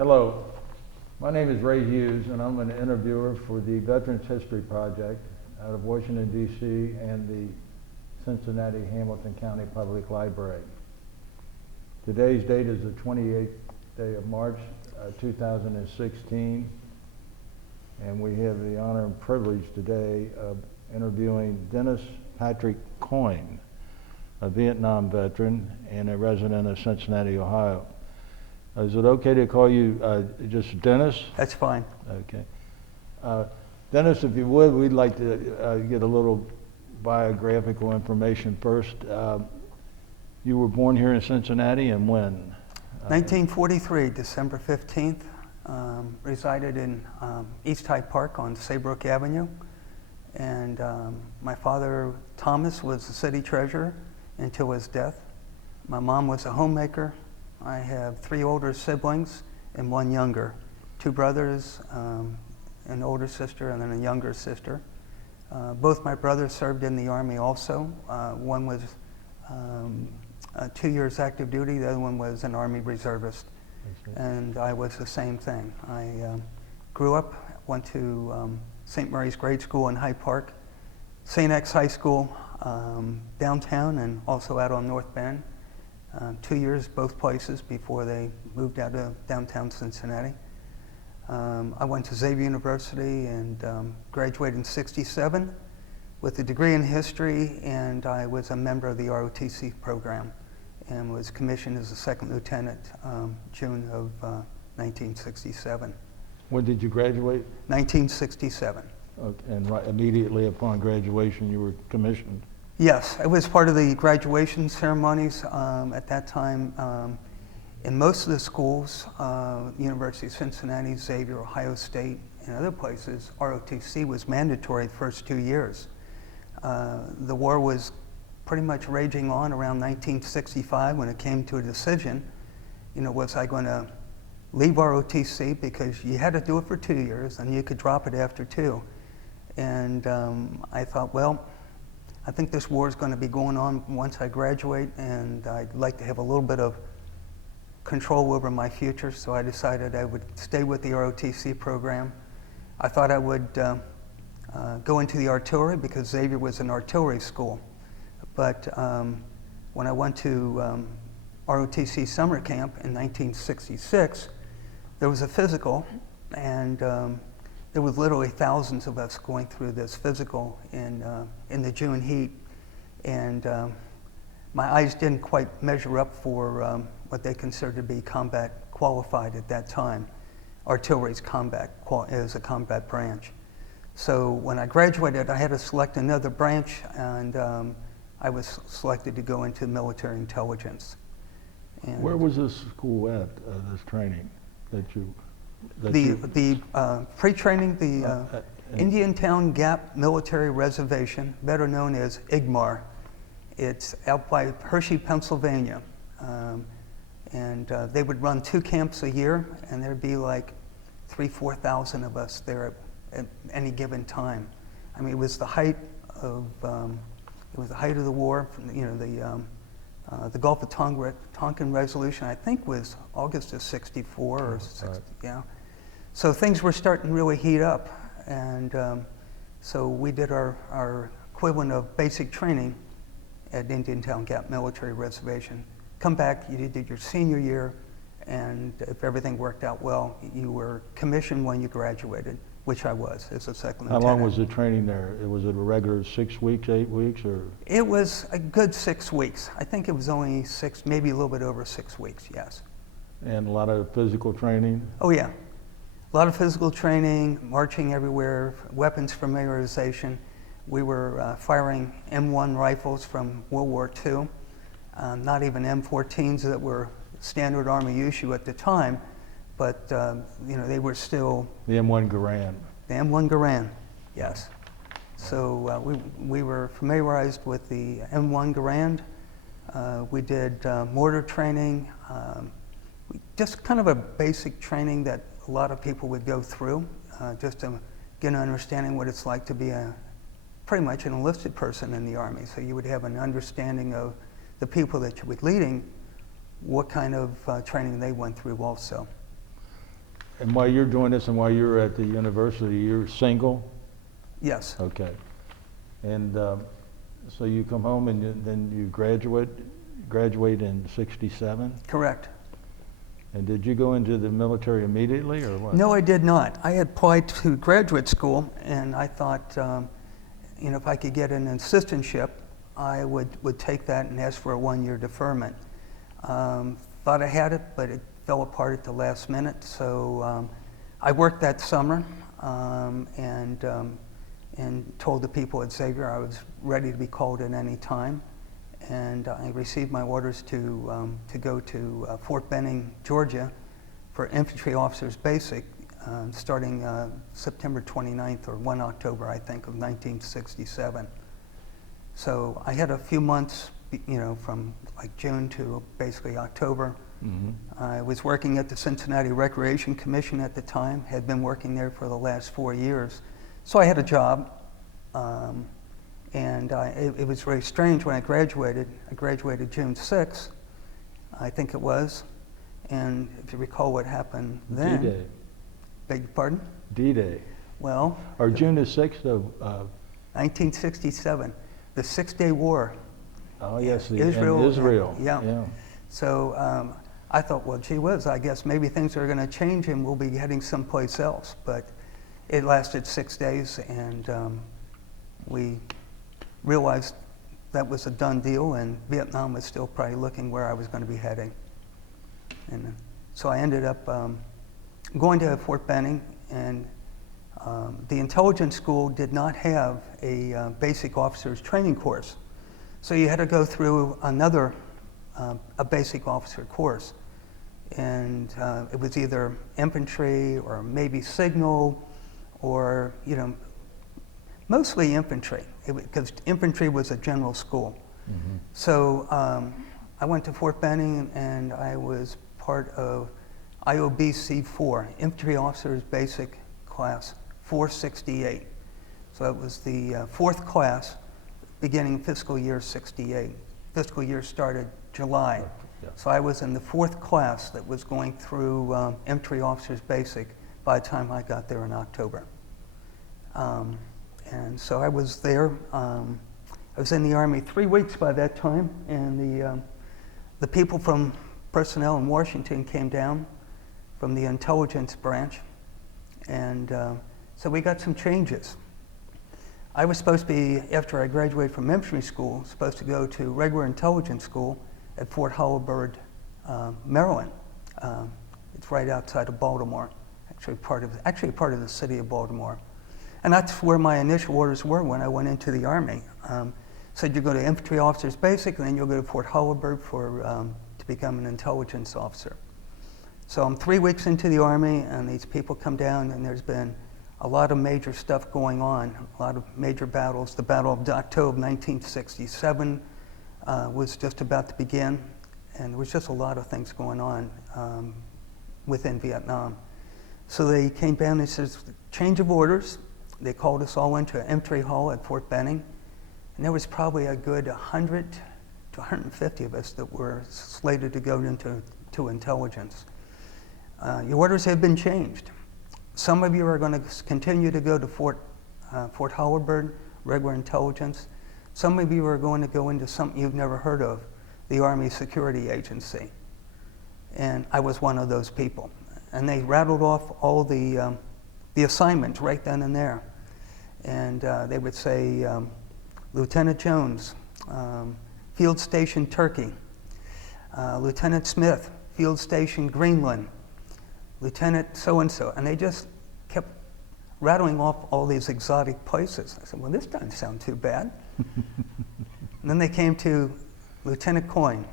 Hello, my name is Ray Hughes and I'm an interviewer for the Veterans History Project out of Washington, D.C. and the Cincinnati Hamilton County Public Library. Today's date is the 28th day of March 2016, and we have the honor and privilege today of interviewing Dennis Patrick Coyne, a Vietnam veteran and a resident of Cincinnati, Ohio. Is it okay to call you just Dennis? That's fine. Okay. Dennis, if you would, we'd like to get a little biographical information first. You were born here in Cincinnati, and when? 1943, December 15th. Resided in East Hyde Park on Saybrook Avenue. And my father, Thomas, was the city treasurer until his death. My mom was a homemaker. I have 3 older siblings and 1 younger. 2 brothers, an older sister and then a younger sister. Both my brothers served in the Army also. One was 2 years active duty, the other one was an Army reservist. And I was the same thing. I grew up, went to St. Mary's Grade School in Hyde Park, St. X High School downtown and also out on North Bend. 2 years both places before they moved out of downtown Cincinnati. I went to Xavier University and graduated in '67 with a degree in history, and I was a member of the ROTC program and was commissioned as a second lieutenant June of 1967. When did you graduate? 1967. Okay, and right immediately upon graduation you were commissioned? Yes, it was part of the graduation ceremonies at that time. In most of the schools, University of Cincinnati, Xavier, Ohio State, and other places, ROTC was mandatory the first 2 years. The war was pretty much raging on around 1965 when it came to a decision. You know, was I going to leave ROTC because you had to do it for 2 years and you could drop it after 2. And I thought, well, I think this war is going to be going on once I graduate, and I'd like to have a little bit of control over my future, so I decided I would stay with the ROTC program. I thought I would go into the artillery because Xavier was an artillery school. But when I went to ROTC summer camp in 1966, there was a physical, and there was literally thousands of us going through this physical in the June heat, and my eyes didn't quite measure up for what they considered to be combat qualified at that time. Artillery's combat is a combat branch. So when I graduated, I had to select another branch, and I was selected to go into military intelligence. And where was this school at, this training that you? The pre-training, the Indiantown Gap Military Reservation, better known as IGMAR. It's out by Hershey, Pennsylvania. And they would run 2 camps a year, and there'd be like 3,000–4,000 of us there at any given time. I mean, it was the height of the war. You know, the Gulf of Tonkin Resolution, I think, was August of '64 or 60, yeah. So things were starting to really heat up, and so we did our equivalent of basic training at Indiantown Gap Military Reservation. Come back, you did your senior year, and if everything worked out well, you were commissioned when you graduated, which I was as a second lieutenant. How long was the training there? Was it a regular 6 weeks, 8 weeks, or? It was a good 6 weeks. I think it was only 6, maybe a little bit over 6 weeks, yes. And a lot of physical training? Oh yeah, a lot of physical training, marching everywhere, weapons familiarization. We were firing M1 rifles from World War II, not even M14s that were standard Army issue at the time, but you know, they were still... The M1 Garand. The M1 Garand, yes. So we were familiarized with the M1 Garand. We did mortar training, just kind of a basic training that a lot of people would go through, just to get an understanding what it's like to be pretty much an enlisted person in the Army. So you would have an understanding of the people that you were leading, what kind of training they went through also. And while you're doing this and while you're at the university, you're single? Yes. Okay. And so you come home and then you graduate in '67? Correct. And did you go into the military immediately or what? No, I did not. I had applied to graduate school, and I thought, if I could get an assistantship, I would take that and ask for a 1-year deferment. Thought I had it, but it fell apart at the last minute. So I worked that summer and told the people at Xavier I was ready to be called at any time. And I received my orders to go to Fort Benning, Georgia, for Infantry Officers Basic, starting September 29th or 1 October, I think, of 1967. So I had a few months, from like June to basically October. Mm-hmm. I was working at the Cincinnati Recreation Commission at the time, had been working there for the last 4 years. So I had a job. And it was very strange when I graduated. I graduated June 6th, I think it was. And if you recall what happened then. D-Day. Beg your pardon? D-Day. Well. Or June the 6th of... 1967, the Six-Day War. Oh, yes, Israel. Yeah. So I thought, well, gee whiz, I guess maybe things are going to change and we'll be heading someplace else. But it lasted 6 days, and we realized that was a done deal, and Vietnam was still probably looking where I was going to be heading. And so I ended up going to Fort Benning, and the intelligence school did not have a basic officers training course. So you had to go through another, a basic officer course. And it was either infantry or maybe signal or, mostly infantry, because infantry was a general school. Mm-hmm. So I went to Fort Benning, and I was part of IOBC-4, Infantry Officers Basic Class 468. So it was the fourth class beginning fiscal year 68. Fiscal year started July. Yeah. So I was in the fourth class that was going through Infantry Officers Basic by the time I got there in October. And so I was there. I was in the Army 3 weeks by that time, and the people from personnel in Washington came down from the intelligence branch, and so we got some changes. I was supposed to be, after I graduated from infantry school, supposed to go to regular intelligence school at Fort Holabird, Maryland. It's right outside of Baltimore, actually part of the city of Baltimore. And that's where my initial orders were when I went into the Army. Said you go to Infantry Officers Basic, and then you'll go to Fort Holabird to become an intelligence officer. So I'm 3 weeks into the Army, and these people come down, and there's been a lot of major stuff going on, a lot of major battles. The Battle of October 1967 was just about to begin, and there was just a lot of things going on within Vietnam. So they came down and said, change of orders. They called us all into an infantry hall at Fort Benning, and there was probably a good 100 to 150 of us that were slated to go into intelligence. Your orders have been changed. Some of you are going to continue to go to Fort Holabird, regular intelligence. Some of you are going to go into something you've never heard of, the Army Security Agency. And I was one of those people. And they rattled off all the assignments right then and there. And they would say, Lieutenant Jones, Field Station Turkey, Lieutenant Smith, Field Station Greenland, Lieutenant so-and-so. And they just kept rattling off all these exotic places. I said, well, this doesn't sound too bad. And then they came to Lieutenant Coyne,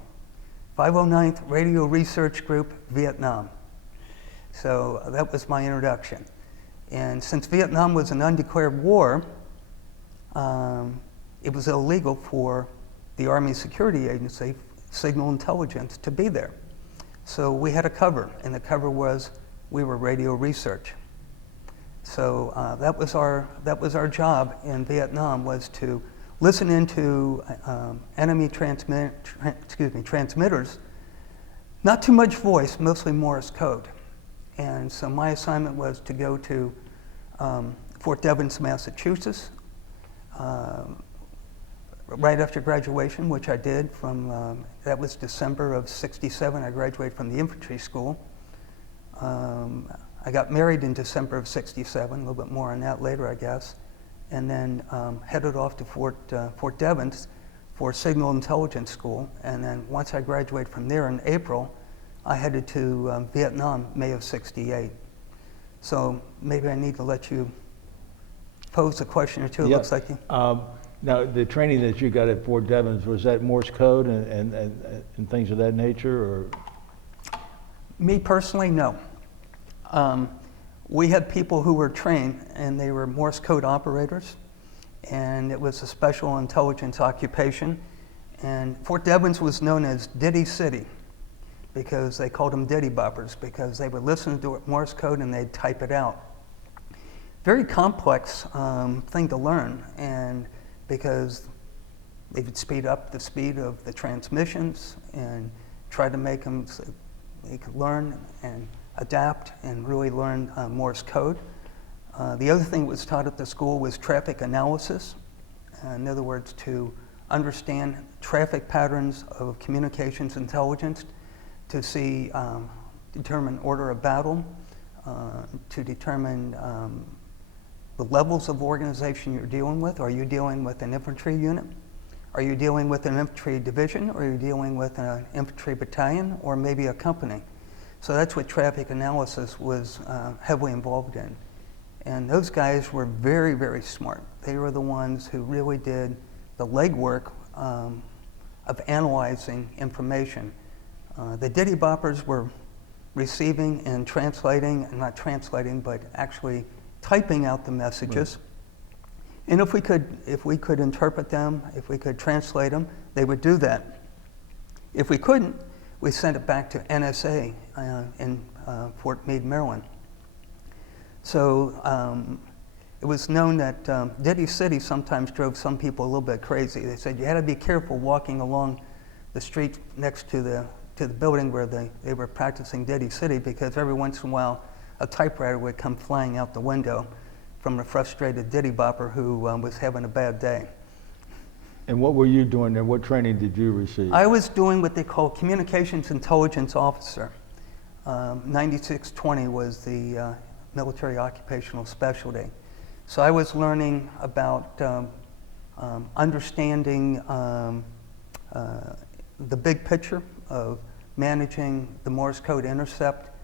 509th Radio Research Group, Vietnam. So that was my introduction. And since Vietnam was an undeclared war, it was illegal for the Army Security Agency, Signal Intelligence, to be there. So we had a cover, and the cover was, we were radio research. So that was our job in Vietnam, was to listen into enemy transmitters, not too much voice, mostly Morse code. And so my assignment was to go to Fort Devens, Massachusetts, right after graduation, which I did from, that was December of '67. I graduated from the infantry school. I got married in December of '67, a little bit more on that later, I guess, and then headed off to Fort Devens for Signal Intelligence School. And then once I graduated from there in April, I headed to Vietnam, May of '68. So maybe I need to let you pose a question or two. It looks like you. Now, the training that you got at Fort Devens, was that Morse code and things of that nature, or? Me personally, no. We had people who were trained, and they were Morse code operators, and it was a special intelligence occupation. And Fort Devens was known as Diddy City, because they called them Diddy Boppers, because they would listen to Morse code and they'd type it out. Very complex thing to learn, and because they would speed up the speed of the transmissions and try to make them so they could learn and adapt and really learn Morse code. The other thing that was taught at the school was traffic analysis. In other words, to understand traffic patterns of communications intelligence, to see, determine order of battle, to determine the levels of organization you're dealing with. Are you dealing with an infantry unit? Are you dealing with an infantry division? Or are you dealing with an infantry battalion, or maybe a company? So that's what traffic analysis was heavily involved in. And those guys were very, very smart. They were the ones who really did the legwork of analyzing information. The Diddy Boppers were receiving and translating, not translating, but actually typing out the messages. Right. And if we could interpret them, if we could translate them, they would do that. If we couldn't, we sent it back to NSA in Fort Meade, Maryland. So it was known that Diddy City sometimes drove some people a little bit crazy. They said you had to be careful walking along the street next to the building where they were practicing Diddy City, because every once in a while a typewriter would come flying out the window from a frustrated Diddy Bopper who was having a bad day. And what were you doing there? What training did you receive? I was doing what they call Communications Intelligence Officer. 9620 was the military occupational specialty. So I was learning about understanding the big picture of managing the Morse code intercept,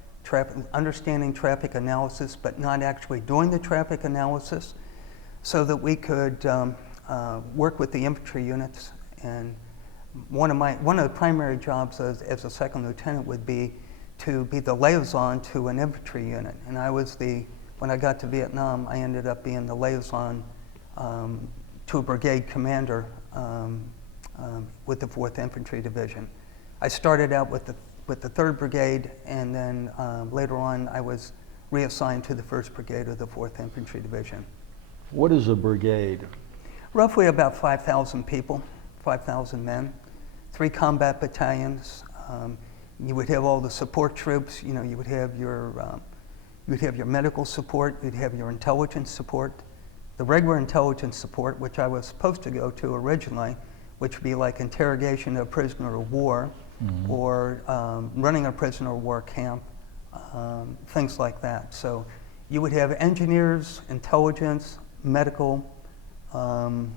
understanding traffic analysis, but not actually doing the traffic analysis, so that we could work with the infantry units. And one of the primary jobs as a second lieutenant would be to be the liaison to an infantry unit. And when I got to Vietnam, I ended up being the liaison to a brigade commander with the 4th Infantry Division. I started out with the 3rd Brigade, and then later on I was reassigned to the 1st Brigade of the 4th Infantry Division. What is a brigade? Roughly about 5,000 people, 5,000 men, 3 combat battalions. You would have all the support troops. You know, you would have your medical support. You'd have your intelligence support, the regular intelligence support, which I was supposed to go to originally, which would be like interrogation of a prisoner of war, mm-hmm. or running a prisoner of war camp, things like that. So you would have engineers, intelligence, medical. Let's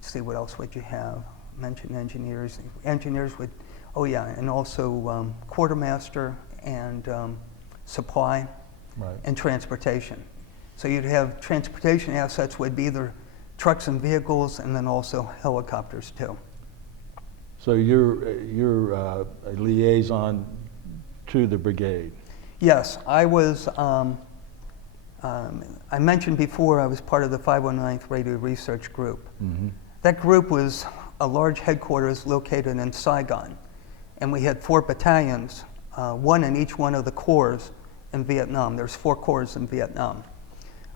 see, what else would you have? Mention engineers. Engineers would, and also quartermaster and supply, right. And transportation. So you'd have transportation assets would be either trucks and vehicles, and then also helicopters too. So you're a liaison to the brigade? Yes, I was. I mentioned before I was part of the 509th Radio Research Group. Mm-hmm. That group was a large headquarters located in Saigon, and we had 4 battalions, 1 in each one of the corps in Vietnam. There's 4 corps in Vietnam: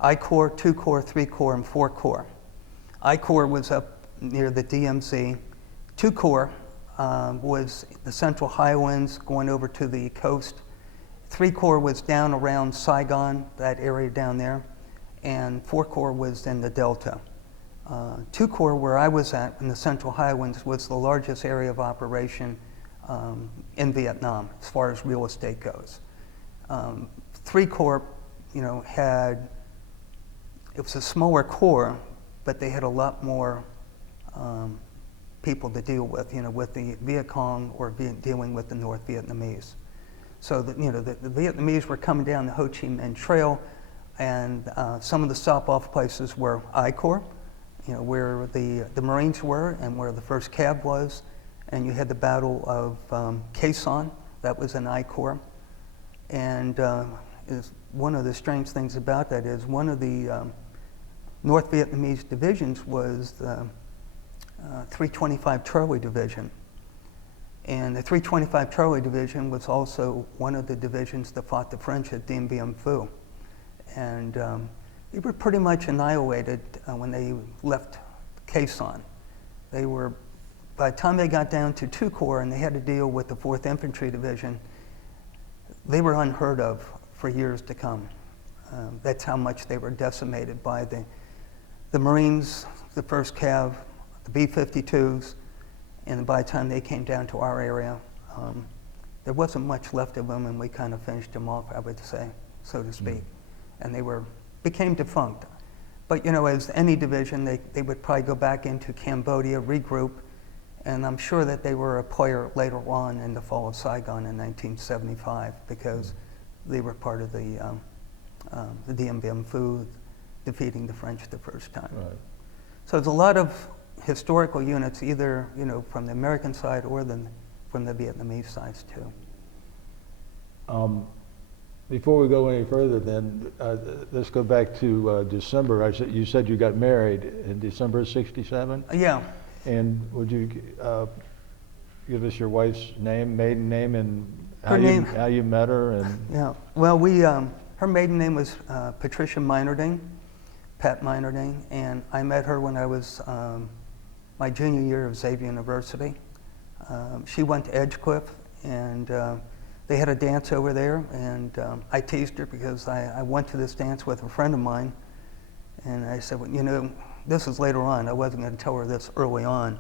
I Corps, 2 Corps, 3 Corps, and 4 Corps. I Corps was up near the DMZ. 2 Corps was the Central Highlands going over to the coast. 3 Corps was down around Saigon, that area down there, and 4 Corps was in the Delta. 2 Corps, where I was at in the Central Highlands, was the largest area of operation in Vietnam as far as real estate goes. 3 Corps, it was a smaller corps, but they had a lot more people to deal with, with the Viet Cong or dealing with the North Vietnamese. So the Vietnamese were coming down the Ho Chi Minh Trail, and some of the stop-off places were I Corps, where the Marines were and where the 1st Cav was, and you had the Battle of Quai Son, that was an I Corps. And one of the strange things about that is one of the North Vietnamese divisions was the 325 Charlie Division. And the 325 Charlie Division was also one of the divisions that fought the French at Dien Bien Phu. And they were pretty much annihilated when they left Quai Son. They were, by the time they got down to 2 Corps and they had to deal with the 4th Infantry Division, they were unheard of for years to come. That's how much they were decimated by the Marines, the 1st Cav, the B-52s, and by the time they came down to our area, there wasn't much left of them, and we kind of finished them off, I would say, so to speak. And they became defunct. But as any division, they would probably go back into Cambodia, regroup, and I'm sure that they were a player later on in the fall of Saigon in 1975 because they were part of the Dien Bien Phu, defeating the French the first time. Right. So there's a lot of historical units, either from the American side or from the Vietnamese sides too. Before we go any further, then let's go back to December. You said you got married in December of '67. Yeah. And would you give us your wife's name, maiden name, and how you met her? And yeah. Well, her maiden name was Patricia Meinerding, Pat Meinerding, and I met her when I was my junior year of Xavier University. She went to Edgecliff, and they had a dance over there, and I teased her because I went to this dance with a friend of mine, and I said, well, this is later on. I wasn't going to tell her this early on.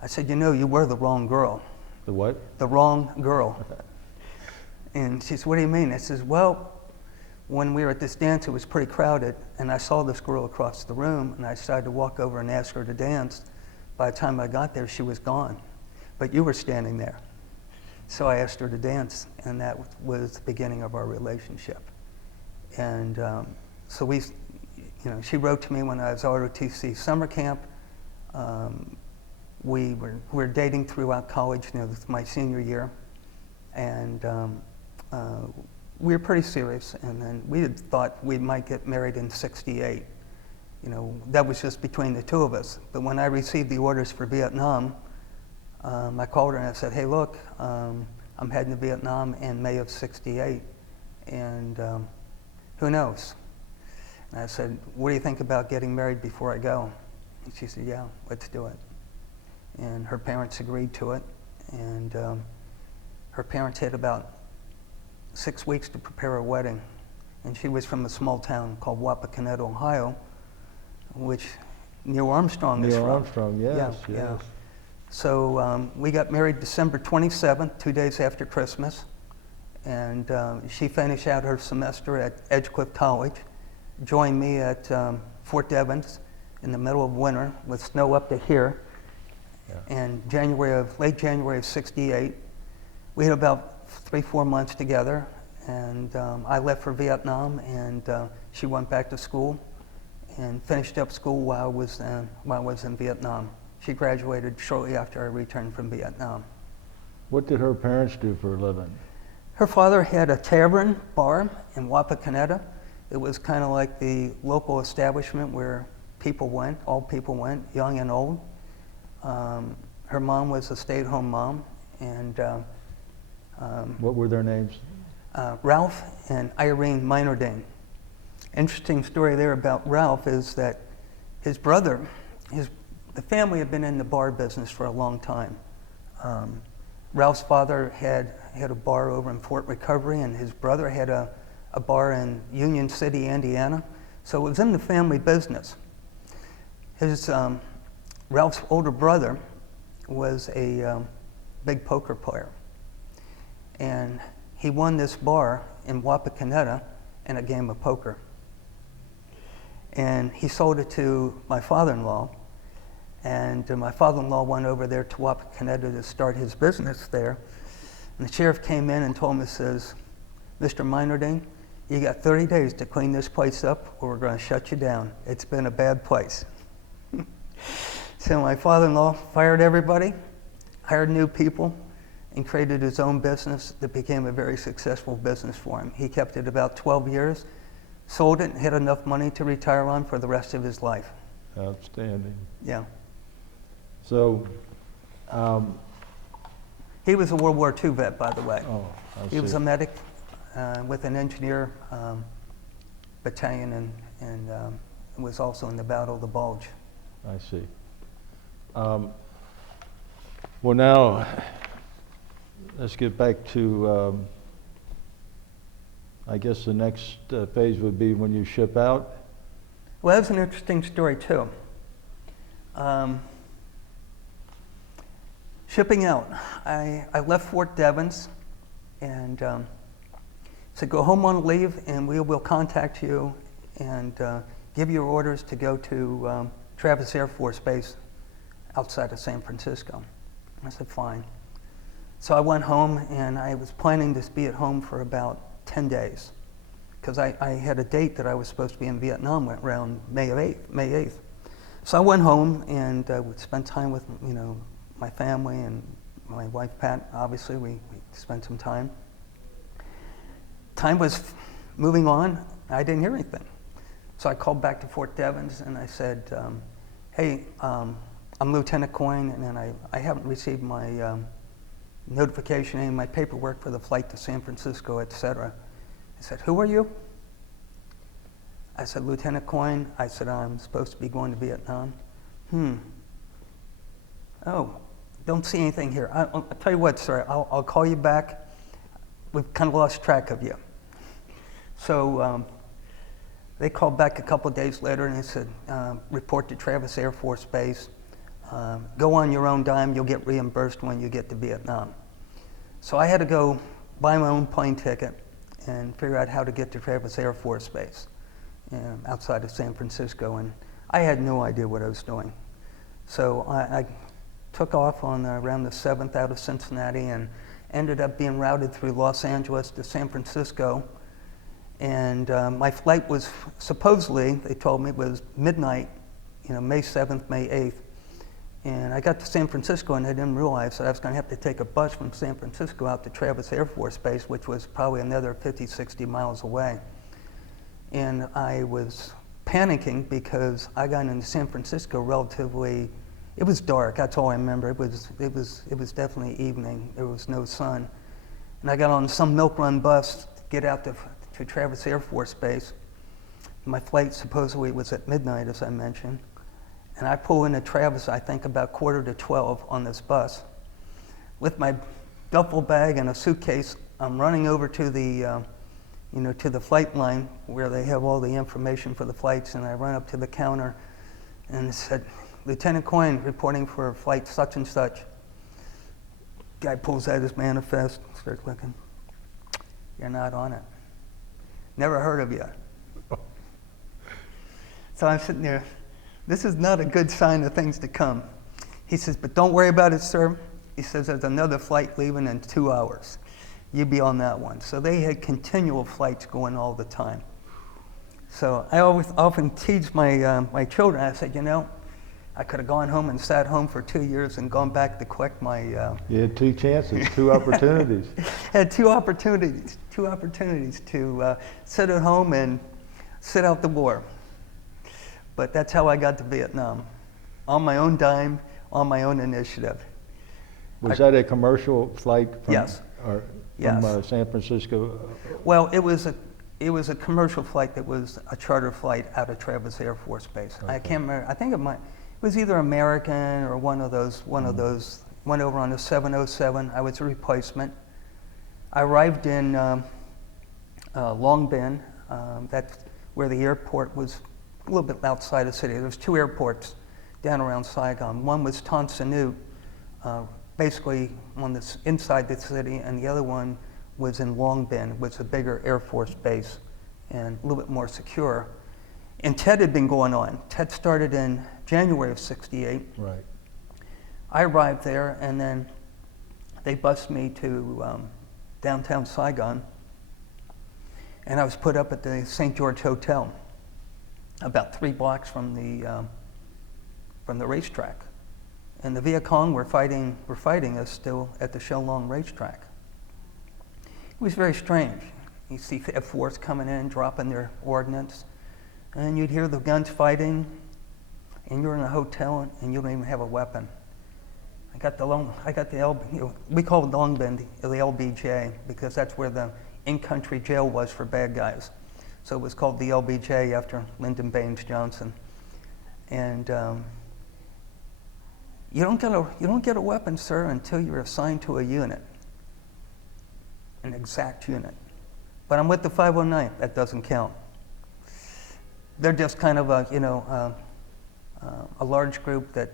I said, you were the wrong girl. The what? The wrong girl. And she said, what do you mean? I says, well, when we were at this dance, it was pretty crowded, and I saw this girl across the room, and I decided to walk over and ask her to dance. By the time I got there, she was gone, but you were standing there. So I asked her to dance, and that was the beginning of our relationship. And so she wrote to me when I was at ROTC summer camp. We were dating throughout college, my senior year, and we were pretty serious. And then we had thought we might get married in '68. That was just between the two of us. But when I received the orders for Vietnam, I called her and I said, hey, look, I'm heading to Vietnam in May of '68, and who knows? And I said, what do you think about getting married before I go? And she said, yeah, let's do it. And her parents agreed to it, and her parents had about 6 weeks to prepare a wedding. And she was from a small town called Wapakoneta, Ohio, which Neil Armstrong is from. Neil Armstrong, yes, yeah, yes. Yeah. So we got married December 27th, 2 days after Christmas, and she finished out her semester at Edgecliff College, joined me at Fort Devens in the middle of winter with snow up to here. Yeah. And late January of '68, we had about 3-4 months together, and I left for Vietnam, and she went back to school and finished up school while I was in Vietnam. She graduated shortly after I returned from Vietnam. What did her parents do for a living? Her father had a tavern bar in Wapakoneta. It was kind of like the local establishment where all people went, young and old. Her mom was a stay-at-home mom, and what were their names? Ralph and Irene Meinerding. Interesting story there about Ralph is that his brother, the family had been in the bar business for a long time. Ralph's father had a bar over in Fort Recovery, and his brother had a bar in Union City, Indiana. So it was in the family business. His Ralph's older brother was a big poker player, and he won this bar in Wapakoneta in a game of poker. And he sold it to my father-in-law, and my father-in-law went over there to Wapakoneta to start his business there. And the sheriff came in and told him, says, "Mr. Minerding, you got 30 days to clean this place up or we're going to shut you down. It's been a bad place." So my father-in-law fired everybody, hired new people, and created his own business that became a very successful business for him. He kept it about 12 years, sold it, and had enough money to retire on for the rest of his life. Outstanding. Yeah. So, He was a World War II vet, by the way. oh, I He was see. a medic with an engineer battalion and was also in the Battle of the Bulge. I see. Well, now, let's get back to, I guess the next phase would be when you ship out. Well, that's an interesting story, too. Shipping out. I left Fort Devens and said, go home on leave and we will contact you and give you orders to go to Travis Air Force Base outside of San Francisco. I said, fine. So I went home and I was planning to be at home for about 10 days because I had a date that I was supposed to be in Vietnam around May 8th. So I went home and would spend time with, my family and my wife, Pat. Obviously, we spent some time. Time was moving on. I didn't hear anything. So I called back to Fort Devens and I said, hey, I'm Lieutenant Coyne and I haven't received my notification, any of my paperwork for the flight to San Francisco, etc. He said, who are you? I said, Lieutenant Coyne. I said, I'm supposed to be going to Vietnam. Oh, don't see anything here. I'll tell you what, sir, I'll call you back. We've kind of lost track of you. So they called back a couple of days later and they said, report to Travis Air Force Base. Go on your own dime, you'll get reimbursed when you get to Vietnam. So I had to go buy my own plane ticket and figure out how to get to Travis Air Force Base outside of San Francisco, and I had no idea what I was doing. So I took off on around the 7th out of Cincinnati and ended up being routed through Los Angeles to San Francisco. And my flight was supposedly, they told me, was midnight, May 7th, May 8th. And I got to San Francisco and I didn't realize that I was going to have to take a bus from San Francisco out to Travis Air Force Base, which was probably another 50, 60 miles away. And I was panicking because I got into San Francisco relatively, it was dark, that's all I remember. It was definitely evening, there was no sun. And I got on some milk run bus to get out to Travis Air Force Base. My flight supposedly was at midnight, as I mentioned. And I pull into Travis, I think about 11:45 on this bus. With my duffel bag and a suitcase, I'm running over to the, to the flight line where they have all the information for the flights, and I run up to the counter and said, Lieutenant Coyne reporting for flight such and such. Guy pulls out his manifest, starts looking. You're not on it. Never heard of you. So I'm sitting there. This is not a good sign of things to come. He says, but don't worry about it, sir. He says, there's another flight leaving in 2 hours. You be on that one. So they had continual flights going all the time. So I often tease my children. I said, I could have gone home and sat home for 2 years and gone back to collect my... You had two chances, two opportunities. Had two opportunities to sit at home and sit out the war. But that's how I got to Vietnam, on my own dime, on my own initiative. Was that a commercial flight from, Yes. From San Francisco? Well, it was a commercial flight that was a charter flight out of Travis Air Force Base. Okay. I can't remember. I think it was either American or one of those went over on the 707. I was a replacement. I arrived in Long Binh. That's where the airport was, a little bit outside the city. There was 2 airports down around Saigon. One was Tan Son Nhut, basically on the inside the city, and the other one was in Long Binh, which was a bigger Air Force base and a little bit more secure. And TED had been going on. TED started in January of '68. Right. I arrived there, and then they bused me to downtown Saigon, and I was put up at the St. George Hotel, about 3 blocks from the racetrack. And the Viet Cong were fighting us still at the Shellong racetrack. It was very strange. You see F-4s coming in, dropping their ordnance, and you'd hear the guns fighting, and you're in a hotel and you don't even have a weapon. I got the we call it Long Binh the LBJ, because that's where the in-country jail was for bad guys. So it was called the LBJ after Lyndon Baines Johnson. And you don't get a weapon, sir, until you're assigned to a unit, an exact unit. But I'm with the 509. That doesn't count. They're just kind of a large group that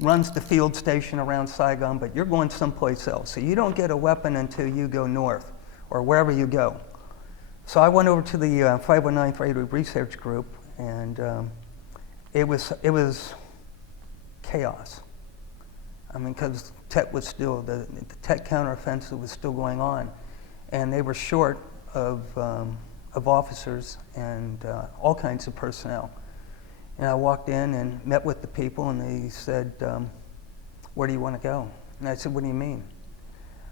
runs the field station around Saigon, but you're going someplace else. So you don't get a weapon until you go north or wherever you go. So I went over to the 509 Radio Research Group, and it was chaos. I mean, because Tet was still, the Tet counteroffensive was still going on, and they were short of officers and all kinds of personnel. And I walked in and met with the people, and they said, where do you want to go? And I said, what do you mean?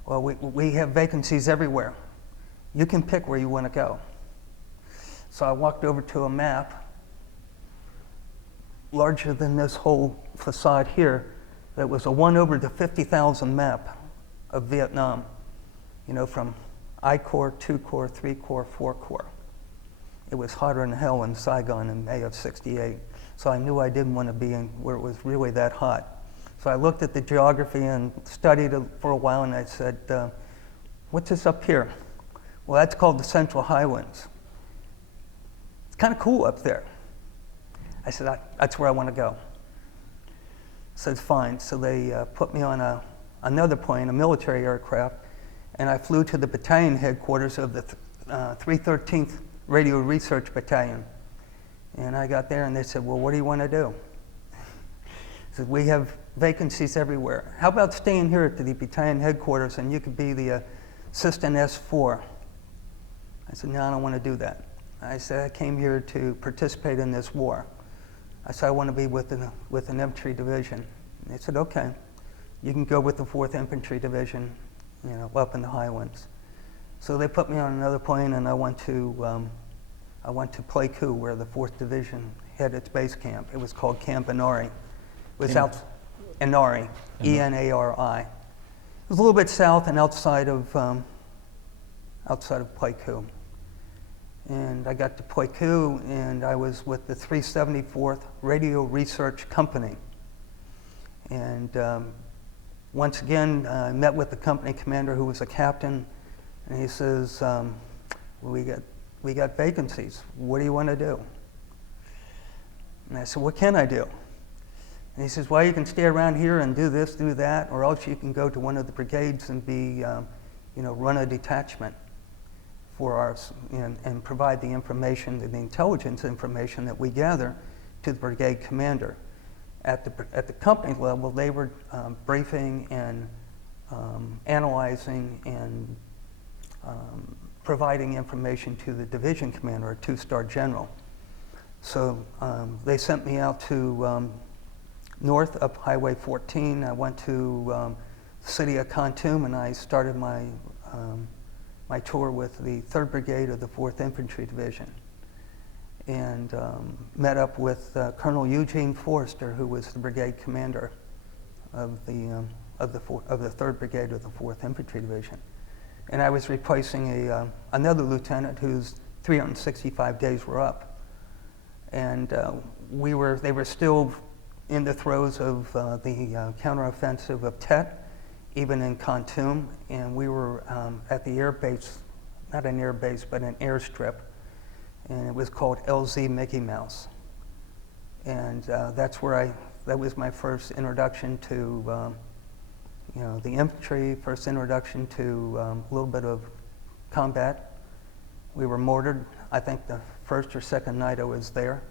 Well, we have vacancies everywhere. You can pick where you want to go. So I walked over to a map, larger than this whole facade here, that was a 1/50,000 map of Vietnam, from I Corps, 2 Corps, 3 Corps, 4 Corps. It was hotter than hell in Saigon in May of '68, so I knew I didn't want to be in where it was really that hot. So I looked at the geography and studied it for a while, and I said, what's this up here? Well, that's called the Central Highlands. It's kind of cool up there. I said, that's where I want to go. Said, fine. So they put me on another plane, a military aircraft, and I flew to the battalion headquarters of the 313th Radio Research Battalion. And I got there and they said, well, what do you want to do? I said, we have vacancies everywhere. How about staying here at the battalion headquarters and you could be the assistant S4? I said, no, I don't want to do that. I said, I came here to participate in this war. I said, I want to be with an infantry division. And they said, okay, you can go with the 4th Infantry Division, up in the Highlands. So they put me on another plane, and I went to Pleiku, where the 4th Division had its base camp. It was called Camp Inari. It was Inari, E-N-A-R-I. It was a little bit south and outside of Pleiku. And I got to Pleiku, and I was with the 374th Radio Research Company. And once again, I met with the company commander, who was a captain, and he says, we got vacancies. What do you want to do? And I said, what can I do? And he says, well, you can stay around here and do this, do that, or else you can go to one of the brigades and be, run a detachment for ours and provide the information, the intelligence information that we gather to the brigade commander. At the company level, they were briefing and analyzing and providing information to the division commander, a 2-star general. So they sent me out to north up Highway 14. I went to the city of Kontum, and I started my tour with the 3rd Brigade of the 4th Infantry Division, and met up with Colonel Eugene Forrester, who was the brigade commander of the 3rd Brigade of the 4th Infantry Division. And I was replacing another lieutenant whose 365 days were up. And they were still in the throes of the counteroffensive of Tet, even in Khartoum, and we were at the air base, not an air base, but an airstrip, and it was called LZ Mickey Mouse. And that was my first introduction to, the infantry, first introduction to a little bit of combat. We were mortared, I think the first or second night I was there.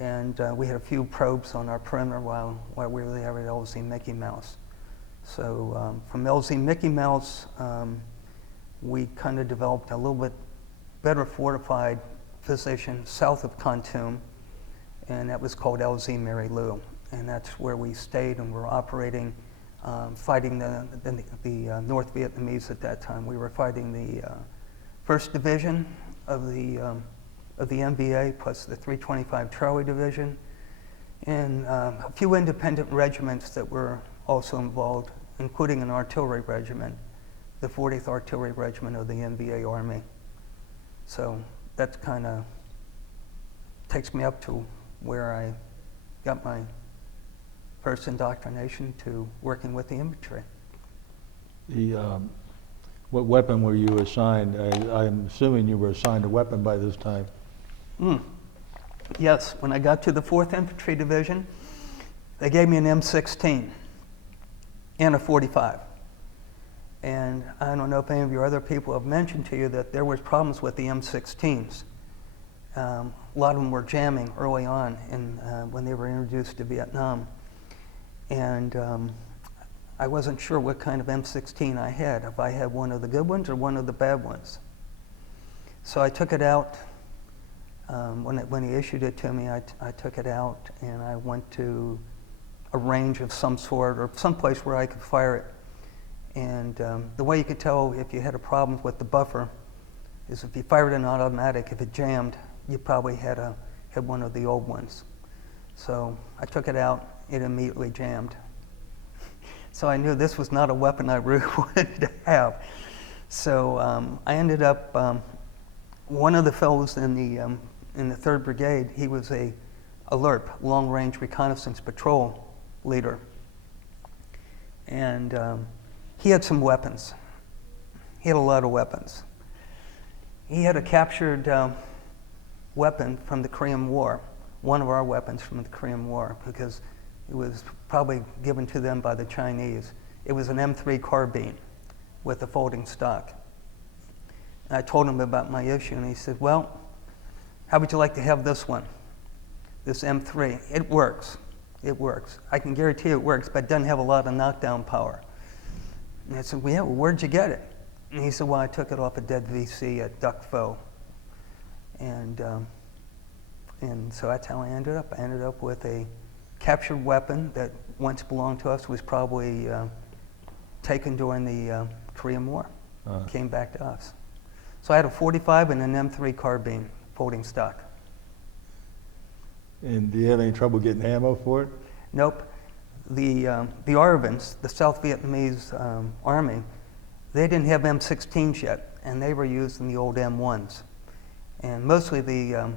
And we had a few probes on our perimeter while we were there at LZ Mickey Mouse. So from LZ Mickey Mouse, we kind of developed a little bit better fortified position south of Khartoum, and that was called LZ Mary Lou. And that's where we stayed and were operating, fighting the North Vietnamese at that time. We were fighting the 1st Division of the NBA, plus the 325 Charlie Division, and a few independent regiments that were also involved, including an artillery regiment, the 40th Artillery Regiment of the NBA Army. So that kind of takes me up to where I got my first indoctrination to working with the infantry. What weapon were you assigned? I'm assuming you were assigned a weapon by this time. Yes, when I got to the 4th Infantry Division, they gave me an M16 and a 45. And I don't know if any of your other people have mentioned to you that there was problems with the M16s. A lot of them were jamming early on when they were introduced to Vietnam. And I wasn't sure what kind of M16 I had, if I had one of the good ones or one of the bad ones. So I took it out. When he issued it to me, I took it out and I went to a range of some sort or some place where I could fire it. And the way you could tell if you had a problem with the buffer is if you fired an automatic, if it jammed, you probably had one of the old ones. So I took it out, it immediately jammed. So I knew this was not a weapon I really wanted to have. So I ended up, one of the fellows in the 3rd Brigade, he was a LRP, Long Range Reconnaissance Patrol leader. And he had some weapons. He had a lot of weapons. He had a captured weapon from the Korean War, one of our weapons from the Korean War, because it was probably given to them by the Chinese. It was an M3 carbine with a folding stock. And I told him about my issue, and he said, well, how would you like to have this one, this M3? It works. It works. I can guarantee it works, but it doesn't have a lot of knockdown power. And I said, well, yeah, well, where'd you get it? And he said, well, I took it off a dead VC at Duc Pho. And so that's how I ended up. I ended up with a captured weapon that once belonged to us, was probably taken during the Korean War. Came back to us. So I had a 45 and an M3 carbine folding stock. And do you have any trouble getting ammo for it? Nope. The ARVNs, the South Vietnamese army, they didn't have M16s yet, and they were using the old M1s. And mostly the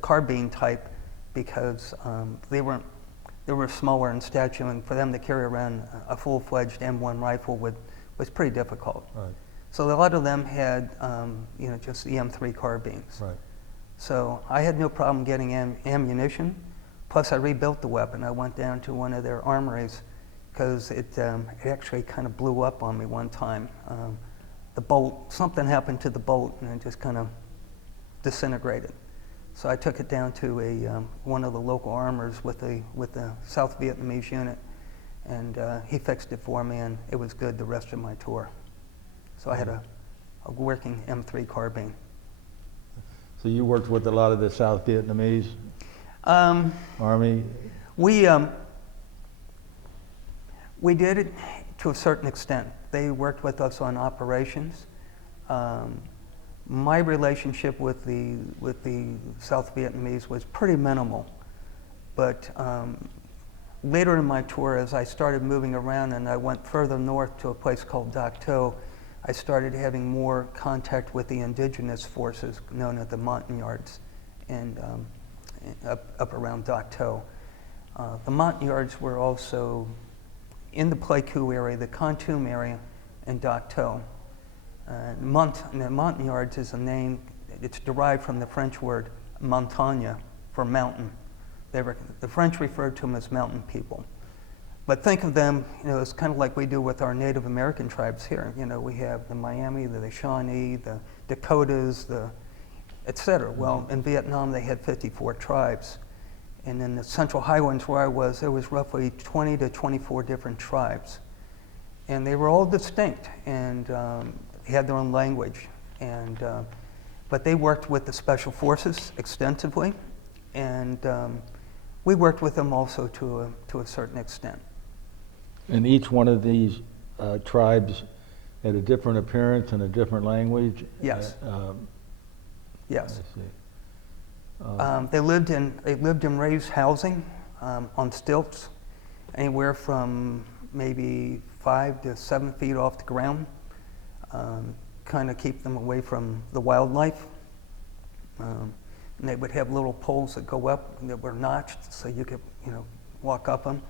carbine type, because they were smaller in stature, and for them to carry around a full-fledged M1 rifle was pretty difficult. Right. So a lot of them had just the M3 carbines. Right. So I had no problem getting ammunition. Plus, I rebuilt the weapon. I went down to one of their armories because it actually kind of blew up on me one time. The bolt, something happened to the bolt, and it just kind of disintegrated. So I took it down to one of the local armors with the South Vietnamese unit, and he fixed it for me, and it was good the rest of my tour. So I had a working M3 carbine. So you worked with a lot of the South Vietnamese Army? We did it to a certain extent. They worked with us on operations. My relationship with the South Vietnamese was pretty minimal, but later in my tour, as I started moving around and I went further north to a place called Doc To, I started having more contact with the indigenous forces known as the Montagnards and up around Doc To. The Montagnards were also in the Pleiku area, the Khartoum area, and Dak To. The Montagnards is a name, it's derived from the French word montagne, for mountain. The French referred to them as mountain people. But think of them, it's kind of like we do with our Native American tribes here. We have the Miami, the Shawnee, the Dakotas, et cetera. Well, in Vietnam, they had 54 tribes. And in the Central Highlands where I was, there was roughly 20 to 24 different tribes. And they were all distinct and had their own language. But they worked with the Special Forces extensively. And we worked with them also to a certain extent. And each one of these tribes had a different appearance and a different language? Yes. Yes. I see. They lived in raised housing on stilts, anywhere from maybe 5 to 7 feet off the ground, kind of keep them away from the wildlife. And they would have little poles that go up that were notched so you could, walk up them.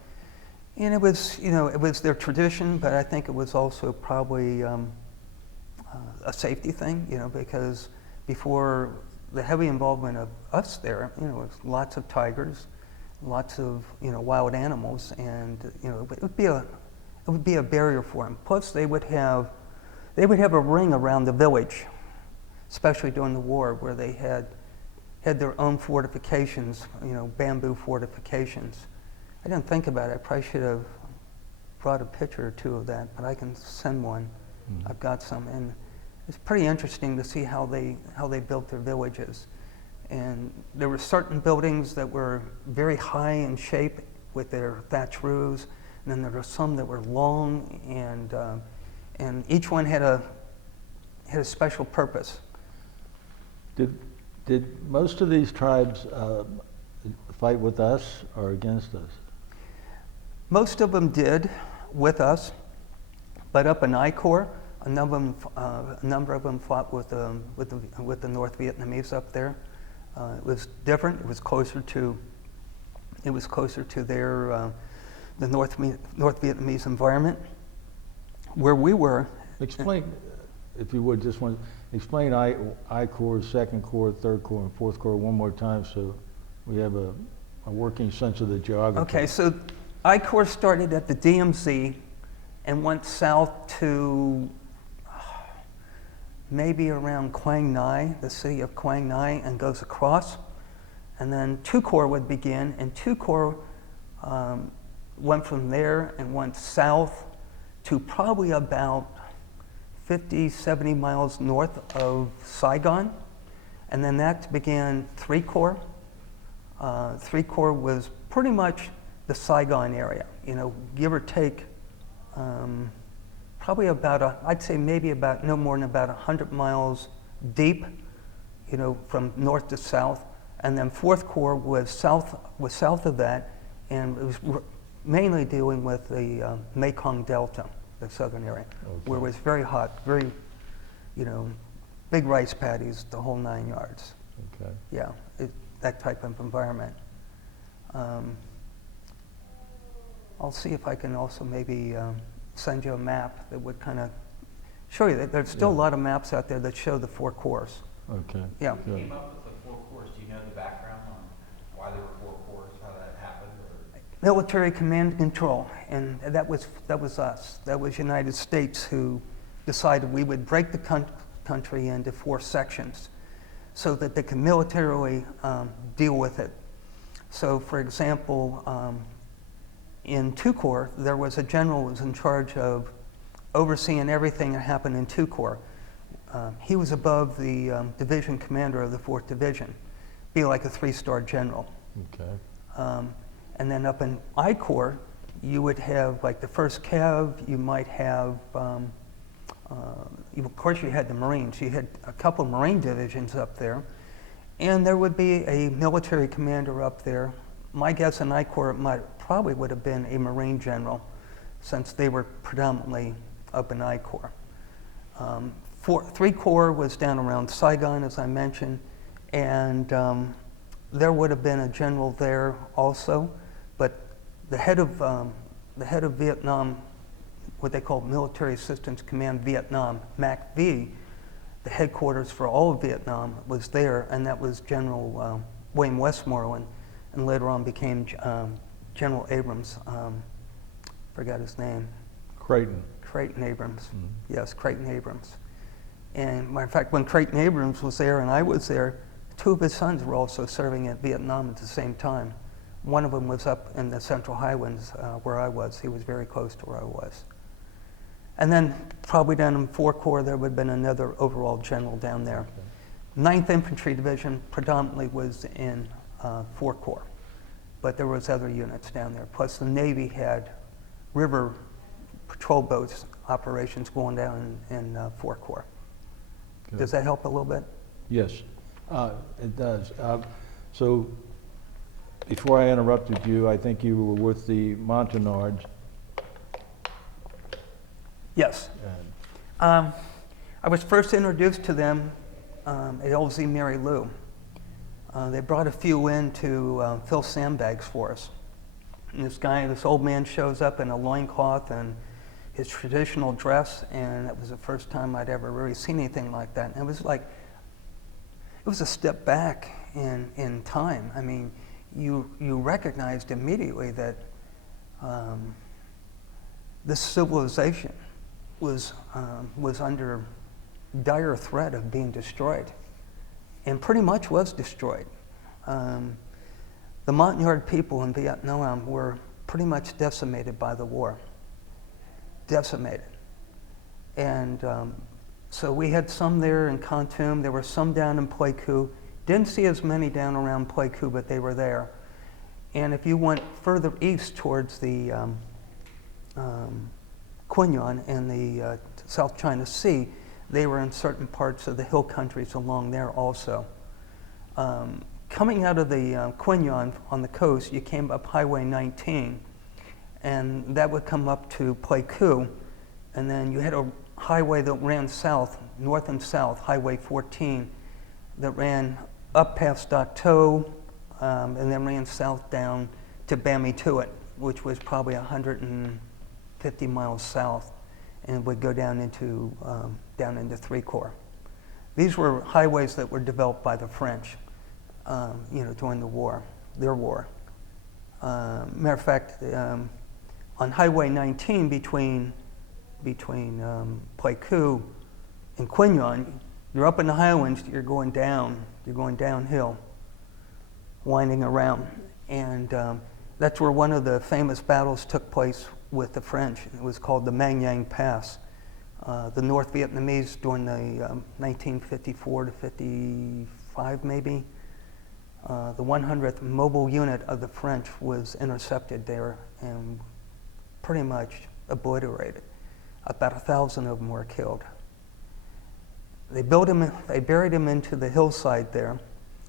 And it was their tradition, but I think it was also probably a safety thing, because before the heavy involvement of us there, was lots of tigers, lots of wild animals, and it would be a barrier for them. Plus, they would have a ring around the village, especially during the war, where they had their own fortifications, bamboo fortifications. I didn't think about it. I probably should have brought a picture or two of that, but I can send one. Mm-hmm. I've got some, and it's pretty interesting to see how they built their villages. And there were certain buildings that were very high in shape with their thatch roofs, and then there were some that were long, and each one had a special purpose. Did most of these tribes fight with us or against us? Most of them did with us, but up in Icor, a number of them fought with the North Vietnamese up there. It was different. It was closer to their the North Vietnamese environment. Where we were. Explain, if you would, explain I Corps, Second Corps, Third Corps, and Fourth Corps one more time, so we have a working sense of the geography. Okay, so I Corps started at the DMZ and went south to maybe around Quang Ngai, the city of Quang Ngai, and goes across. And then 2 Corps would begin, and 2 Corps went from there and went south to probably about 50, 70 miles north of Saigon. And then that began 3 Corps. 3 Corps was pretty much the Saigon area, give or take probably I'd say maybe about no more than about 100 miles deep, from north to south. And then 4th Corps was south of that, and it was mainly dealing with the Mekong Delta, the southern area, okay, where it was very hot, very, big rice paddies, the whole 9 yards. Okay. Yeah, that type of environment. I'll see if I can also maybe send you a map that would kind of show you that there's still a lot of maps out there that show the 4 Corps. Okay. Yeah. Good. Came up with the 4 Corps. Do you know the background on why there were 4 Corps, how that happened? Or? Military command and control, and that was us. That was United States who decided we would break the country into 4 sections so that they could militarily deal with it. So, for example, in 2 Corps, there was a general who was in charge of overseeing everything that happened in 2 Corps. He was above the division commander of the 4th Division, be like a 3-star general. Okay. And then up in I Corps, you would have like the 1st Cav, you might have, of course you had the Marines. You had a couple Marine divisions up there, and there would be a military commander up there. My guess in I Corps probably would have been a Marine general, since they were predominantly up in I Corps. 3 Corps was down around Saigon, as I mentioned, and there would have been a general there also. But the head of Vietnam, what they call Military Assistance Command Vietnam, MACV, the headquarters for all of Vietnam was there, and that was General William Westmoreland, and later on became General Abrams. Forgot his name. Creighton. Creighton Abrams. Mm-hmm. Yes, Creighton Abrams. And matter of fact, when Creighton Abrams was there and I was there, two of his sons were also serving at Vietnam at the same time. One of them was up in the Central Highlands where I was. He was very close to where I was. And then probably down in 4 Corps, there would have been another overall general down there. Okay. 9th Infantry Division predominantly was in 4 Corps, but there was other units down there. Plus the Navy had river patrol boats operations going down in 4 Corps. Good. Does that help a little bit? Yes, it does. So before I interrupted you, I think you were with the Montagnards. Yes. And I was first introduced to them at LZ Mary Lou. They brought a few in to fill sandbags for us. And this old man shows up in a loincloth and his traditional dress, and it was the first time I'd ever really seen anything like that. And it was a step back in time. I mean, you recognized immediately that this civilization was under dire threat of being destroyed, and pretty much was destroyed. The Montagnard people in Vietnam were pretty much decimated by the war. Decimated. And so we had some there in Kontum, there were some down in Pleiku. Didn't see as many down around Pleiku, but they were there. And if you went further east towards the Coyne and the South China Sea, they were in certain parts of the hill countries along there also. Coming out of the Coyne on the coast, you came up Highway 19, and that would come up to Pleiku, and then you had a highway that ran south, north and south, Highway 14, that ran up past Dak To, and then ran south down to Bami Tuat, which was probably 150 miles south, and would go down into 3 Corps. These were highways that were developed by the French, during the war, their war. Matter of fact, on Highway 19 between Pleiku and Coyne, you're up in the highlands, you're going downhill, winding around. And that's where one of the famous battles took place with the French. It was called the Mang Yang Pass. The North Vietnamese during the 1954 to 55 maybe, the 100th mobile unit of the French was intercepted there and pretty much obliterated. About 1,000 of them were killed. They buried him into the hillside there,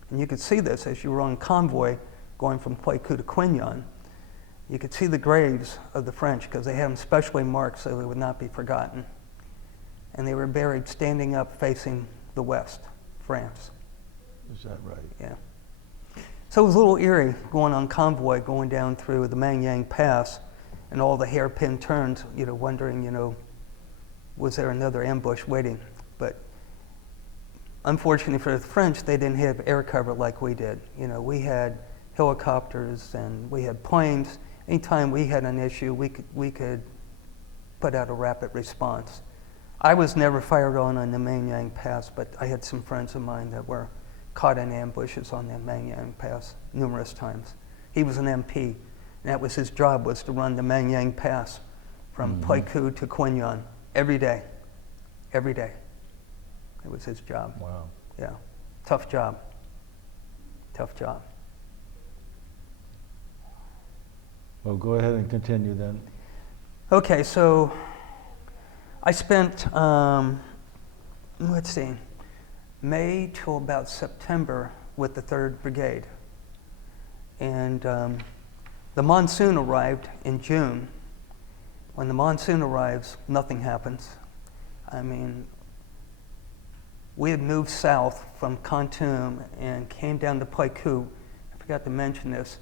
and you could see this as you were on convoy going from Pleiku to Coyne. You could see the graves of the French because they had them specially marked so they would not be forgotten. And they were buried standing up facing the west, France. is that right? Yeah. So it was a little eerie going on convoy, going down through the Mang Yang Pass and all the hairpin turns, wondering, was there another ambush waiting? But unfortunately for the French, they didn't have air cover like we did. We had helicopters and we had planes. Anytime we had an issue, we could put out a rapid response. I was never fired on the Mang Yang Pass, but I had some friends of mine that were caught in ambushes on the Mang Yang Pass numerous times. He was an MP, and that was his job, was to run the Mang Yang Pass from Pleiku to Coyne every day. Every day. It was his job. Wow. Yeah. Tough job. Tough job. Well, go ahead and continue then. Okay, so I spent, May till about September with the 3rd Brigade. And the monsoon arrived in June. When the monsoon arrives, nothing happens. I mean, we had moved south from Kontum and came down to Pleiku. I forgot to mention this.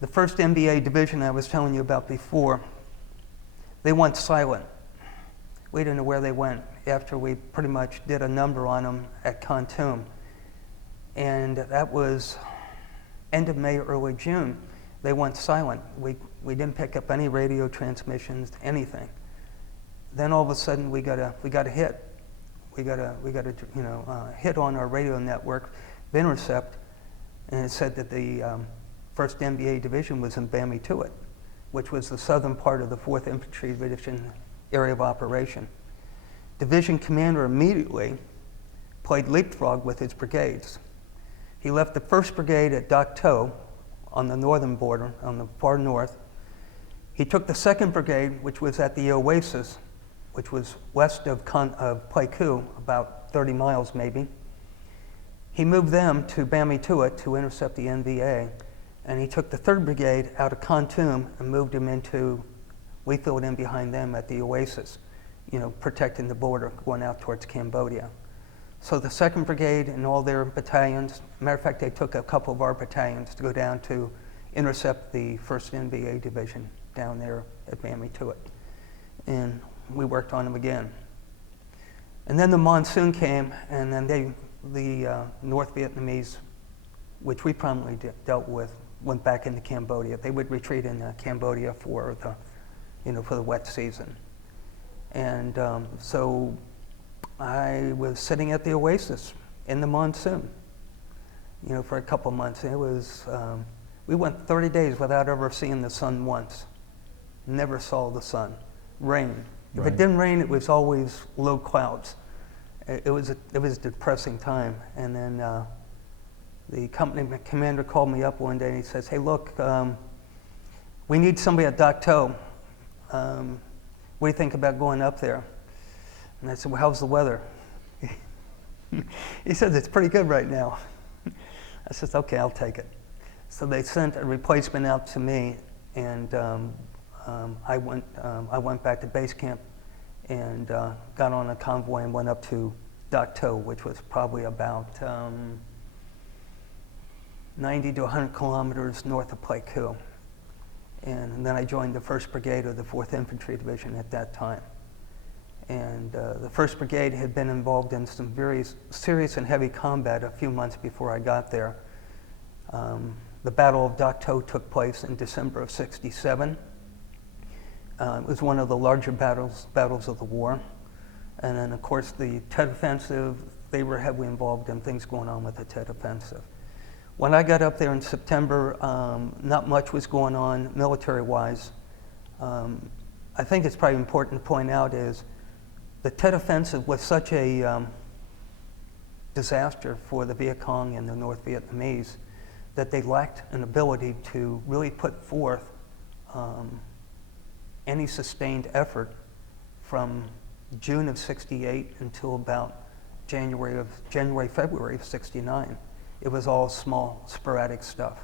The 1st NBA division I was telling you about before, they went silent. We didn't know where they went after we pretty much did a number on them at Khartoum. And that was end of May, early June. They went silent. We didn't pick up any radio transmissions, anything. Then all of a sudden we got a hit. We got a hit on our radio network, Intercept, and it said that the 1st NBA Division was in Bamituit, which was the southern part of the 4th Infantry Division area of operation. Division commander immediately played leapfrog with his brigades. He left the 1st Brigade at Dak To on the northern border, on the far north. He took the 2nd Brigade, which was at the Oasis, which was west of Pleiku, about 30 miles maybe. He moved them to Bamituit to intercept the NVA, and he took the 3rd Brigade out of Khartoum and moved them into, we filled in behind them at the Oasis, protecting the border going out towards Cambodia. So the 2nd Brigade and all their battalions, matter of fact, they took a couple of our battalions to go down to intercept the 1st NVA Division down there at Bamituit. And we worked on them again. And then the monsoon came, and then the North Vietnamese, which we prominently dealt with, went back into Cambodia. They would retreat in Cambodia for the wet season. And so I was sitting at the Oasis in the monsoon, for a couple months. It was, we went 30 days without ever seeing the sun once. Never saw the sun. Rain. If it didn't rain, it was always low clouds. It was a depressing time. And then the company commander called me up one day and he says, "Hey, look, we need somebody at Dak To. What do you think about going up there?" And I said, "Well, how's the weather?" He said, "It's pretty good right now." I said, "Okay, I'll take it." So they sent a replacement out to me, and I went back to base camp and got on a convoy and went up to Dak To, which was probably about 90 to 100 kilometers north of Pleiku. And then I joined the 1st Brigade of the 4th Infantry Division at that time. And the 1st Brigade had been involved in some very serious and heavy combat a few months before I got there. The Battle of Dak To took place in December of '67. It was one of the larger battles of the war. And then, of course, the Tet Offensive, they were heavily involved in things going on with the Tet Offensive. When I got up there in September, not much was going on military-wise. I think it's probably important to point out is the Tet Offensive was such a disaster for the Viet Cong and the North Vietnamese that they lacked an ability to really put forth any sustained effort from June of '68 until about January, February of '69. It was all small, sporadic stuff.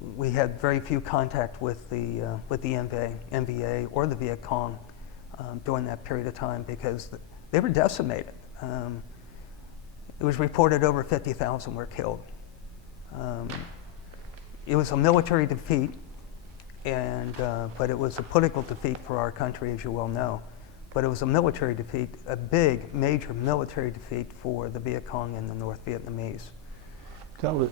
We had very few contact with the NVA or the Viet Cong during that period of time because they were decimated. It was reported over 50,000 were killed. It was a military defeat, but it was a political defeat for our country, as you well know. But it was a military defeat, a big, major military defeat for the Viet Cong and the North Vietnamese. Tell us,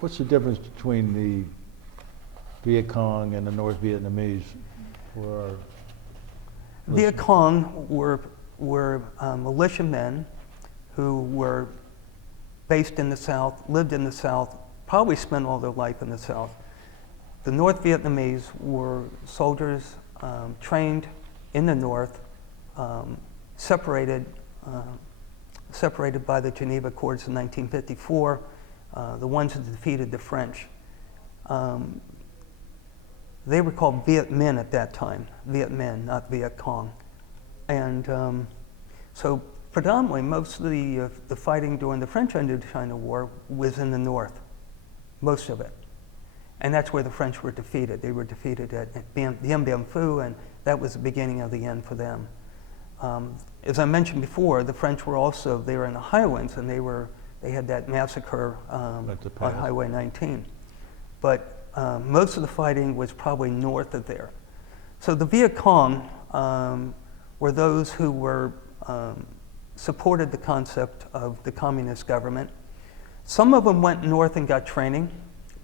what's the difference between the Viet Cong and the North Vietnamese? Viet Cong were militiamen who were based in the South, lived in the South, probably spent all their life in the South. The North Vietnamese were soldiers trained in the North, separated by the Geneva Accords in 1954, the ones that defeated the French. They were called Viet Minh at that time, Viet Minh, not Viet Cong. And so predominantly most of the fighting during the French Indochina War was in the North, most of it. And that's where the French were defeated. They were defeated at Dien Bien Phu, and that was the beginning of the end for them. As I mentioned before, the French were also, they were in the highlands, and they were They had that massacre At the on pass. Highway 19. But most of the fighting was probably north of there. So the Viet Cong were those who were supported the concept of the communist government. Some of them went north and got training,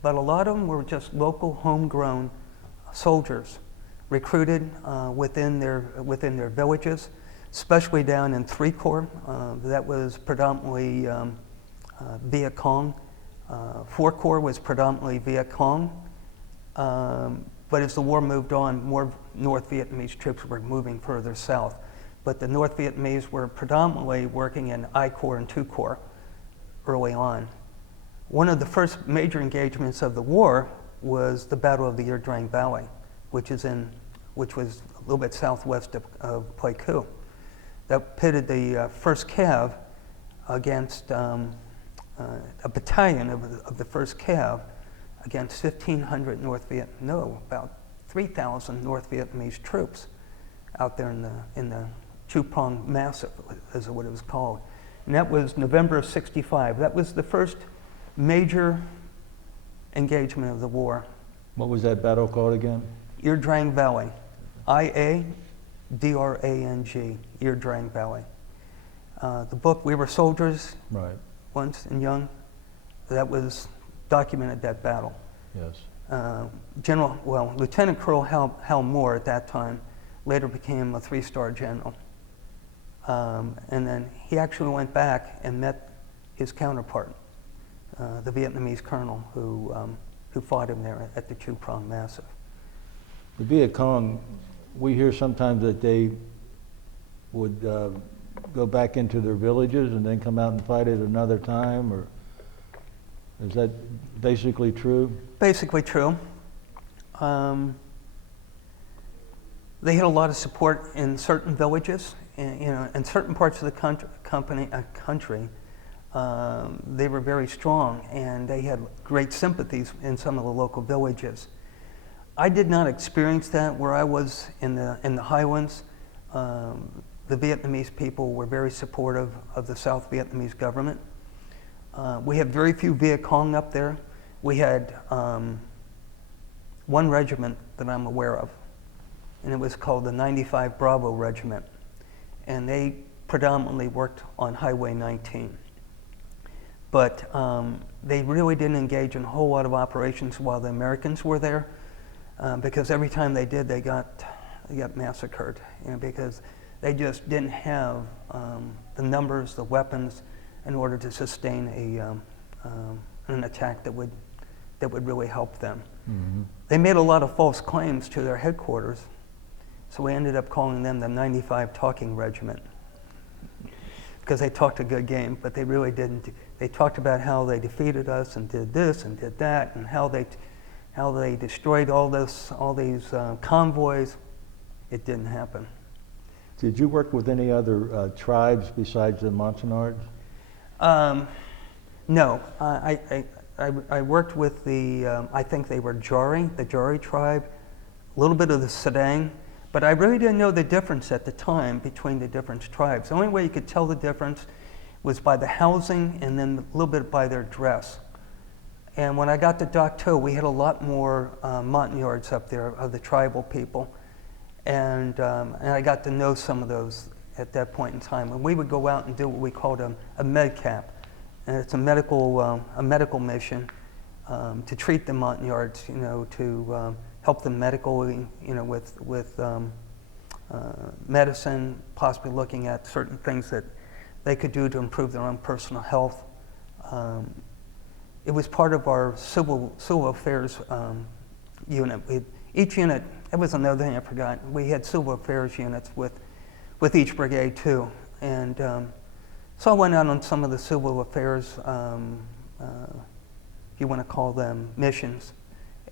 but a lot of them were just local homegrown soldiers recruited within their villages, especially down in 3 Corps. That was predominantly Viet Cong. 4 Corps was predominantly Viet Cong. But as the war moved on, more North Vietnamese troops were moving further south. But the North Vietnamese were predominantly working in I Corps and 2 Corps early on. One of the first major engagements of the war was the Battle of the Ia Drang Valley, which was a little bit southwest of Pleiku. That pitted the 1st Cav against a battalion of the 1st Cav against 1,500 about 3,000 North Vietnamese troops out there in the Chu Prong Massif, is what it was called. And that was November of '65. That was the first major engagement of the war. What was that battle called again? Ia Drang Valley, I-A-D-R-A-N-G, Ia Drang Valley. The book, We Were Soldiers, Right, Once and Young, that was documented that battle. yes. Lieutenant Colonel Hal Moore at that time later became a 3-star general. And then he actually went back and met his counterpart, the Vietnamese colonel who fought him there at the Chu Prong Massif. The Viet Cong, we hear sometimes that they would go back into their villages and then come out and fight at another time, or is that basically true? Basically true. They had a lot of support in certain villages, in certain parts of the country. They were very strong, and they had great sympathies in some of the local villages. I did not experience that where I was in the highlands. The Vietnamese people were very supportive of the South Vietnamese government. We had very few Viet Cong up there. We had one regiment that I'm aware of, and it was called the 95 Bravo Regiment, and they predominantly worked on Highway 19. But they really didn't engage in a whole lot of operations while the Americans were there, because every time they did, they got massacred, because they just didn't have the numbers, the weapons, in order to sustain an attack that would really help them. Mm-hmm. They made a lot of false claims to their headquarters, so we ended up calling them the 95 Talking Regiment, because they talked a good game, but they really didn't. They talked about how they defeated us and did this and did that, and how they destroyed all these convoys. It didn't happen. Did you work with any other tribes besides the Montagnards? No, I worked with I think they were the Jari tribe, a little bit of the Sedang, but I really didn't know the difference at the time between the different tribes. The only way you could tell the difference was by the housing and then a little bit by their dress. And when I got to Dak To, we had a lot more Montagnards up there of the tribal people. And I got to know some of those at that point in time. And we would go out and do what we called a medcap. And it's a medical mission to treat the Montagnards, to help them medically, with medicine, possibly looking at certain things that they could do to improve their own personal health. It was part of our civil affairs unit. Each unit, that was another thing I forgot. We had civil affairs units with each brigade too. And so I went out on some of the civil affairs, if you want to call them missions.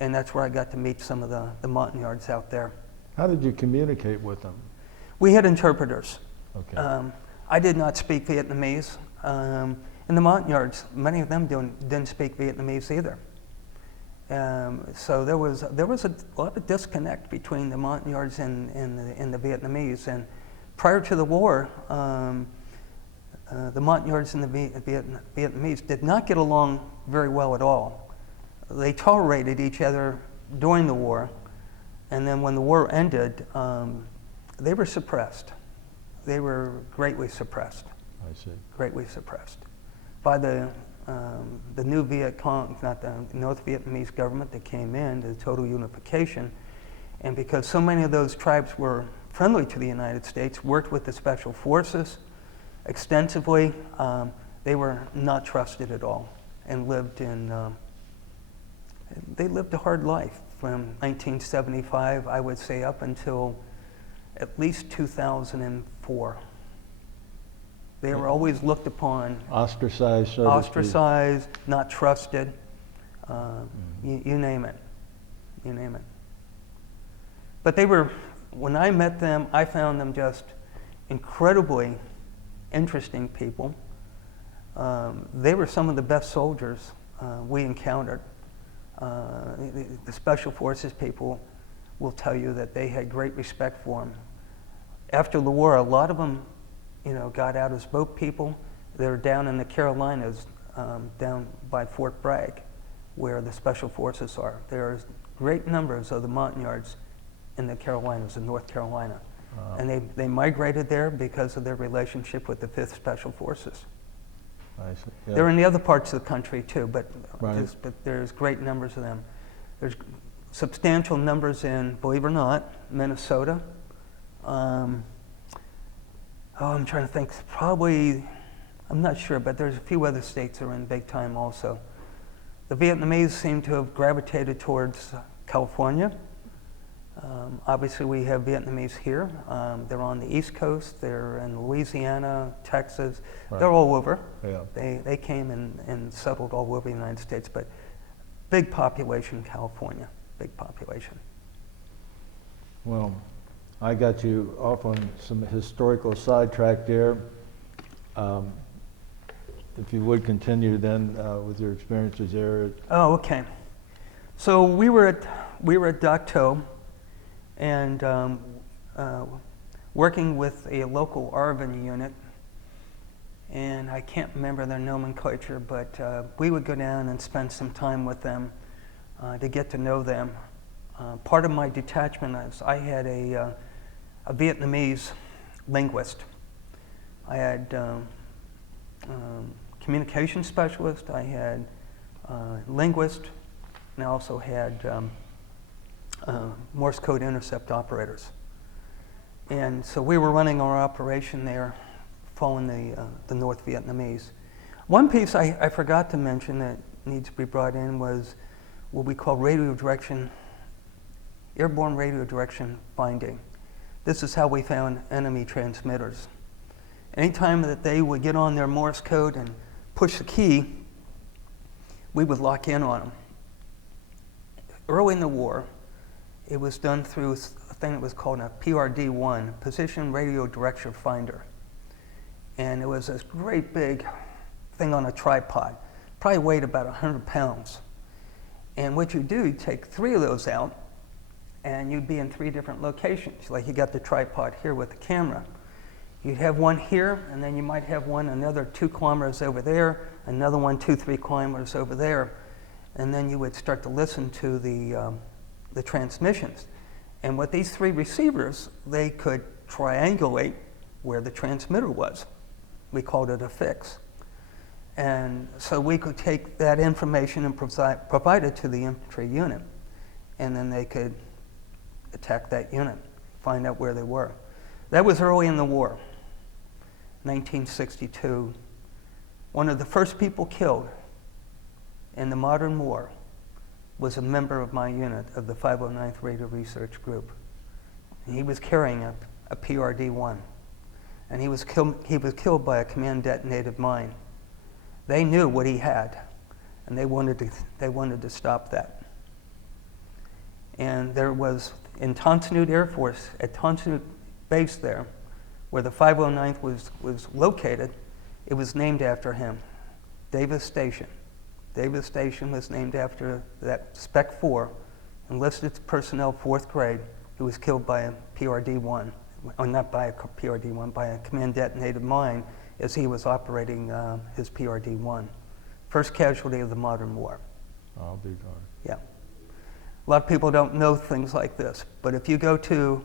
And that's where I got to meet some of the Montagnards out there. How did you communicate with them? We had interpreters. Okay. I did not speak Vietnamese. And the Montagnards, many of them didn't speak Vietnamese either. So there was a lot of disconnect between the Montagnards and the Vietnamese. And prior to the war, the Montagnards and the Vietnamese did not get along very well at all. They tolerated each other during the war, and then when the war ended, they were suppressed. They were greatly suppressed. I see. Greatly suppressed by the new Viet Cong, not the North Vietnamese government that came in, the total unification, and because so many of those tribes were friendly to the United States, worked with the special forces extensively, they were not trusted at all, and lived in. They lived a hard life from 1975, I would say, up until at least 2004. They were always looked upon, Ostracized, so to speak. ostracized, not trusted, you name it, you name it. But they were, when I met them, I found them just incredibly interesting people. They were some of the best soldiers we encountered. The Special Forces people will tell you that they had great respect for them. After the war, a lot of them, got out as boat people. They were down in the Carolinas, down by Fort Bragg, where the Special Forces are. There are great numbers of the Montagnards in the Carolinas, in North Carolina. And they migrated there because of their relationship with the 5th Special Forces. I see. Yeah. They're in the other parts of the country too, but Right. there's great numbers of them. There's substantial numbers in, believe it or not, Minnesota. I'm trying to think, probably, I'm not sure, but there's a few other states that are in big time also. The Vietnamese seem to have gravitated towards California. Obviously, we have Vietnamese here. They're on the East Coast. They're in Louisiana, Texas. Right. They're all over. Yeah. They came and settled all over the United States, but big population in California, big population. Well, I got you off on some historical sidetrack there. If you would continue then with your experiences there. Oh, okay. So we were at Dak To, and working with a local ARVN unit, and I can't remember their nomenclature, but we would go down and spend some time with them to get to know them. Part of my detachment is I had a Vietnamese linguist. I had communication specialist, I had linguist, and I also had Morse code intercept operators. And so we were running our operation there following the North Vietnamese. One piece I forgot to mention that needs to be brought in was what we call radio direction, airborne radio direction finding. This is how we found enemy transmitters. Anytime that they would get on their Morse code and push the key, we would lock in on them. Early in the war, it was done through a thing that was called a PRD-1, Position Radio Direction Finder. And it was this great big thing on a tripod, probably weighed about 100 pounds. And what you do, you take 3 of those out, and you'd be in 3 different locations. Like you got the tripod here with the camera. You'd have one here, and then you might have one another 2 kilometers over there, another one 2-3 kilometers over there, and then you would start to listen to the transmissions. And with these 3 receivers, they could triangulate where the transmitter was. We called it a fix. And so we could take that information and provide it to the infantry unit, and then they could attack that unit, find out where they were. That was early in the war, 1962. One of the first people killed in the modern war was a member of my unit of the 509th Radio Research Group. And he was carrying a PRD-1, and he was killed by a command detonated mine. They knew what he had, and they wanted to stop that. And there was, in Tonsanut Air Force, at Tonsanut Base there, where the 509th was located, it was named after him, Davis Station. Davis Station was named after that Spec 4, enlisted personnel 4th grade, who was killed by a PRD-1, or not by a PRD-1, by a command detonated mine as he was operating his PRD-1. First casualty of the modern war. I'll be darned. Yeah. A lot of people don't know things like this, but if you go to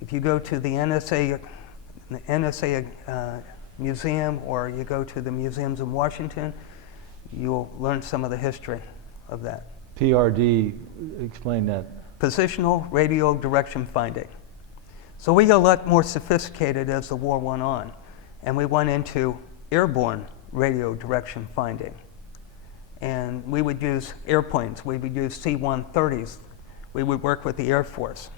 the NSA museum, or you go to the museums in Washington, you'll learn some of the history of that. PRD, explain that. Positional radio direction finding. So we got a lot more sophisticated as the war went on, and we went into airborne radio direction finding. And we would use airplanes, we would use C-130s, we would work with the Air Force.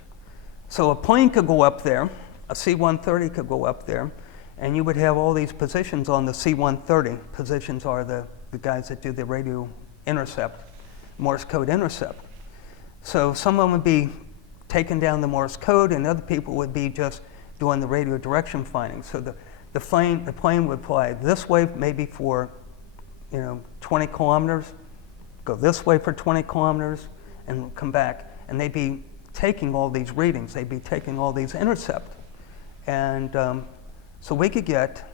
So a plane could go up there, a C-130 could go up there, and you would have all these positions on the C-130. Positions are the guys that do the radio intercept, Morse code intercept. So someone would be taking down the Morse code, and other people would be just doing the radio direction finding. So the plane would fly this way, maybe for 20 kilometers, go this way for 20 kilometers, and come back. And they'd be taking all these readings, they'd be taking all these intercepts. And so we could get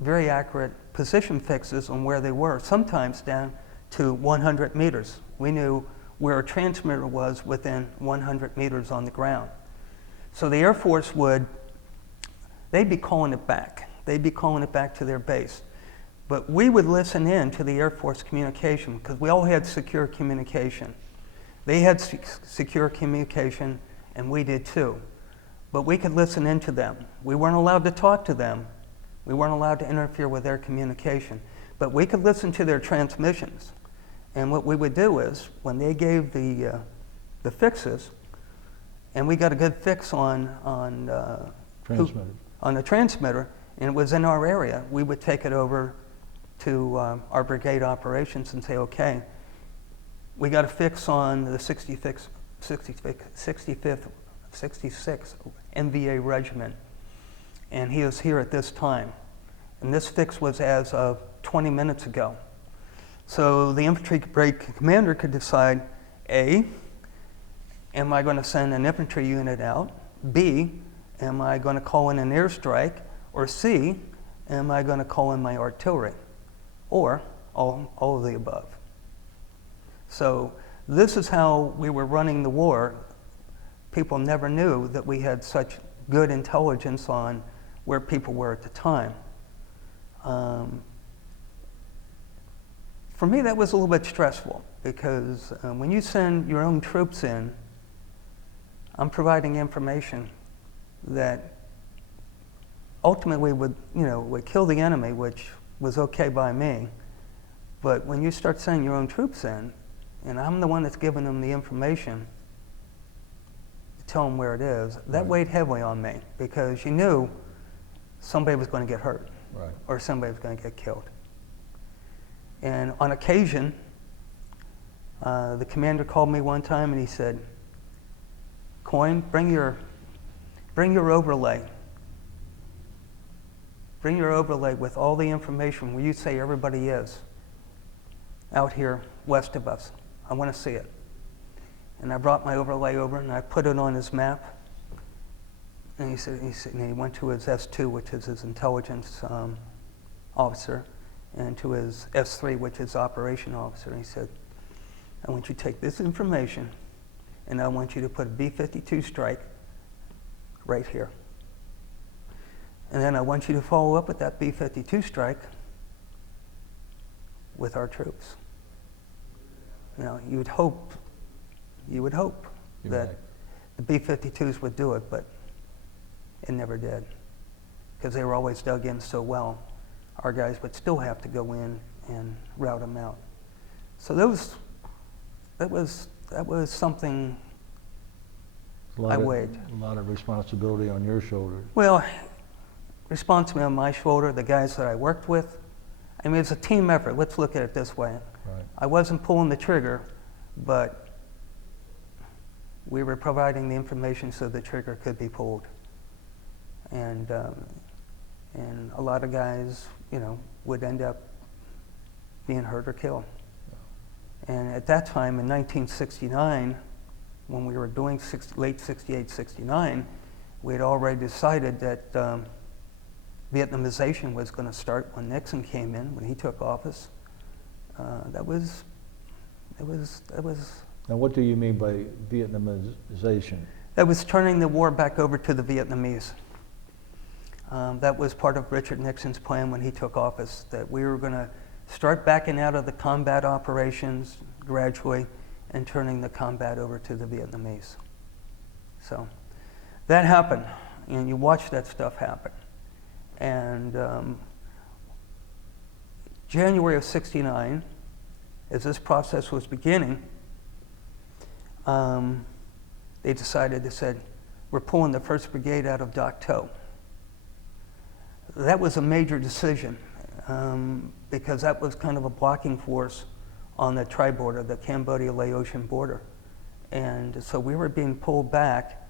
very accurate position fixes on where they were, sometimes down to 100 meters. We knew where a transmitter was within 100 meters on the ground. So the Air Force they'd be calling it back. They'd be calling it back to their base. But we would listen in to the Air Force communication, because we all had secure communication. They had secure communication, and we did too. But we could listen into them. We weren't allowed to talk to them. We weren't allowed to interfere with their communication. But we could listen to their transmissions. And what we would do is, when they gave the fixes, and we got a good fix on the transmitter, and it was in our area, we would take it over to our brigade operations and say, okay, we got a fix on the 66th MVA regiment, and he is here at this time. And this fix was as of 20 minutes ago. So the infantry brigade commander could decide, A, am I going to send an infantry unit out? B, am I going to call in an airstrike? Or C, am I going to call in my artillery? Or all of the above. So this is how we were running the war. People never knew that we had such good intelligence on where people were at the time. For me, that was a little bit stressful, because when you send your own troops in, I'm providing information that ultimately would kill the enemy, which was okay by me. But when you start sending your own troops in, and I'm the one that's giving them the information to tell them where it is, that weighed heavily on me, because you knew somebody was going to get hurt, or somebody was going to get killed. And on occasion, the commander called me one time and he said, Coyne, bring your overlay. Bring your overlay with all the information where you say everybody is out here west of us. I want to see it. And I brought my overlay over and I put it on his map. And and he went to his S2, which is his intelligence officer, and to his S3, which is operation officer. And he said, I want you to take this information and I want you to put a B-52 strike right here. And then I want you to follow up with that B-52 strike with our troops. Now, you would hope that the B-52s would do it, but it never did, because they were always dug in so well. Our guys would still have to go in and rout them out. So that was something I weighed. A lot of responsibility on your shoulders. Well, responsibility on my shoulder, the guys that I worked with. I mean, it's a team effort. Let's look at it this way. Right. I wasn't pulling the trigger, but we were providing the information so the trigger could be pulled. And a lot of guys, would end up being hurt or killed. And at that time, in 1969, when we were doing late 68, 69, we had already decided that Vietnamization was going to start when Nixon came in, when he took office. That was. Now, what do you mean by Vietnamization? That was turning the war back over to the Vietnamese. That was part of Richard Nixon's plan when he took office, that we were going to start backing out of the combat operations gradually and turning the combat over to the Vietnamese. So that happened, and you watch that stuff happen. And January of '69, as this process was beginning, they decided, they said, we're pulling the 1st Brigade out of Dak To. That was a major decision because that was kind of a blocking force on the tri-border, the Cambodia-Laotian border. And so we were being pulled back,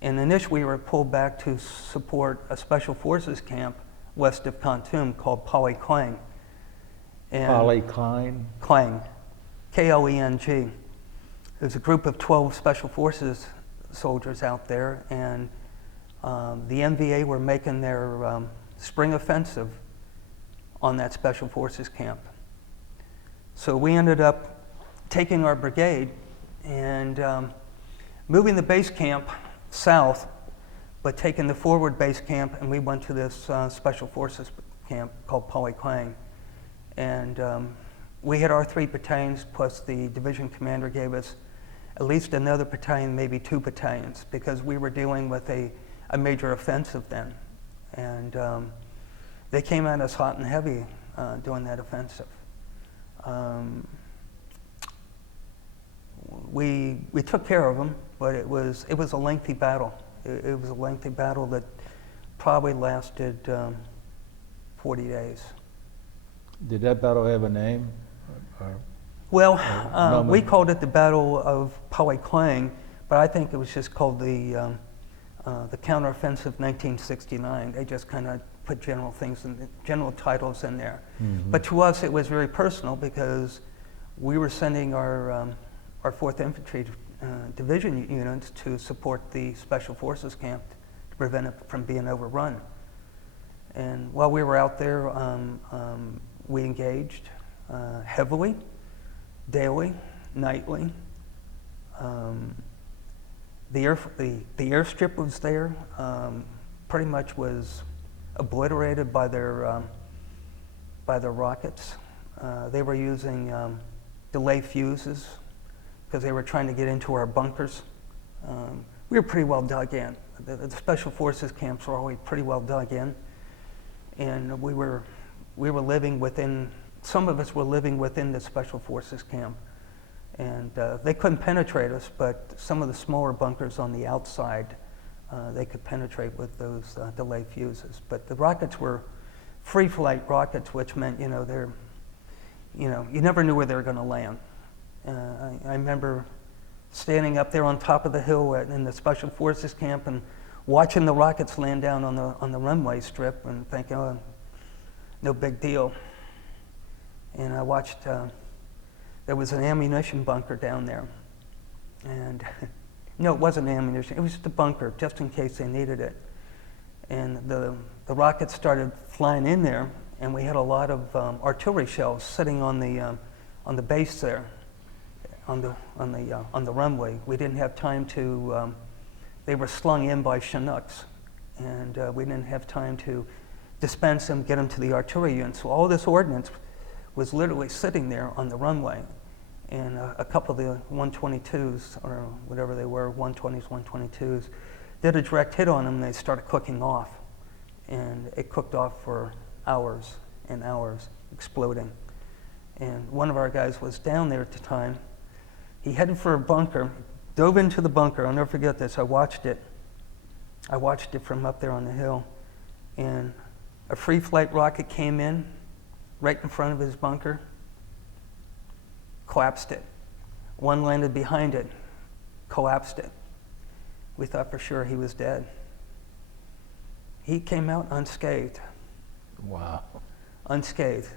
and initially we were pulled back to support a special forces camp west of Kontum called Coyne. Coyne? Klang, K-L-E-N-G. There's a group of 12 special forces soldiers out there, and the NVA were making their spring offensive on that special forces camp. So we ended up taking our brigade and moving the base camp south, but taking the forward base camp, and we went to this special forces camp called Coyne. And we had our 3 battalions, plus the division commander gave us at least another battalion, maybe 2 battalions, because we were dealing with a major offensive then. And they came at us hot and heavy during that offensive. We took care of them, but it was a lengthy battle. It was a lengthy battle that probably lasted 40 days. Did that battle have a name? Well, we called it the Battle of Coyne, but I think it was just called the Counteroffensive 1969. They just kind of put general titles in there. Mm-hmm. But to us, it was very personal because we were sending our 4th Infantry Division units to support the Special Forces camp to prevent it from being overrun. And while we were out there, we engaged heavily, daily, nightly. The airstrip was there, pretty much was obliterated by their rockets. They were using delay fuses because they were trying to get into our bunkers. We were pretty well dug in. The Special Forces camps were always pretty well dug in, and we were living within. Some of us were living within the Special Forces camp, and they couldn't penetrate us, but some of the smaller bunkers on the outside, they could penetrate with those delay fuses. But the rockets were free flight rockets, which meant, you never knew where they were going to land. I remember standing up there on top of the hill in the Special Forces camp and watching the rockets land down on the runway strip and thinking, oh, no big deal. And I watched, there was an ammunition bunker down there. And no, it wasn't ammunition, it was just a bunker, just in case they needed it. And the rockets started flying in there, and we had a lot of artillery shells sitting on the base there, on the runway. We didn't have time to, they were slung in by Chinooks, and we didn't have time to dispense them, get them to the artillery units. So all this ordnance was literally sitting there on the runway. And a couple of the 122s, or whatever they were, 120s, 122s, did a direct hit on them, and they started cooking off. And it cooked off for hours and hours, exploding. And one of our guys was down there at the time. He headed for a bunker, dove into the bunker. I'll never forget this. I watched it from up there on the hill. And a free flight rocket came in right in front of his bunker, collapsed it. One landed behind it, collapsed it. We thought for sure he was dead. He came out unscathed. Wow. Unscathed.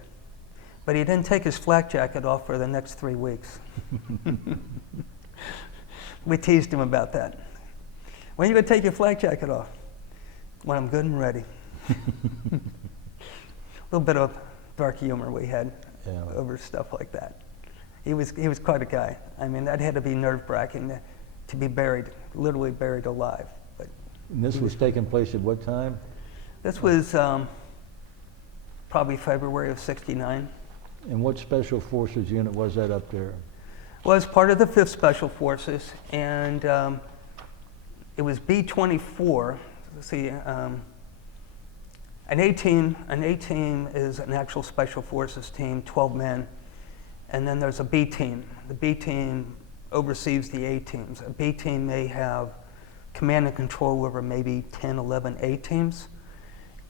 But he didn't take his flak jacket off for the next 3 weeks. We teased him about that. When are you going to take your flak jacket off? When I'm good and ready. A little bit of dark humor we had Yeah. over stuff like that. He was quite a guy. I mean, that had to be nerve-wracking to be buried, literally buried alive. But And this was taking place at what time? this was probably February of '69. And what Special Forces unit was that up there? Well, it's part of the 5th Special Forces, and it was B-24. Let's see, an A-team is an actual Special Forces team, 12 men, and then there's a B-team. The B-team oversees the A-teams. A B-team may have command and control over maybe 10, 11 A-teams,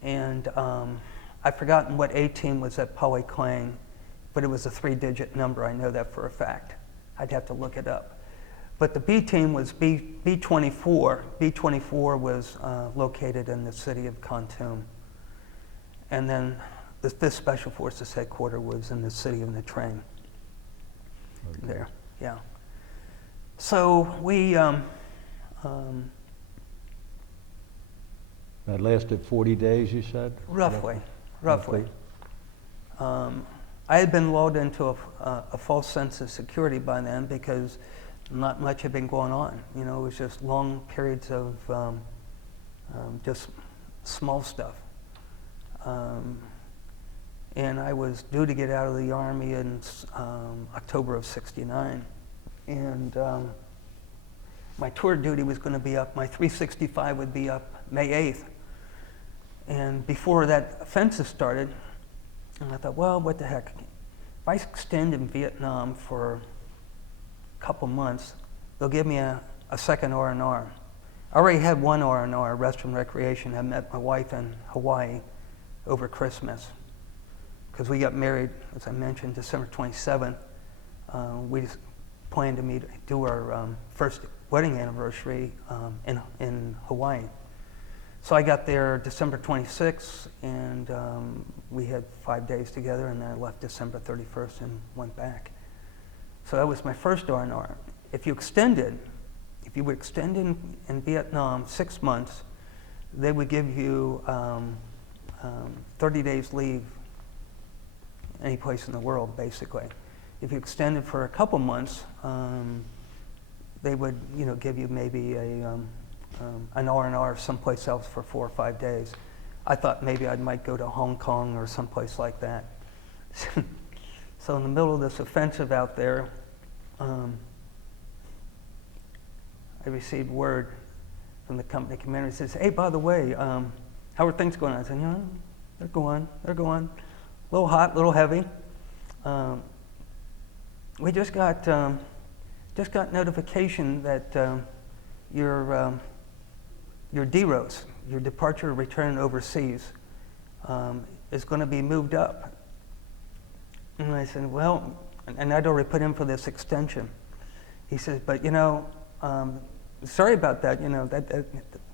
and I've forgotten what A-team was at Coyne, but it was a 3-digit number. I know that for a fact. I'd have to look it up. But the B team was B-24. B-24 was located in the city of Khartoum. And then the 5th Special Forces headquarters was in the city of Natrain. Okay. There, yeah. So we, That lasted 40 days, you said? roughly. I had been lulled into a false sense of security by then because not much had been going on. You know, it was just long periods of just small stuff. And I was due to get out of the Army in October of '69. And my tour duty was going to be up, my 365 would be up May 8th. And before that offensive started, and I thought, well, what the heck? If I extend in Vietnam for a couple months, they'll give me a second R&R. I already had one R&R, Rest and Recreation. I met my wife in Hawaii over Christmas because we got married, as I mentioned, December 27th. We just planned to do our first wedding anniversary in Hawaii. So I got there December 26th, and we had 5 days together, and then I left December 31st and went back. So that was my first R&R. If you would extend in Vietnam 6 months, they would give you 30 days leave any place in the world, basically. If you extended for a couple months, they would, give you maybe an R&R someplace else for 4 or 5 days. I thought maybe I might go to Hong Kong or someplace like that. So in the middle of this offensive out there, I received word from the company commander. He says, hey, by the way, how are things going? I said, they're going. A little hot, a little heavy. We just got notification that your DROS, your departure return overseas, is going to be moved up. And I said, well, and I'd already put in for this extension. He says, but sorry about that, that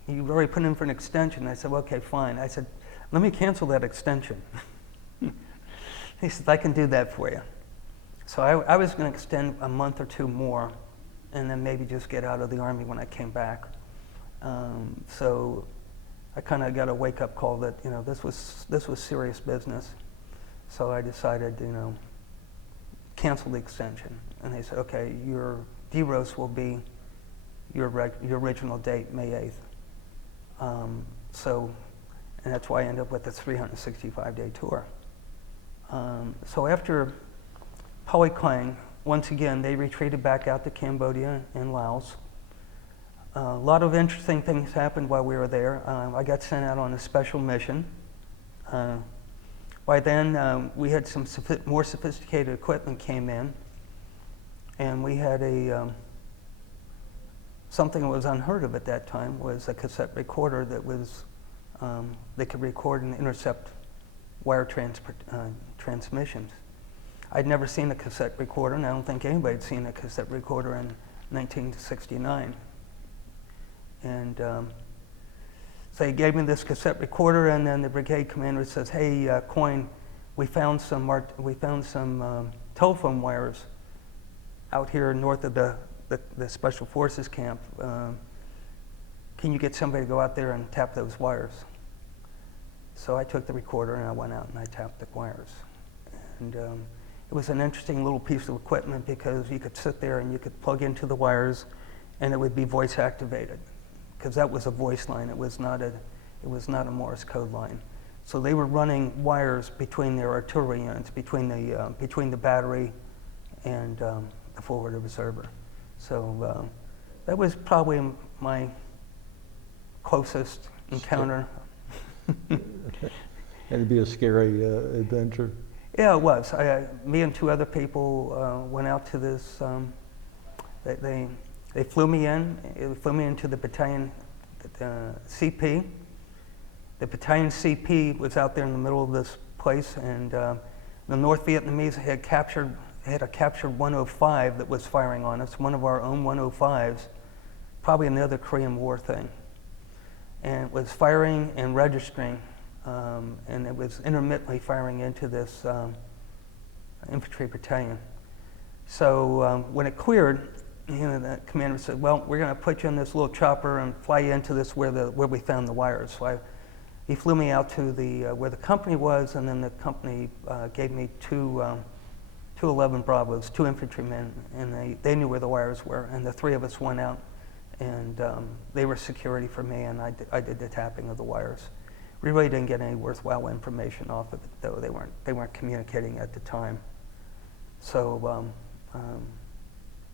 you already put in for an extension. I said, well, okay, fine. I said, let me cancel that extension. He says, I can do that for you. So I was going to extend a month or 2 more, and then maybe just get out of the Army when I came back. So I kind of got a wake-up call that this was serious business. So I decided cancel the extension, and they said, okay, your DROS will be your original date, May 8th. And that's why I ended up with a 365-day tour. So after Coyne, once again, they retreated back out to Cambodia and Laos. A lot of interesting things happened while we were there. I got sent out on a special mission. By then, we had some more sophisticated equipment came in, and we had something that was unheard of at that time was a cassette recorder that was that could record and intercept wire transmissions. I'd never seen a cassette recorder, and I don't think anybody had seen a cassette recorder in 1969. And so he gave me this cassette recorder, and then the brigade commander says, "Hey, Coyne, we found some telephone wires out here north of the Special Forces camp. Can you get somebody to go out there and tap those wires?" So I took the recorder and I went out and I tapped the wires. And it was an interesting little piece of equipment because you could sit there and you could plug into the wires and it would be voice activated, because that was a voice line. It was not a Morse code line. So they were running wires between their artillery units, between the battery and the forward observer. So that was probably my closest encounter. It'd be a scary adventure. Yeah, it was. Me and two other people went out to this. They flew me in. They flew me into the battalion CP. The battalion CP was out there in the middle of this place, and the North Vietnamese had a captured 105 that was firing on us, one of our own 105s, probably another Korean War thing. And it was firing and registering, and it was intermittently firing into this infantry battalion. So when it cleared, the commander said, "Well, we're going to put you in this little chopper and fly you into this where we found the wires." So he flew me out to where the company was, and then the company gave me two 11 Bravos, 2 infantrymen, and they knew where the wires were, and the 3 of us went out, and they were security for me, and I did the tapping of the wires. We really didn't get any worthwhile information off of it, though. They weren't communicating at the time. So,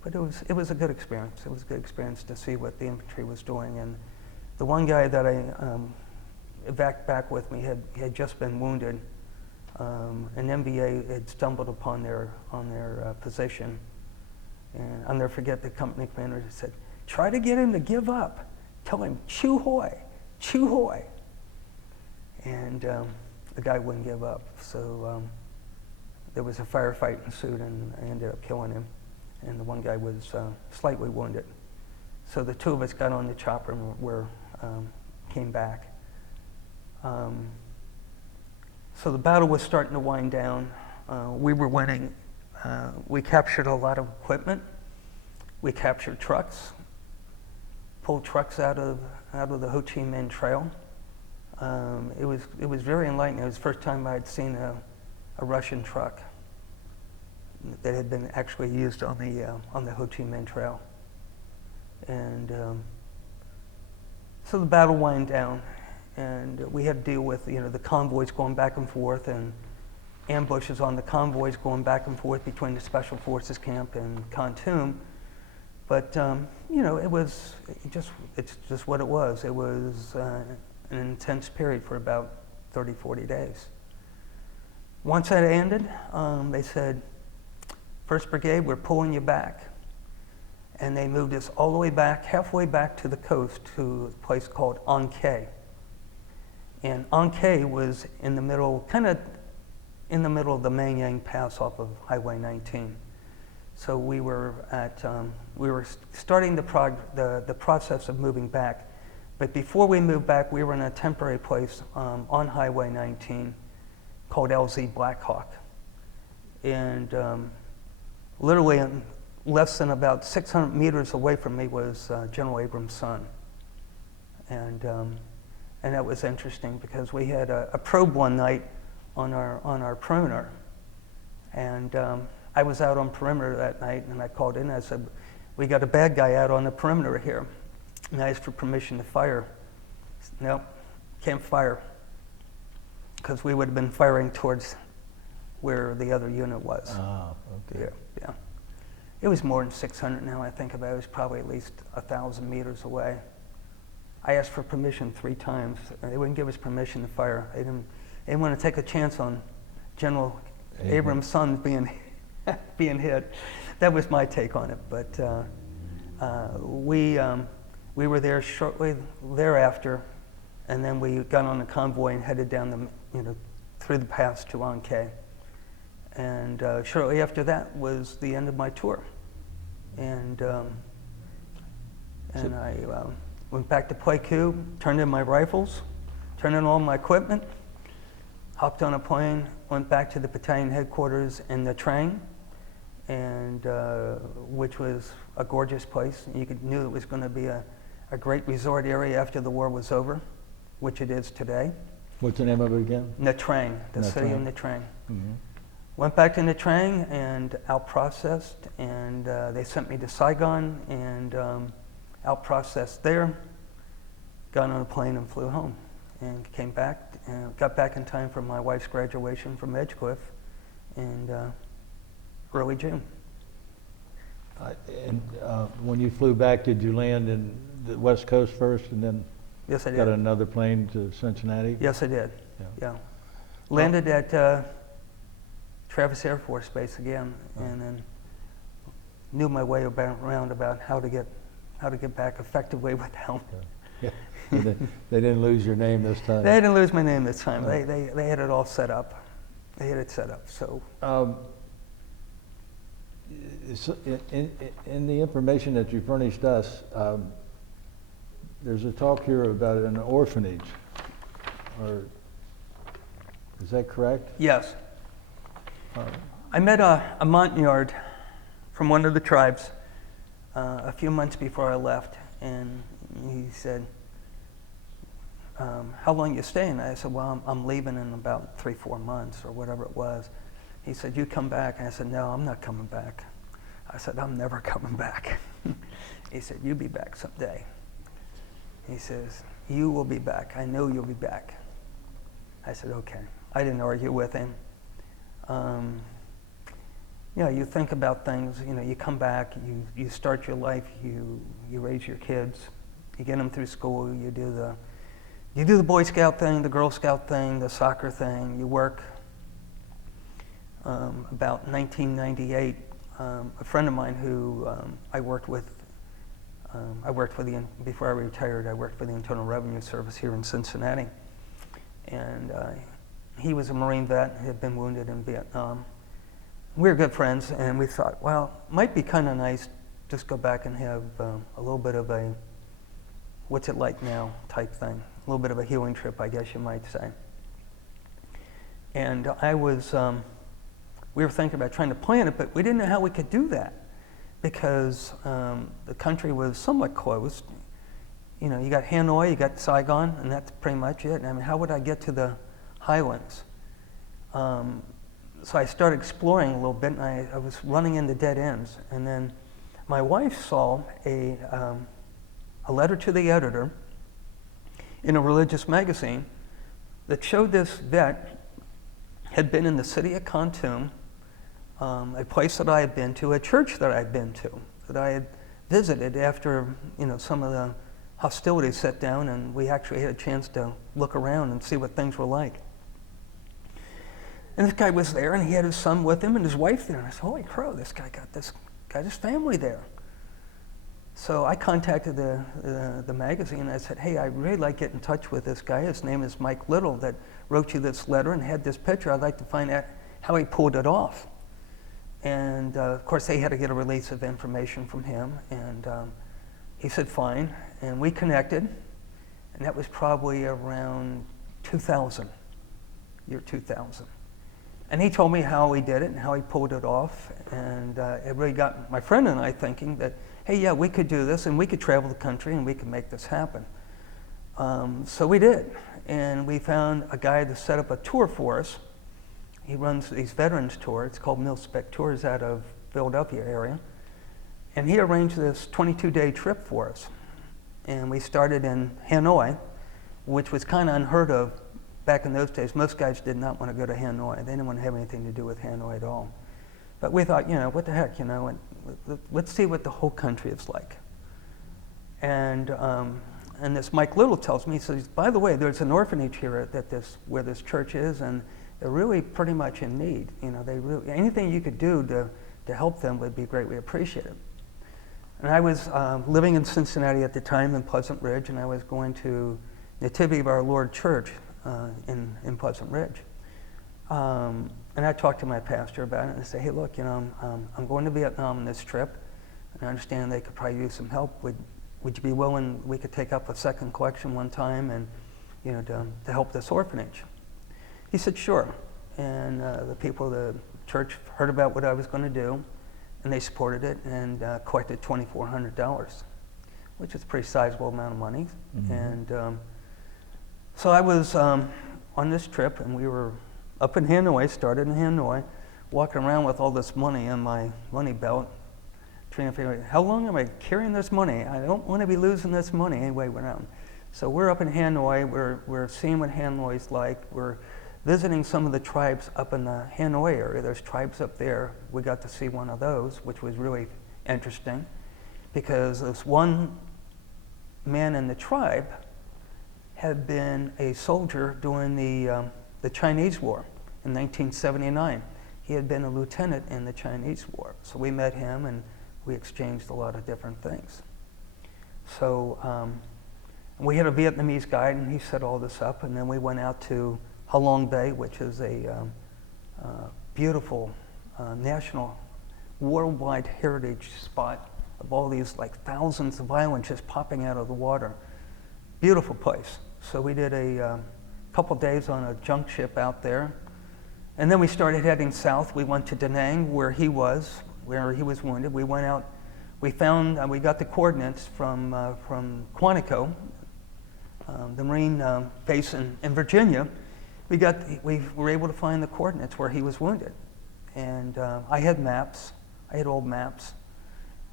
but it was a good experience. It was a good experience to see what the infantry was doing, and the one guy that I evac'd back with me had just been wounded. An MBA had stumbled upon their position, and I'll never forget the company commander said, "Try to get him to give up. Tell him, chew hoy, chew hoy." And the guy wouldn't give up, so there was a firefight ensued, and I ended up killing him, and the one guy was slightly wounded. So the 2 of us got on the chopper and came back. So the battle was starting to wind down. We were winning. We captured a lot of equipment. We captured trucks, pulled trucks out of the Ho Chi Minh Trail. It was very enlightening. It was the first time I had seen a Russian truck that had been actually used on the Ho Chi Minh Trail. And so the battle wound down, and we had to deal with the convoys going back and forth, and ambushes on the convoys going back and forth between the Special Forces camp and Khartoum. But it's just what it was. It was an intense period for about 30, 40 days. Once that ended, they said, "First Brigade, we're pulling you back." And they moved us all the way back, halfway back to the coast, to a place called An Khe. And An Khe was in the middle, kind of in the middle of the Mang Yang Pass off of Highway 19. So we were starting the process of moving back. But before we moved back, we were in a temporary place on Highway 19 called LZ Blackhawk. And literally less than about 600 meters away from me was General Abrams' son. And that was interesting because we had a probe one night on our perimeter. And I was out on perimeter that night, and I called in and I said, "We got a bad guy out on the perimeter here." And I asked for permission to fire. "Nope, can't fire," because we would have been firing towards where the other unit was. Ah, okay. Yeah. It was more than 600 now, I think about it. It was probably at least 1,000 meters away. I asked for permission 3 times. They wouldn't give us permission to fire. They didn't want to take a chance on General Abrams' son being hit. That was my take on it. But we were there shortly thereafter, and then we got on a convoy and headed down through the pass to An Khe. And shortly after that was the end of my tour. And I went back to Pleiku, turned in my rifles, turned in all my equipment, hopped on a plane, went back to the battalion headquarters in the train, and which was a gorgeous place. You knew it was going to be a great resort area after the war was over, which it is today. What's the name of it again? Nha Trang, the city of Nha Nha Trang. Mm-hmm. Went back to Nha Trang and out-processed, and they sent me to Saigon and out-processed there. Got on a plane and flew home, and came back, and got back in time for my wife's graduation from Edgecliff in early June. And when you flew back, did you land in the West Coast first and then Yes, I got did. another plane to Cincinnati? Yes, I did. Yeah. Yeah. Landed at Travis Air Force Base again, and then knew my way around about how to get back effectively without. Yeah. They didn't lose your name this time. They didn't lose my name this time. They had it all set up. They had it set up. So in the information that you furnished us, there's a talk here about an orphanage. Or is that correct? yes, I met a Montagnard from one of the tribes a few months before I left, and he said, how long you staying? I said, well, I'm leaving in about 3-4 months or whatever it was. He said, you come back? And I said, no, I'm not coming back. I said, I'm never coming back. He said, you'll be back someday. He says, you will be back. I know you'll be back. I said, okay. I didn't argue with him. You know, you think about things, you know, you come back, you start your life, you raise your kids, you get them through school, you do the Boy Scout thing, the Girl Scout thing, the soccer thing, you work. About 1998, a friend of mine who I worked with before I retired, I worked for the Internal Revenue Service here in Cincinnati. And he was a Marine vet, had been wounded in Vietnam. We were good friends, and we thought, well, it might be kind of nice just go back and have a little bit of a what's it like now type thing, a little bit of a healing trip, I guess you might say. And we were thinking about trying to plan it, but we didn't know how we could do that because the country was somewhat closed. You know, you got Hanoi, you got Saigon, and that's pretty much it. I mean, how would I get to the highlands? So I started exploring a little bit, and I was running into dead ends. And then my wife saw a letter to the editor in a religious magazine that showed this vet had been in the city of Khartoum, a place that I had been to, a church that I had been to, that I had visited after, you know, some of the hostilities set down, and we actually had a chance to look around and see what things were like. And this guy was there, and he had his son with him and his wife there. And I said, holy crow, this guy got his family there. So I contacted the magazine, and I said, hey, I'd really like to get in touch with this guy. His name is Mike Little that wrote you this letter and had this picture. I'd like to find out how he pulled it off. And of course, they had to get a release of information from him. And he said, fine. And we connected. And that was probably around 2000, year 2000. And he told me how he did it and how he pulled it off. And it really got my friend and I thinking that, hey, yeah, we could do this and we could travel the country and we could make this happen. So we did. And we found a guy to set up a tour for us. He runs these veterans tours. It's called Mil-Spec Tours out of Philadelphia area. And he arranged this 22-day trip for us. And we started in Hanoi, which was kind of unheard of back in those days. Most guys did not want to go to Hanoi. They didn't want to have anything to do with Hanoi at all. But we thought, you know, what the heck, you know, and let's see what the whole country is like. And this Mike Little tells me, he says, by the way, there's an orphanage here where this church is, and they're really pretty much in need. You know, anything you could do to help them would be greatly appreciated. And I was living in Cincinnati at the time in Pleasant Ridge, and I was going to Nativity of Our Lord Church in Pleasant Ridge. And I talked to my pastor about it, and I said, hey, look, you know, I'm going to Vietnam on this trip, and I understand they could probably use some help. Would you be willing, we could take up a second collection one time and, you know, to help this orphanage? He said, sure. And the people of the church heard about what I was going to do, and they supported it and collected $2,400, which is a pretty sizable amount of money. Mm-hmm. And so I was on this trip, and we were up in Hanoi, started in Hanoi, walking around with all this money in my money belt, trying to figure out, how long am I carrying this money? I don't want to be losing this money anyway around. So we're up in Hanoi, we're seeing what Hanoi's like, we're visiting some of the tribes up in the Hanoi area. There's tribes up there. We got to see one of those, which was really interesting, because this one man in the tribe had been a soldier during the Chinese War in 1979. He had been a lieutenant in the Chinese War. So we met him and we exchanged a lot of different things. So we had a Vietnamese guide and he set all this up, and then we went out to Halong Bay, which is a beautiful national worldwide heritage spot of all these like thousands of islands just popping out of the water. Beautiful place. So we did a couple days on a junk ship out there. And then we started heading south. We went to Da Nang, where he was wounded. We went out, we found, we got the coordinates from Quantico, the Marine base in Virginia. We were able to find the coordinates where he was wounded. And I had maps, I had old maps,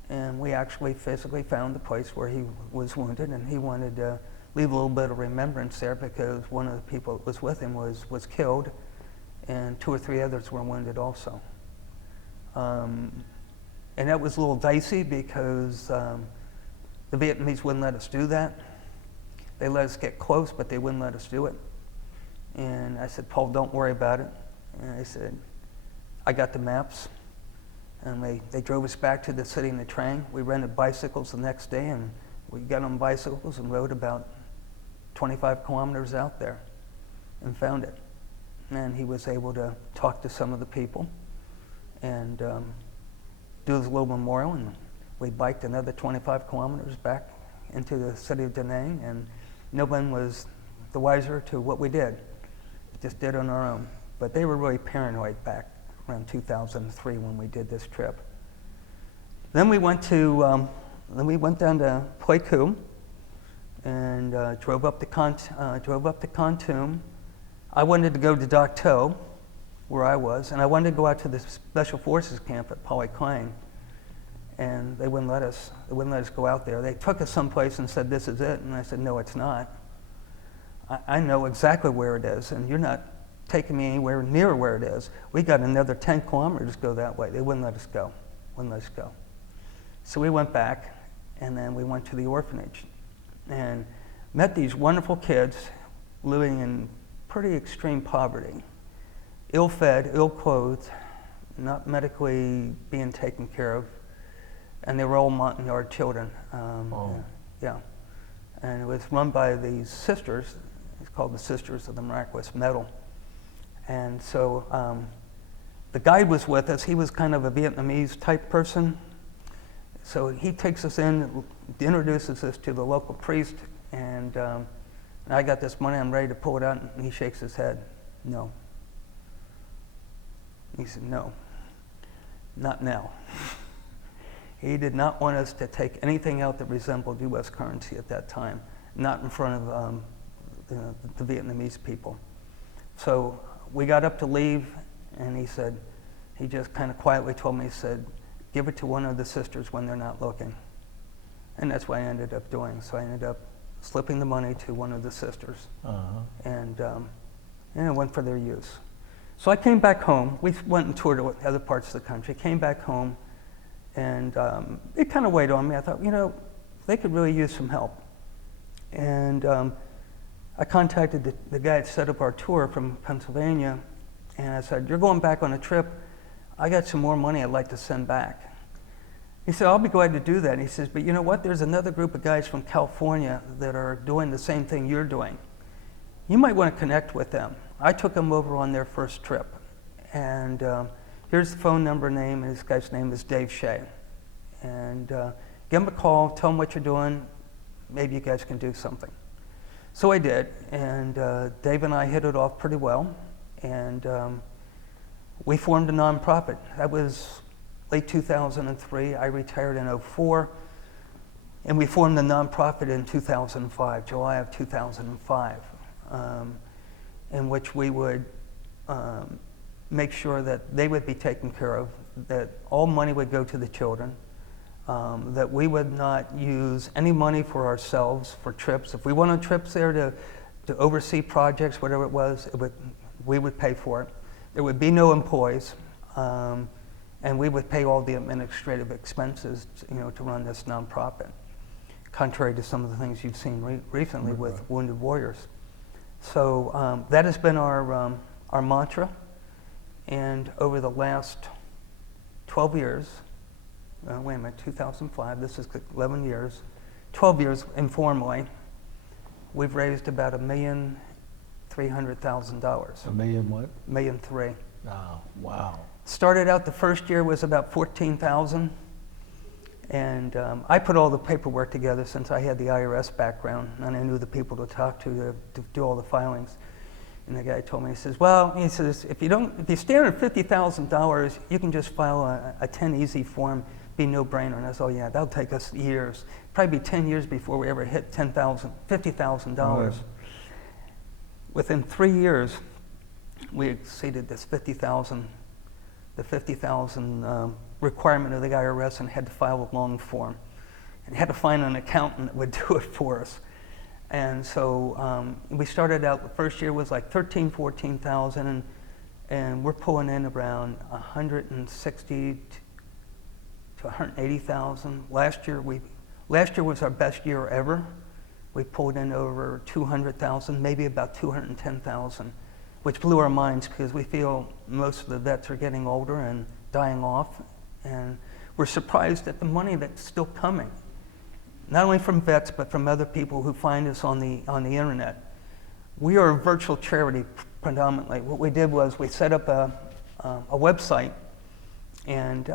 and we actually physically found the place where he was wounded, and he wanted to leave a little bit of remembrance there because one of the people that was with him was killed, and 2 or 3 others were wounded also. And that was a little dicey because the Vietnamese wouldn't let us do that. They let us get close, but they wouldn't let us do it. And I said, Paul, don't worry about it. And I said, I got the maps. And they drove us back to the city in the train. We rented bicycles the next day, and we got on bicycles and rode about 25 kilometers out there and found it. And he was able to talk to some of the people and do his little memorial. And we biked another 25 kilometers back into the city of Da Nang, and no one was the wiser to what we did. Just did on our own. But they were really paranoid back around 2003 when we did this trip. Then we went down to Pleiku and drove up to Kontum. I wanted to go to Dak To, where I was, and I wanted to go out to the Special Forces camp at Coyne, and they wouldn't let us go out there. They took us someplace and said, this is it, and I said, no, it's not. I know exactly where it is, and you're not taking me anywhere near where it is. We got another 10 kilometers to go that way. They wouldn't let us go, So we went back, and then we went to the orphanage and met these wonderful kids living in pretty extreme poverty, ill-fed, ill-clothed, not medically being taken care of, and they were all Montagnard children. Yeah, and it was run by these sisters. It's called the Sisters of the Miraculous Medal. And so the guide was with us. He was kind of a Vietnamese type person. So he takes us in, introduces us to the local priest, and I got this money, I'm ready to pull it out, and he shakes his head, no. He said, no, not now. He did not want us to take anything out that resembled U.S. currency at that time, not in front of the Vietnamese people. So we got up to leave, and he just kind of quietly told me, he said, give it to one of the sisters when they're not looking. And that's what I ended up doing. So I ended up slipping the money to one of the sisters, and it went for their use. So I came back home. We went and toured other parts of the country, came back home, and it kind of weighed on me. I thought, they could really use some help. And I contacted the guy that set up our tour from Pennsylvania, and I said, you're going back on a trip. I got some more money I'd like to send back. He said, I'll be glad to do that. And he says, but you know what? There's another group of guys from California that are doing the same thing you're doing. You might want to connect with them. I took them over on their first trip. And here's the phone number, name, and this guy's name is Dave Shea. And give him a call, tell him what you're doing. Maybe you guys can do something. So I did, and Dave and I hit it off pretty well. And we formed a nonprofit. That was late 2003. I retired in 2004, and we formed the nonprofit in 2005, July of 2005. in which we would make sure that they would be taken care of, that all money would go to the children, that we would not use any money for ourselves for trips. If we went on trips there to oversee projects, whatever it was, we would pay for it. There would be no employees, and we would pay all the administrative expenses, to run this nonprofit, contrary to some of the things you've seen recently with Wounded Warriors. So that has been our mantra, and over the last 12 years, 2005, this is 11 years, 12 years informally, we've raised about $1,300,000. $1 million what? $1.3 million. Oh, wow. Started out the first year was about 14,000, and I put all the paperwork together since I had the IRS background and I knew the people to talk to do all the filings. And the guy told me, he says, if you stand at $50,000, you can just file a 10 easy form, be no brainer. And I said, oh yeah, that'll take us years. Probably be 10 years before we ever hit $50,000. Right. Within 3 years, we exceeded this the 50,000 requirement of the IRS, and had to file a long form, and had to find an accountant that would do it for us. And so we started out, the first year was like 14,000, and we're pulling in around 160 to 180,000. Last year was our best year ever. We pulled in over 200,000, maybe about 210,000, which blew our minds because we feel most of the vets are getting older and dying off, and we're surprised at the money that's still coming, not only from vets but from other people who find us on the internet. We are a virtual charity predominantly. What we did was we set up a website, and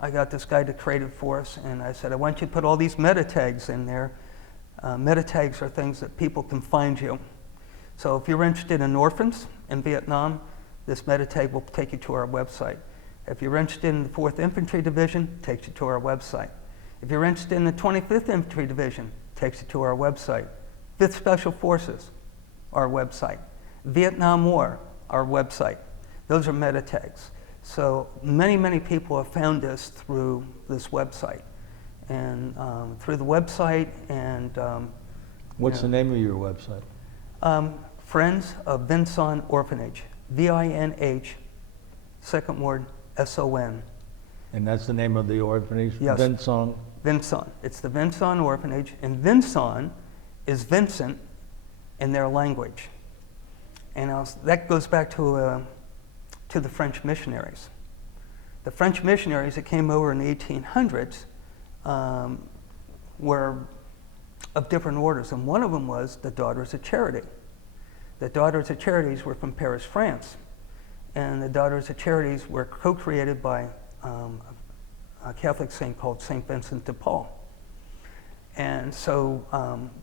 I got this guy to create it for us, and I said, I want you to put all these meta tags in there. Meta tags are things that people can find you. So if you're interested in orphans in Vietnam, this meta tag will take you to our website. If you're interested in the 4th Infantry Division, it takes you to our website. If you're interested in the 25th Infantry Division, it takes you to our website. 5th Special Forces, our website. Vietnam War, our website. Those are meta tags. So many, many people have found us through this website. And through the website, and What's the name of your website? Friends of Vinson Orphanage, VINH, second word, SON. And that's the name of the orphanage? Yes. Vinson? Vinson. It's the Vinson Orphanage, and Vinson is Vincent in their language. And that goes back to the French missionaries. The French missionaries that came over in the 1800s were of different orders, and one of them was the Daughters of Charity. The Daughters of Charities were from Paris, France, and the Daughters of Charities were co-created by a Catholic saint called St. Vincent de Paul. And so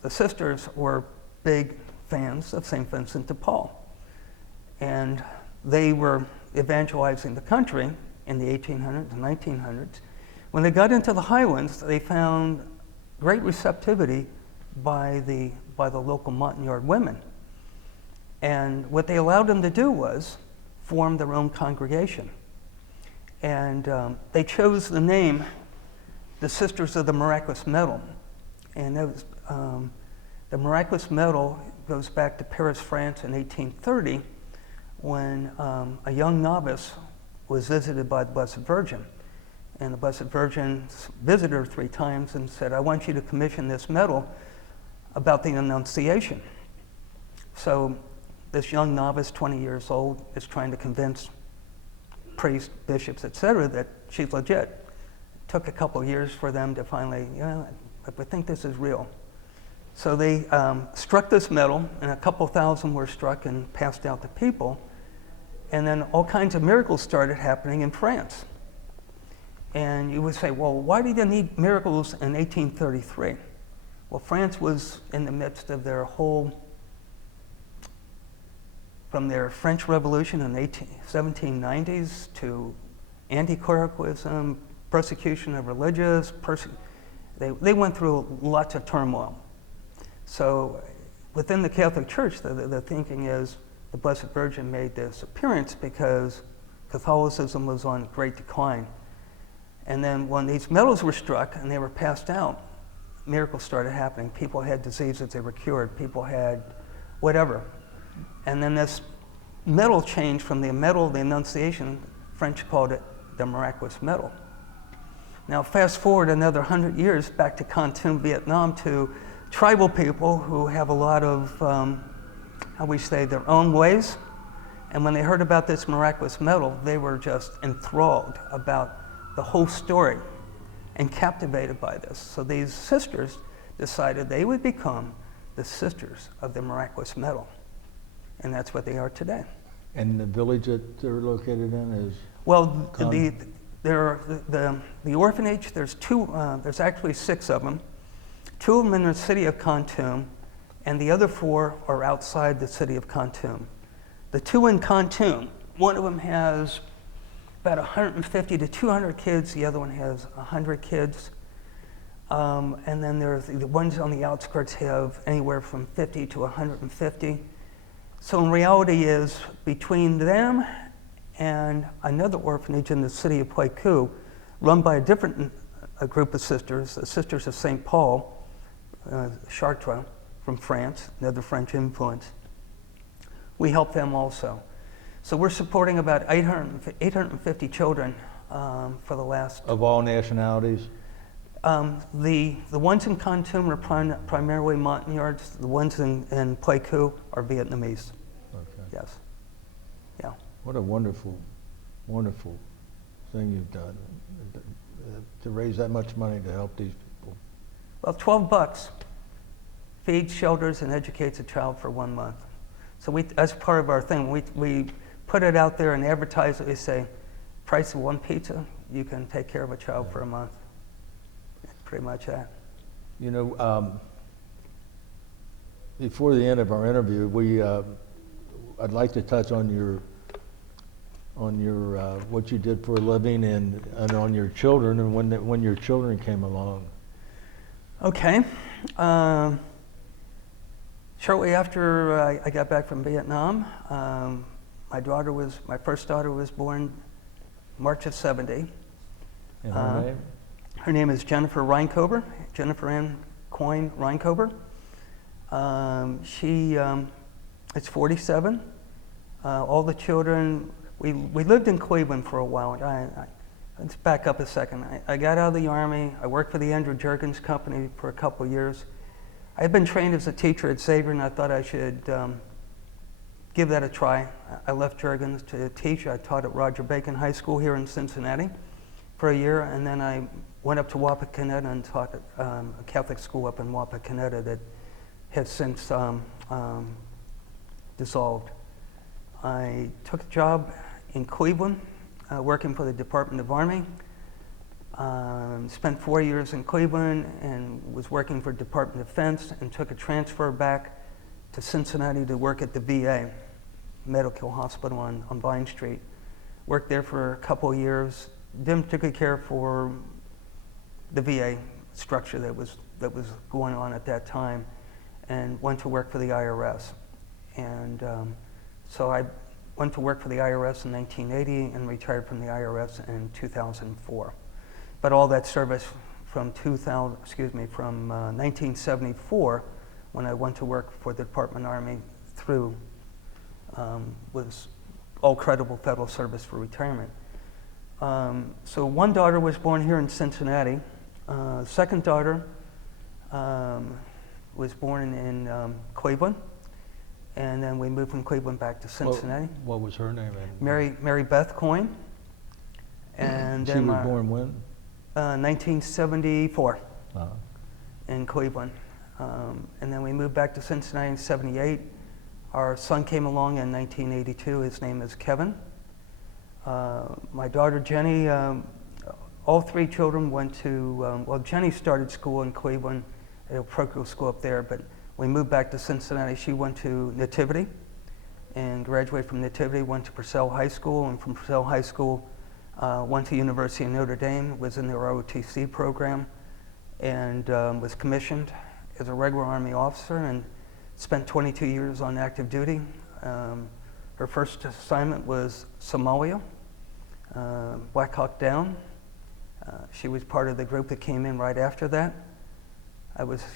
the sisters were big fans of St. Vincent de Paul, and they were evangelizing the country in the 1800s and 1900s. When they got into the highlands, they found great receptivity by the local Montagnard women. And what they allowed them to do was form their own congregation. And they chose the name, the Sisters of the Miraculous Medal. And that was, the Miraculous Medal goes back to Paris, France in 1830, when a young novice was visited by the Blessed Virgin. And the Blessed Virgin visited her 3 times and said, I want you to commission this medal about the Annunciation. So this young novice, 20 years old, is trying to convince priests, bishops, etc., that she's legit. It took a couple of years for them to finally, I think this is real. So they struck this medal, and a couple thousand were struck and passed out to people. And then all kinds of miracles started happening in France. And you would say, well, why did they need miracles in 1833? Well, France was in the midst of their whole, from their French Revolution in the 1790s to anti-clericalism, persecution of religious, they went through lots of turmoil. So within the Catholic Church, the thinking is, the Blessed Virgin made this appearance because Catholicism was on great decline. And then when these medals were struck and they were passed out, miracles started happening. People had diseases, they were cured. People had whatever. And then this medal changed from the medal of the Annunciation. French called it the miraculous medal. Now fast forward another 100 years back to Coyne, Vietnam, to tribal people who have a lot of, how we say, their own ways. And when they heard about this miraculous medal, they were just enthralled about the whole story and captivated by this. So these sisters decided they would become the Sisters of the Miraculous Medal. And that's what they are today. And the village that they're located in is? Well, Coyne? the orphanage, there's actually 6 of them. 2 of them in the city of Coyne, and the other 4 are outside the city of Coyne. The 2 in Coyne, one of them has about 150 to 200 kids, the other one has 100 kids. And then there's the ones on the outskirts have anywhere from 50 to 150. So in reality is between them and another orphanage in the city of Coyne, run by a group of sisters, the Sisters of St. Paul, Chartres from France, another French influence. We help them also. So we're supporting about 850 children for the last... Of all nationalities? The ones in Coyne are primarily Montagnards. The ones in Pleiku are Vietnamese. Okay. Yes. Yeah. What a wonderful, wonderful thing you've done to raise that much money to help these people. Well, $12 feeds, shelters, and educates a child for 1 month. So as part of our thing, we put it out there and advertise it. We say, price of 1 pizza, you can take care of a child for a month. Pretty much that. You know, before the end of our interview, I'd like to touch on your what you did for a living and on your children and when your children came along. Okay. Shortly after I got back from Vietnam, my first daughter was born March of '70. And her name? Her name is Jennifer Reinkober, Jennifer Ann Coyne Reinkober. She is 47. All the children, we lived in Cleveland for a while. Let's back up a second. I got out of the Army. I worked for the Andrew Juergens Company for a couple of years. I had been trained as a teacher at Xavier, and I thought I should give that a try. I left Juergens to teach. I taught at Roger Bacon High School here in Cincinnati for a year, and then I went up to Wapakoneta and taught at a Catholic school up in Wapakoneta that has since dissolved. I took a job in Cleveland, working for the Department of Army. Spent 4 years in Cleveland and was working for Department of Defense, and took a transfer back to Cincinnati to work at the VA, Medical Hospital on Vine Street. Worked there for a couple of years. Didn't particularly care for the VA structure that was going on at that time, and went to work for the IRS. And so I went to work for the IRS in 1980 and retired from the IRS in 2004. But all that service from 1974, when I went to work for the Department of Army through, was all credible federal service for retirement. So one daughter was born here in Cincinnati. Second daughter was born in Cleveland, and then we moved from Cleveland back to Cincinnati. What was her name? Mary Beth Coyne. And She then was born when? 1974 Uh-huh. in Cleveland. And then we moved back to Cincinnati in '78. Our son came along in 1982. His name is Kevin. My daughter Jenny, all 3 children went to, well, Jenny started school in Cleveland at a parochial school up there, but we moved back to Cincinnati. She went to Nativity and graduated from Nativity, went to Purcell High School, and from Purcell High School went to University of Notre Dame, was in their ROTC program, and was commissioned as a regular Army officer, and spent 22 years on active duty. Her first assignment was Somalia, Black Hawk Down. She was part of the group that came in right after that.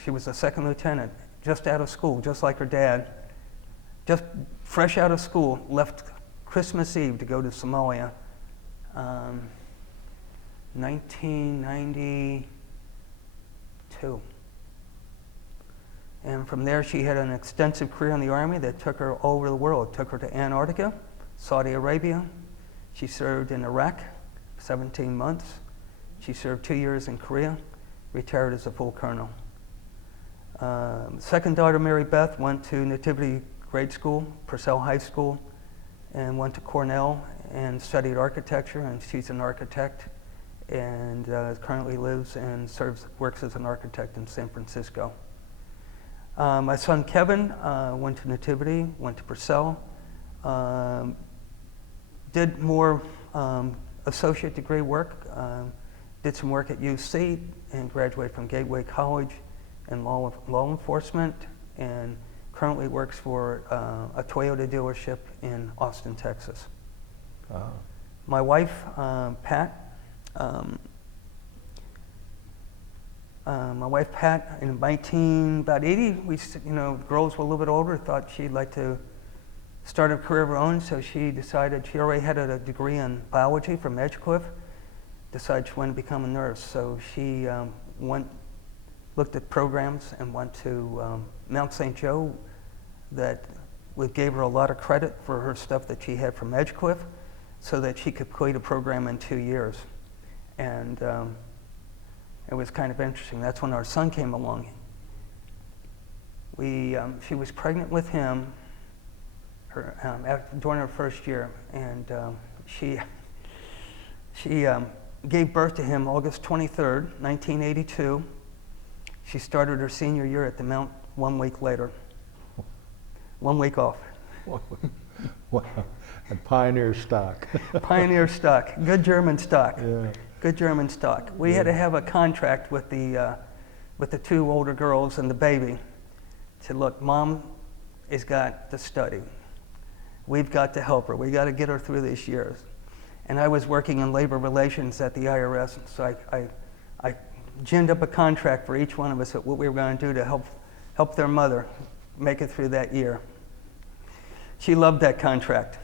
She was a second lieutenant, just out of school, just like her dad. Just fresh out of school, left Christmas Eve to go to Somalia. 1992. And from there, she had an extensive career in the Army that took her all over the world. It took her to Antarctica, Saudi Arabia. She served in Iraq 17 months. She served 2 years in Korea, retired as a full colonel. Second daughter, Mary Beth, went to Nativity Grade School, Purcell High School, and went to Cornell and studied architecture, and she's an architect, and currently lives and works as an architect in San Francisco. My son Kevin went to Nativity, went to Purcell, did more associate degree work, did some work at UC, and graduated from Gateway College in law enforcement, and currently works for a Toyota dealership in Austin, Texas. Ah. My wife, Pat, in about 80, the girls were a little bit older, thought she'd like to start a career of her own, so she decided, she already had a degree in biology from Edgecliff, decided she wanted to become a nurse. So she looked at programs and went to Mount St. Joe, that gave her a lot of credit for her stuff that she had from Edgecliff, so that she could complete a program in 2 years. And it was kind of interesting. That's when our son came along. She was pregnant with him during her first year, and she gave birth to him August 23rd, 1982. She started her senior year at the Mount 1 week later. 1 week off. Wow, a pioneer stock. Pioneer stock, good German stock. Yeah. Good German stock. We had to have a contract with the 2 older girls and the baby. Said, look, Mom has got to study. We've got to help her. We got to get her through these years. And I was working in labor relations at the IRS, so I ginned up a contract for each one of us at what we were going to do to help their mother make it through that year. She loved that contract.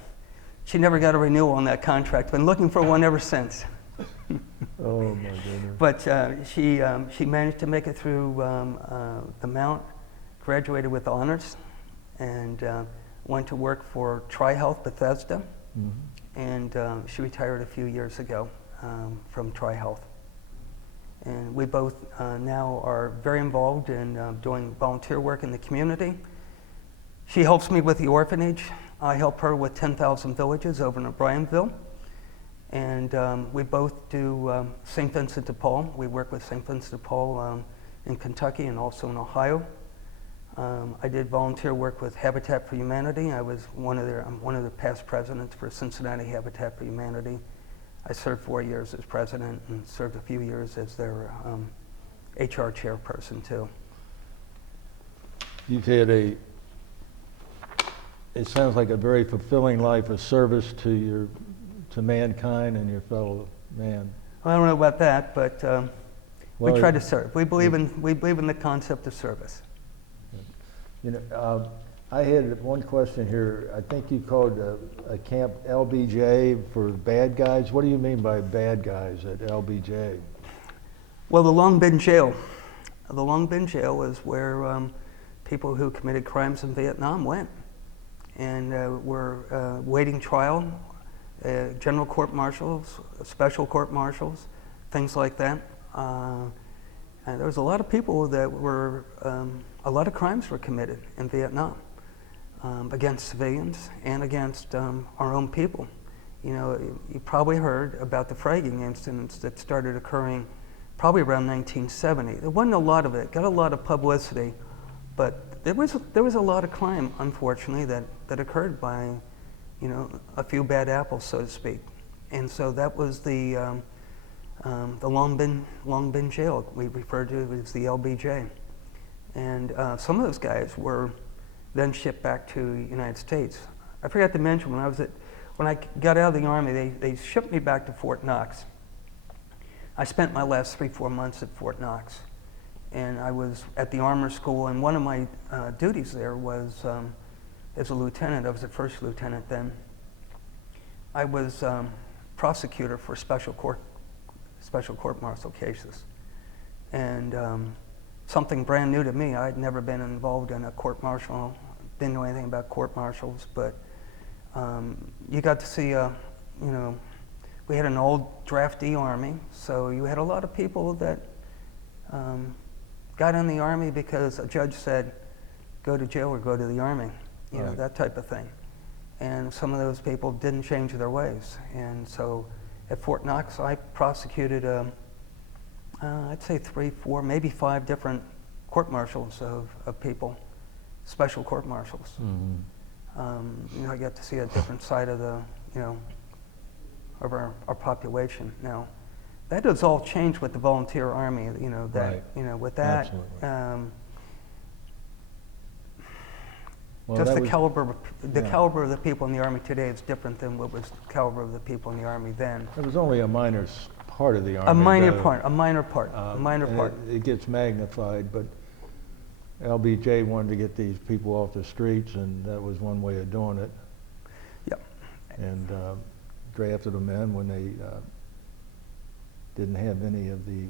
She never got a renewal on that contract. Been looking for one ever since. Oh my goodness. But she managed to make it through the Mount, graduated with honors, and went to work for TriHealth Bethesda. Mm-hmm. And she retired a few years ago from TriHealth. And we both now are very involved in doing volunteer work in the community. She helps me with the orphanage. I help her with 10,000 Villages over in O'Brienville. And we both do St. Vincent de Paul. We work with St. Vincent de Paul in Kentucky and also in Ohio. I did volunteer work with Habitat for Humanity. I'm one of their past presidents for Cincinnati Habitat for Humanity. I served 4 years as president and served a few years as their HR chairperson too. You've had it sounds like a very fulfilling life of service to mankind and your fellow man. I don't know about that, but we Well, try to serve. We believe in the concept of service. You know, I had one question here. I think you called a camp LBJ for bad guys. What do you mean by bad guys at LBJ? Well, the Long Bin Jail. The Long Bin Jail is where people who committed crimes in Vietnam went and were waiting trial, general court martials, special court martials, things like that. And there was a lot of people that were, a lot of crimes were committed in Vietnam against civilians and against our own people. You know, you probably heard about the fragging incidents that started occurring probably around 1970. There wasn't a lot of it, got a lot of publicity, but there was a lot of crime, unfortunately, that occurred by, you know, a few bad apples, so to speak. And so that was the Long Bin Jail. We referred to it as the LBJ. And some of those guys were then shipped back to the United States. I forgot to mention when I got out of the Army, they shipped me back to Fort Knox. I spent my last 3-4 months at Fort Knox, and I was at the armor school, and one of my duties there was as a lieutenant. I was the first lieutenant then. I was prosecutor for special court-martial cases, and something brand new to me. I'd never been involved in a court-martial, didn't know anything about court-martials, but you got to see we had an old draftee army, so you had a lot of people that got in the Army because a judge said, go to jail or go to the Army, you know, that type of thing. And some of those people didn't change their ways. And so at Fort Knox, I prosecuted, I'd say 3, 4, maybe 5 different court-martials of people, special court-martials. You know, I got to see a different side of the, of our population. Now, that has all changed with the volunteer army. You know that. You know, with that, Well, just that the caliber of the people in the army today is different than what was the caliber of the people in the army then. It was only a minor part of the Army. A minor though. part. It gets magnified, but LBJ wanted to get these people off the streets, and that was one way of doing it. Yep. And drafted them in when they didn't have any of the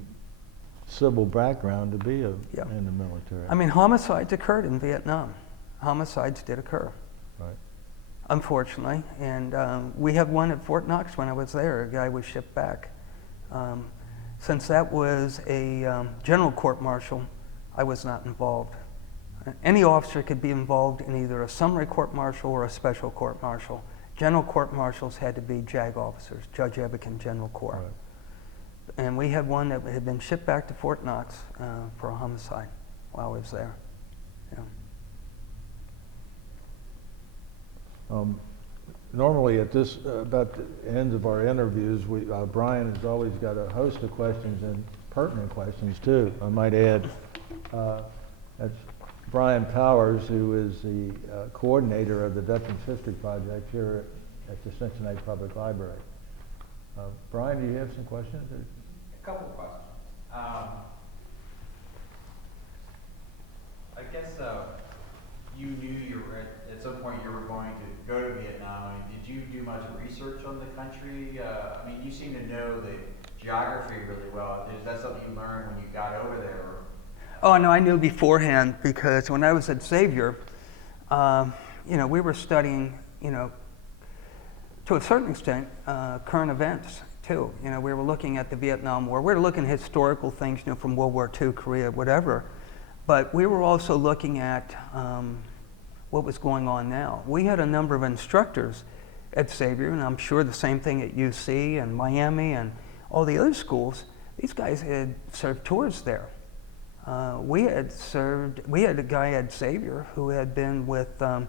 civil background to be in the military. I mean, homicides occurred in Vietnam. Homicides did occur. Right. Unfortunately, and we had one at Fort Knox when I was there. A guy was shipped back. Since that was a general court-martial, I was not involved. Any officer could be involved in either a summary court-martial or a special court-martial. General court-martials had to be JAG officers, Judge Ebekin General Corps. Right. And we had one that had been shipped back to Fort Knox for a homicide while I was there. Yeah. Normally at this, about the end of our interviews, Brian has always got a host of questions and pertinent questions too. I might add, that's Brian Powers, who is the coordinator of the Veterans History Project here at the Cincinnati Public Library. Brian, do you have some questions? A couple of questions. I guess you knew at some point you were going to go to Vietnam. I mean, did you do much research on the country? I mean, you seem to know the geography really well. Is that something you learned when you got over there? Oh, no, I knew beforehand because when I was at Xavier, we were studying, to a certain extent, current events too. We were looking at the Vietnam War. We were looking at historical things, from World War II, Korea, whatever. But we were also looking at what was going on now. We had a number of instructors at Xavier, and I'm sure the same thing at UC and Miami and all the other schools. These guys had served tours there. We had a guy at Xavier who had been with a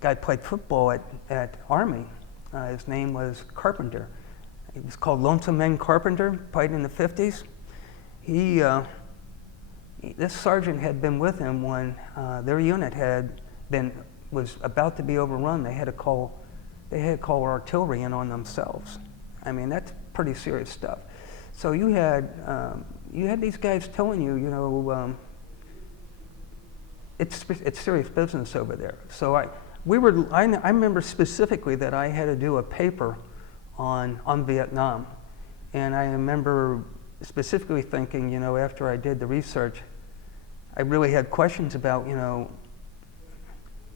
guy who played football at Army. His name was Carpenter. He was called Lonesome Man Carpenter, played in the 50s. This sergeant had been with him when their unit was about to be overrun. They had to call artillery in on themselves. I mean, that's pretty serious stuff. So you had these guys telling you, it's serious business over there. So I remember specifically that I had to do a paper on Vietnam, and I remember specifically thinking, after I did the research, I really had questions about,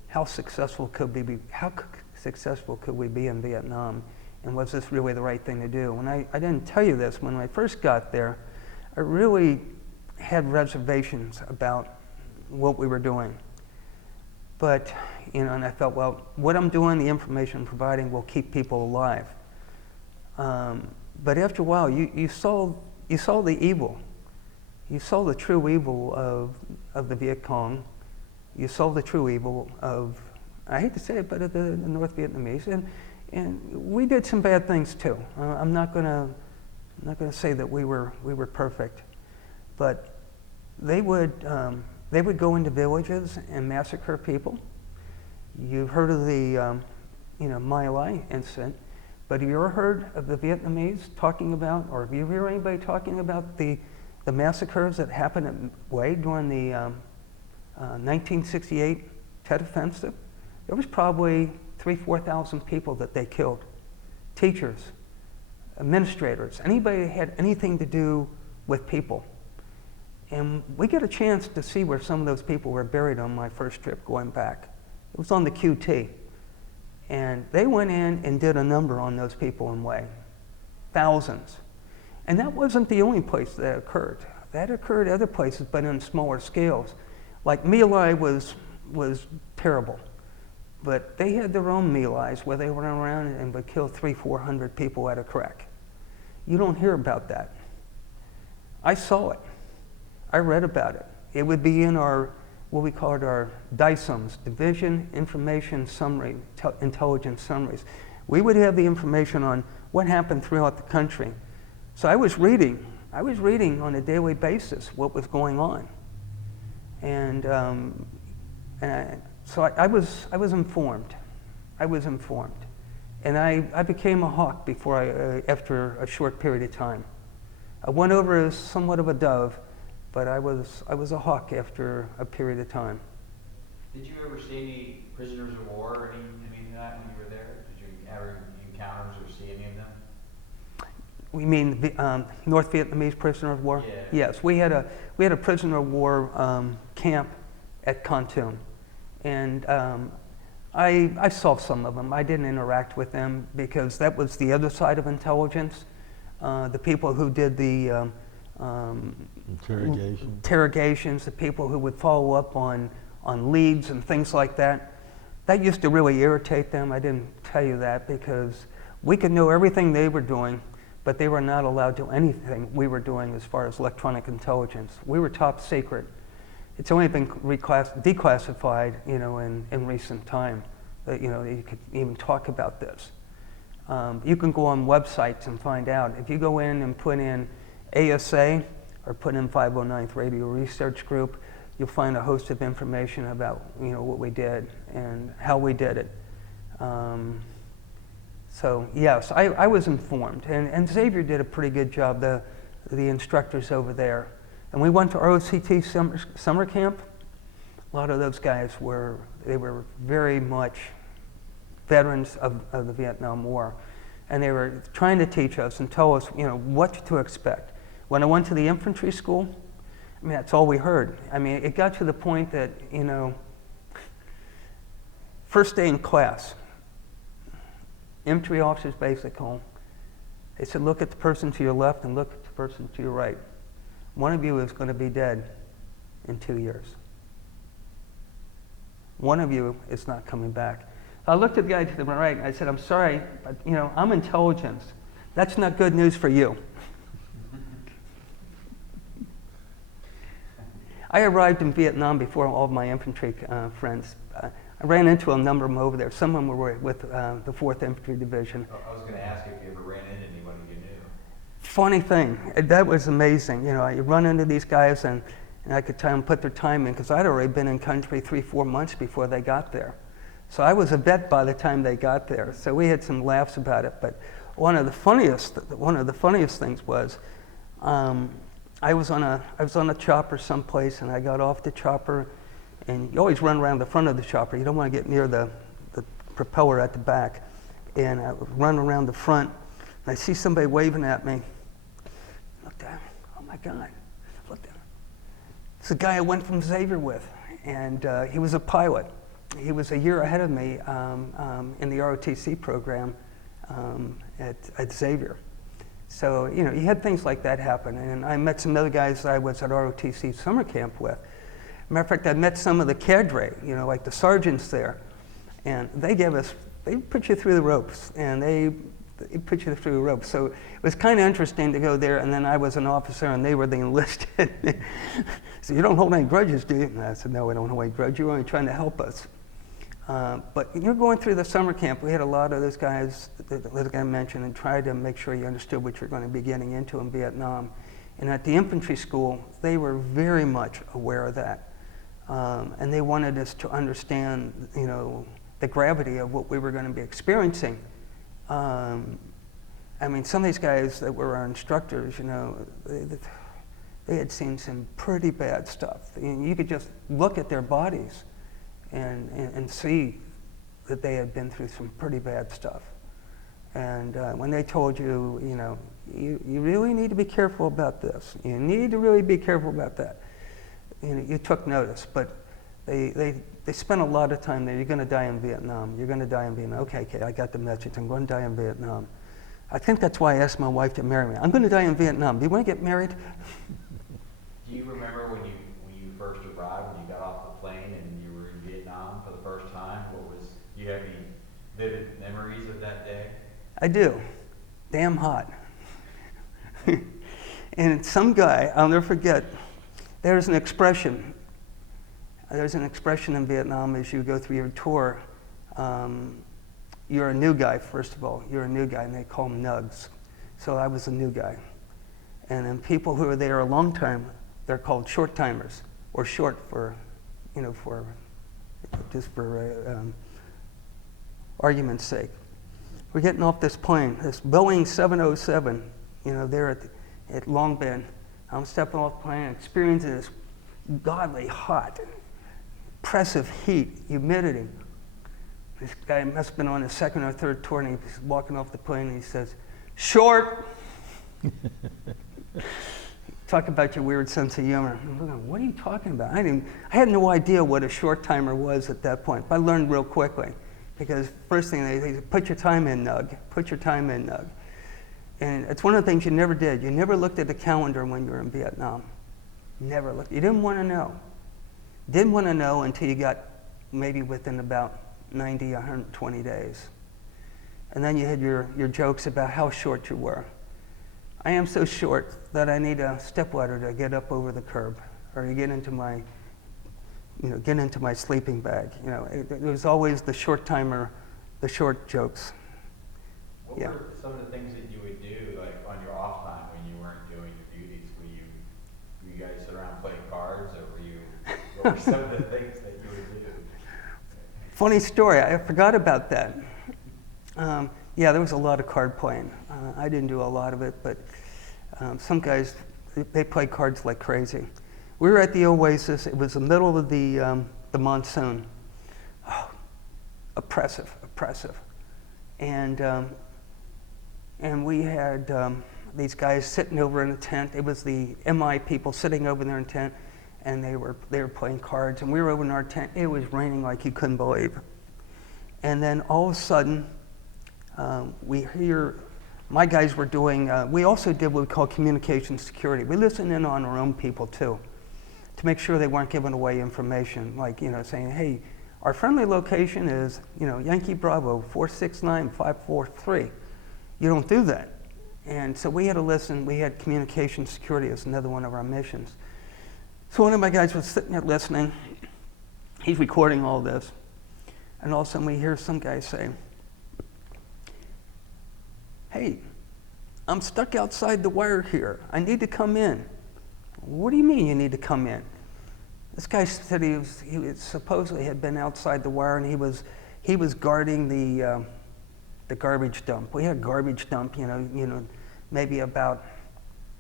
how successful could we be in Vietnam, and was this really the right thing to do? And I didn't tell you this when I first got there. I really had reservations about what we were doing. But, and I felt, well, what I'm doing, the information I'm providing will keep people alive. But after a while, you saw the evil. You saw the true evil of the Viet Cong. You saw the true evil of, I hate to say it, but of the North Vietnamese. And we did some bad things too. I'm not gonna say that we were perfect, but they would go into villages and massacre people. You've heard of the My Lai incident, but have you ever heard of the Vietnamese talking about, or have you heard anybody talking about the massacres that happened at Hue during the 1968 Tet Offensive? There was probably 4,000 people that they killed. Teachers, administrators, anybody that had anything to do with people. And we get a chance to see where some of those people were buried on my first trip going back. It was on the QT. And they went in and did a number on those people in Hue. Thousands. And that wasn't the only place that occurred. That occurred other places, but in smaller scales. Like My Lai was terrible. But they had their own My Lais where they went around and would kill 300-400 people at a crack. You don't hear about that. I saw it. I read about it. It would be in our, what we called our DISUMs, Division Information Summary, Intelligence Summaries. We would have the information on what happened throughout the country. So I was reading on a daily basis what was going on. So I was informed. I was informed. And I became a hawk after a short period of time. I went over as somewhat of a dove, but I was a hawk after a period of time. Did you ever see any prisoners of war or any of that when you were there? Did you ever encounters or see any of them? We mean the North Vietnamese prisoner of war? Yeah. Yes, we had a prisoner of war camp at Con Tum, and I saw some of them. I didn't interact with them because that was the other side of intelligence. The people who did the interrogations, the people who would follow up on leads and things like that. That used to really irritate them. I didn't tell you that because we could know everything they were doing, but they were not allowed to do anything we were doing as far as electronic intelligence. We were top secret. It's only been declassified, in recent time that, you could even talk about this. You can go on websites and find out. If you go in and put in ASA or put in 509th Radio Research Group, you'll find a host of information about, what we did and how we did it. So yes, I was informed, and Xavier did a pretty good job, the instructors over there. And we went to ROTC summer camp. A lot of those guys were very much veterans of the Vietnam War. And they were trying to teach us and tell us, what to expect. When I went to the infantry school, that's all we heard. It got to the point that, first day in class, infantry officers basic home, they said, look at the person to your left and look at the person to your right. One of you is going to be dead in 2 years. One of you is not coming back. I looked at the guy to the right and I said, I'm sorry, but I'm intelligence. That's not good news for you. I arrived in Vietnam before all of my infantry friends. I ran into a number of them over there. Some of them were with the 4th Infantry Division. I was going to ask if you ever ran into anyone you knew. Funny thing, that was amazing. You run into these guys and I could tell them put their time in because I'd already been in country 3-4 months before they got there. So I was a vet by the time they got there. So we had some laughs about it. But one of the funniest things was I was on a chopper someplace and I got off the chopper, and you always run around the front of the chopper. You don't want to get near the propeller at the back. And I run around the front and I see somebody waving at me. Look down. Oh my God. Look down. It's the guy I went from Xavier with, and he was a pilot. He was a year ahead of me in the ROTC program at Xavier. So, you had things like that happen. And I met some other guys that I was at ROTC summer camp with. Matter of fact, I met some of the cadre, like the sergeants there. And they put you through the ropes. And they put you through the ropes. So it was kind of interesting to go there. And then I was an officer and they were the enlisted. So you don't hold any grudges, do you? And I said, no, we don't hold any grudges. You're only trying to help us. But you're going through the summer camp. We had a lot of those guys that I mentioned and tried to make sure you understood what you're going to be getting into in Vietnam. And at the infantry school, they were very much aware of that. And they wanted us to understand, the gravity of what we were going to be experiencing. I mean, some of these guys that were our instructors, you know, they had seen some pretty bad stuff. And you could just look at their bodies and see that they had been through some pretty bad stuff. And when they told you, you know, you really need to be careful about this. You need to really be careful about that. You know, you took notice, but they spent a lot of time there. You're going to die in Vietnam. You're going to die in Vietnam. Okay, I got the message. I'm going to die in Vietnam. I think that's why I asked my wife to marry me. I'm going to die in Vietnam. Do you want to get married? Do you remember when you first arrived, when you got off the plane and you were in Vietnam for the first time? Do you have any vivid memories of that day? I do. Damn hot. And some guy, I'll never forget, there's an expression in Vietnam as you go through your tour. You're a new guy, first of all. You're a new guy, and they call them nugs. So I was a new guy. And then people who are there a long time, they're called short timers, or short for, you know, just for argument's sake. We're getting off this plane, this Boeing 707, you know, there at Long Binh. I'm stepping off the plane, experiencing this godly hot, oppressive heat, humidity. This guy must have been on his second or third tour, and he's walking off the plane, and he says, "Short." Talk about your weird sense of humor. I'm looking, what are you talking about? I had no idea what a short timer was at that point. But I learned real quickly, because first thing they said, put your time in, Nug. Put your time in, Nug. And it's one of the things you never did. You never looked at the calendar when you were in Vietnam. Never looked. You didn't want to know. Didn't want to know until you got maybe within about 90, 120 days. And then you had your jokes about how short you were. I am so short that I need a stepladder to get up over the curb, or to get into my, sleeping bag. You know, it was always the short timer, the short jokes. What Yeah. were some of the things that you would do, like on your off time when you weren't doing your duties? Were you guys sit around playing cards, or what were some of the things that you would do? Funny story, I forgot about that. Yeah, there was a lot of card playing. I didn't do a lot of it, but some guys, they played cards like crazy. We were at the Oasis. It was the middle of the monsoon. Oh, oppressive. And we had these guys sitting over in a tent. It was the MI people sitting over there in a tent, and they were playing cards. And we were over in our tent. It was raining like you couldn't believe. And then all of a sudden, we hear, my guys were doing, we also did what we call communication security. We listened in on our own people too, to make sure they weren't giving away information, like, you know, saying, hey, our friendly location is, you know, Yankee Bravo 469-543. You don't do that. And so we had to listen. We had communication security as another one of our missions. So one of my guys was sitting there listening. He's recording all this. And all of a sudden we hear some guy say, hey, I'm stuck outside the wire here. I need to come in. What do you mean you need to come in? This guy said he supposedly had been outside the wire, and he was guarding the garbage dump. We had a garbage dump, you know, maybe about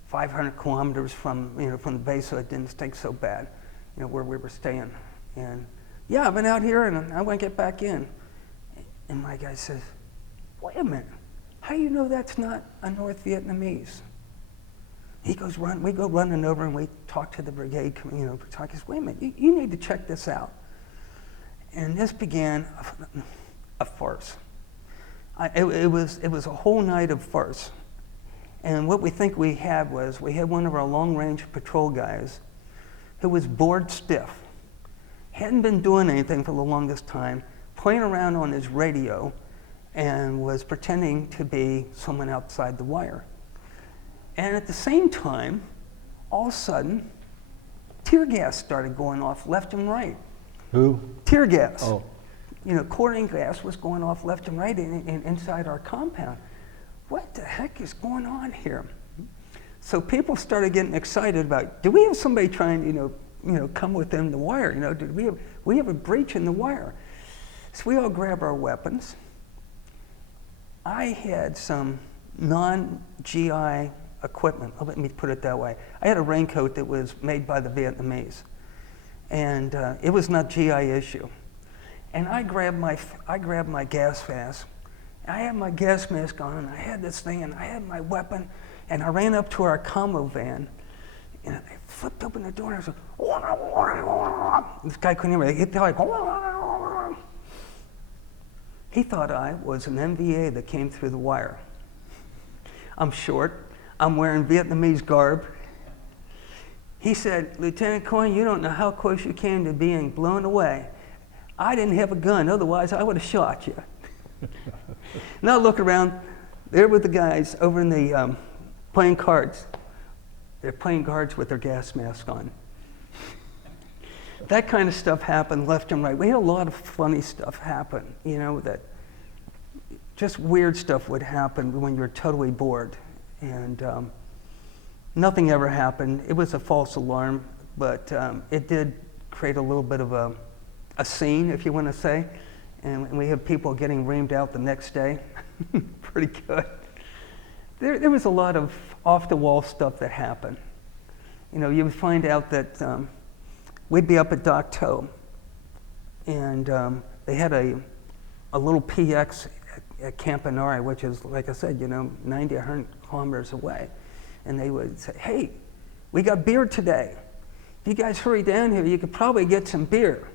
500 kilometers from the base, so it didn't stink so bad, you know, where we were staying. And yeah, I've been out here, and I want to get back in. And my guy says, wait a minute. How do you know that's not a North Vietnamese? He goes, we go running over and we talk to the brigade, you know, he says, wait a minute, you need to check this out. And this began a farce. It was a whole night of farce. And what we think we had was, we had one of our long-range patrol guys who was bored stiff, hadn't been doing anything for the longest time, playing around on his radio, and was pretending to be someone outside the wire. And at the same time, all of a sudden, tear gas started going off left and right. Who? Tear gas. Oh. You know, chlorine gas was going off left and right inside our compound. What the heck is going on here? So people started getting excited about, do we have somebody trying to, you know, come within the wire? You know, did we have a breach in the wire? So we all grab our weapons. I had some non-GI equipment. Let me put it that way. I had a raincoat that was made by the Vietnamese, and it was not GI issue. And I grabbed my gas mask. I had my gas mask on, and I had this thing, and I had my weapon, and I ran up to our combo van, and I flipped open the door, and I was like, this guy couldn't hear me. He thought I was an MVA that came through the wire. I'm short. I'm wearing Vietnamese garb. He said, Lieutenant Coyne, you don't know how close you came to being blown away. I didn't have a gun, otherwise I would have shot you. Now look around, there were the guys over in the playing cards. They're playing cards with their gas mask on. That kind of stuff happened left and right. We had a lot of funny stuff happen, you know, that just weird stuff would happen when you're totally bored. And nothing ever happened. It was a false alarm, but it did create a little bit of a scene, if you want to say. And we had people getting reamed out the next day. Pretty good. There was a lot of off-the-wall stuff that happened. You know, you would find out that we'd be up at Dak To, and they had a little PX at Camp Inari, which is, like I said, you know, 90, 100 kilometers away. And they would say, hey, we got beer today. If you guys hurry down here, you could probably get some beer.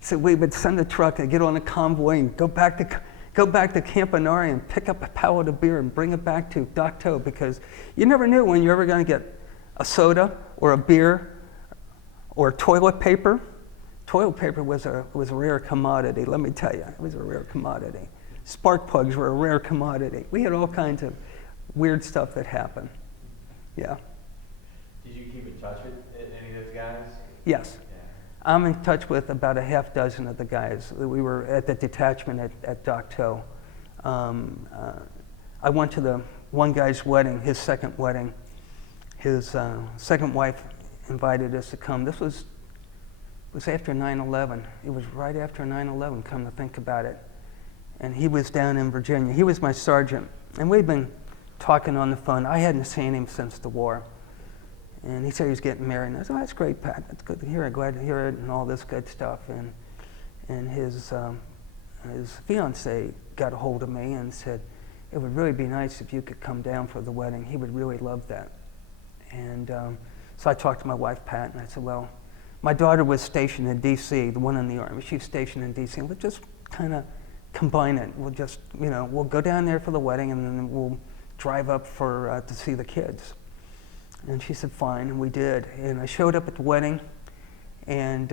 So we would send a truck and get on a convoy and go back to Camp Inari and pick up a pallet of beer and bring it back to Dak To, because you never knew when you're ever going to get a soda or a beer or toilet paper. Toilet paper was a rare commodity, let me tell you. It was a rare commodity. Spark plugs were a rare commodity. We had all kinds of weird stuff that happened. Yeah. Did you keep in touch with any of those guys? Yes. I'm in touch with about a half dozen of the guys. We were at the detachment at Dak To. I went to the one guy's wedding, his second wedding. His second wife invited us to come. This was after 9/11. It was right after 9/11, come to think about it. And he was down in Virginia. He was my sergeant. And we'd been talking on the phone. I hadn't seen him since the war. And he said he was getting married. And I said, oh, that's great, Pat. That's good to hear. I'm glad to hear it and all this good stuff. And his fiancée got a hold of me and said, it would really be nice if you could come down for the wedding. He would really love that. And so I talked to my wife, Pat, and I said, well, my daughter was stationed in D.C., the one in the Army. She's stationed in D.C. We'll just kind of combine it. We'll just, you know, we'll go down there for the wedding and then we'll drive up to see the kids. And she said, fine, and we did. And I showed up at the wedding, and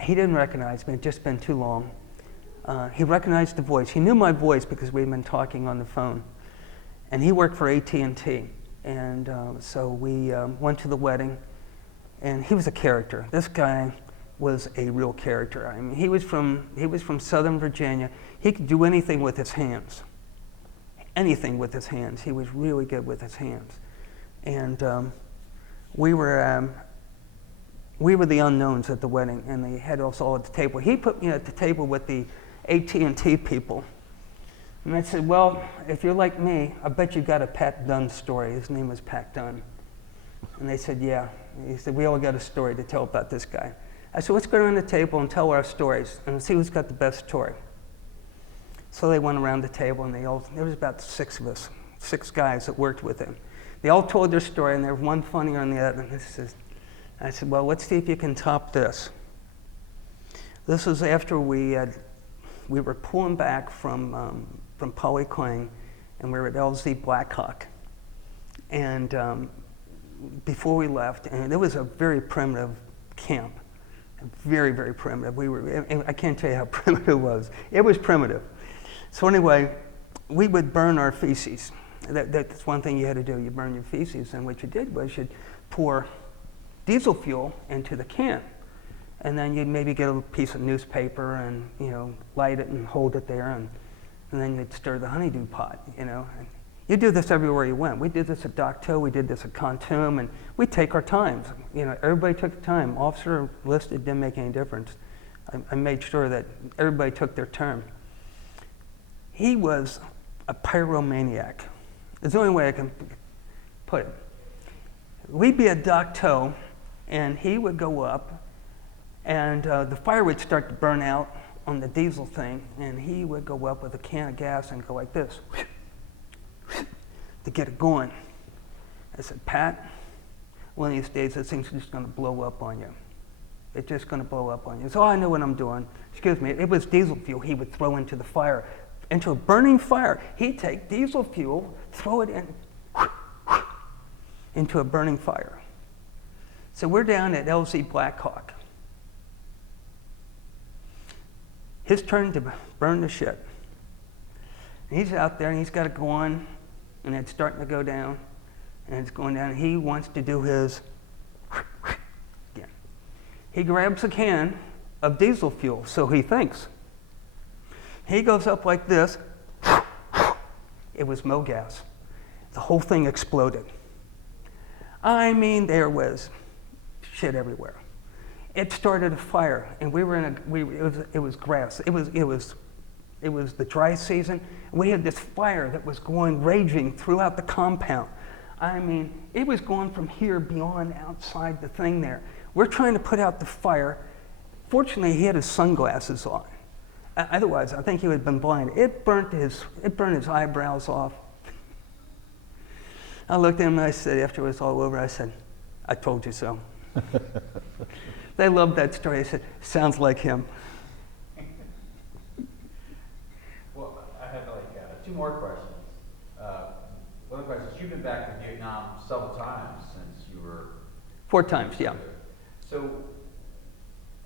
he didn't recognize me. It had just been too long. He recognized the voice. He knew my voice because we'd been talking on the phone. And he worked for AT&T. And so we went to the wedding, and he was a character. This guy was a real character. I mean, he was from Southern Virginia. He could do anything with his hands. Anything with his hands. He was really good with his hands. And we were the unknowns at the wedding, and they had us all at the table. He put me at the table with the AT&T people. And I said, well, if you're like me, I bet you got a Pat Dunn story. His name was Pat Dunn. And they said, yeah. He said, we all got a story to tell about this guy. I said, let's go around the table and tell our stories and see who's got the best story. So they went around the table, and there was about 6 of us, 6 guys that worked with him. They all told their story, and there was one funnier than the other. And I said, well, let's see if you can top this. This was after we were pulling back from Coyne, and we were at LZ Blackhawk. And before we left, and it was a very primitive camp, very, very primitive. I can't tell you how primitive it was. It was primitive. So anyway, we would burn our feces. That's one thing you had to do. You burn your feces, and what you did was you'd pour diesel fuel into the can, and then you'd maybe get a piece of newspaper and, you know, light it and hold it there, and then you'd stir the honeydew pot, you know. And you do this everywhere you went. We did this at Dak To, we did this at Khartoum, and we take our times. You know, everybody took the time. Officer listed, didn't make any difference. I made sure that everybody took their turn. He was a pyromaniac. It's the only way I can put it. We'd be at Dock Toe, and he would go up, and the fire would start to burn out on the diesel thing, and he would go up with a can of gas and go like this to get it going. I said, Pat, one of these days this thing's just going to blow up on you. It's just going to blow up on you. So I know what I'm doing. Excuse me, it was diesel fuel he would throw into the fire, into a burning fire. He'd take diesel fuel, throw it into a burning fire. So we're down at LZ Blackhawk. His turn to burn the ship. And he's out there and he's got it going, and it's starting to go down, and it's going down. And he wants to do his again. He grabs a can of diesel fuel, so he thinks. He goes up like this. It was MoGas. The whole thing exploded. I mean, there was shit everywhere. It started a fire, and we were in it was grass. It was the dry season. We had this fire that was raging throughout the compound. I mean, it was going from here beyond outside the thing there. We're trying to put out the fire. Fortunately, he had his sunglasses on. Otherwise, I think he would have been blind. It burnt his eyebrows off. I looked at him and I said, after it was all over, I said, I told you so. They loved that story. I said, sounds like him. Well, I have two more questions. One of the questions, you've been back to Vietnam several times since you were... 4 times, yeah. So,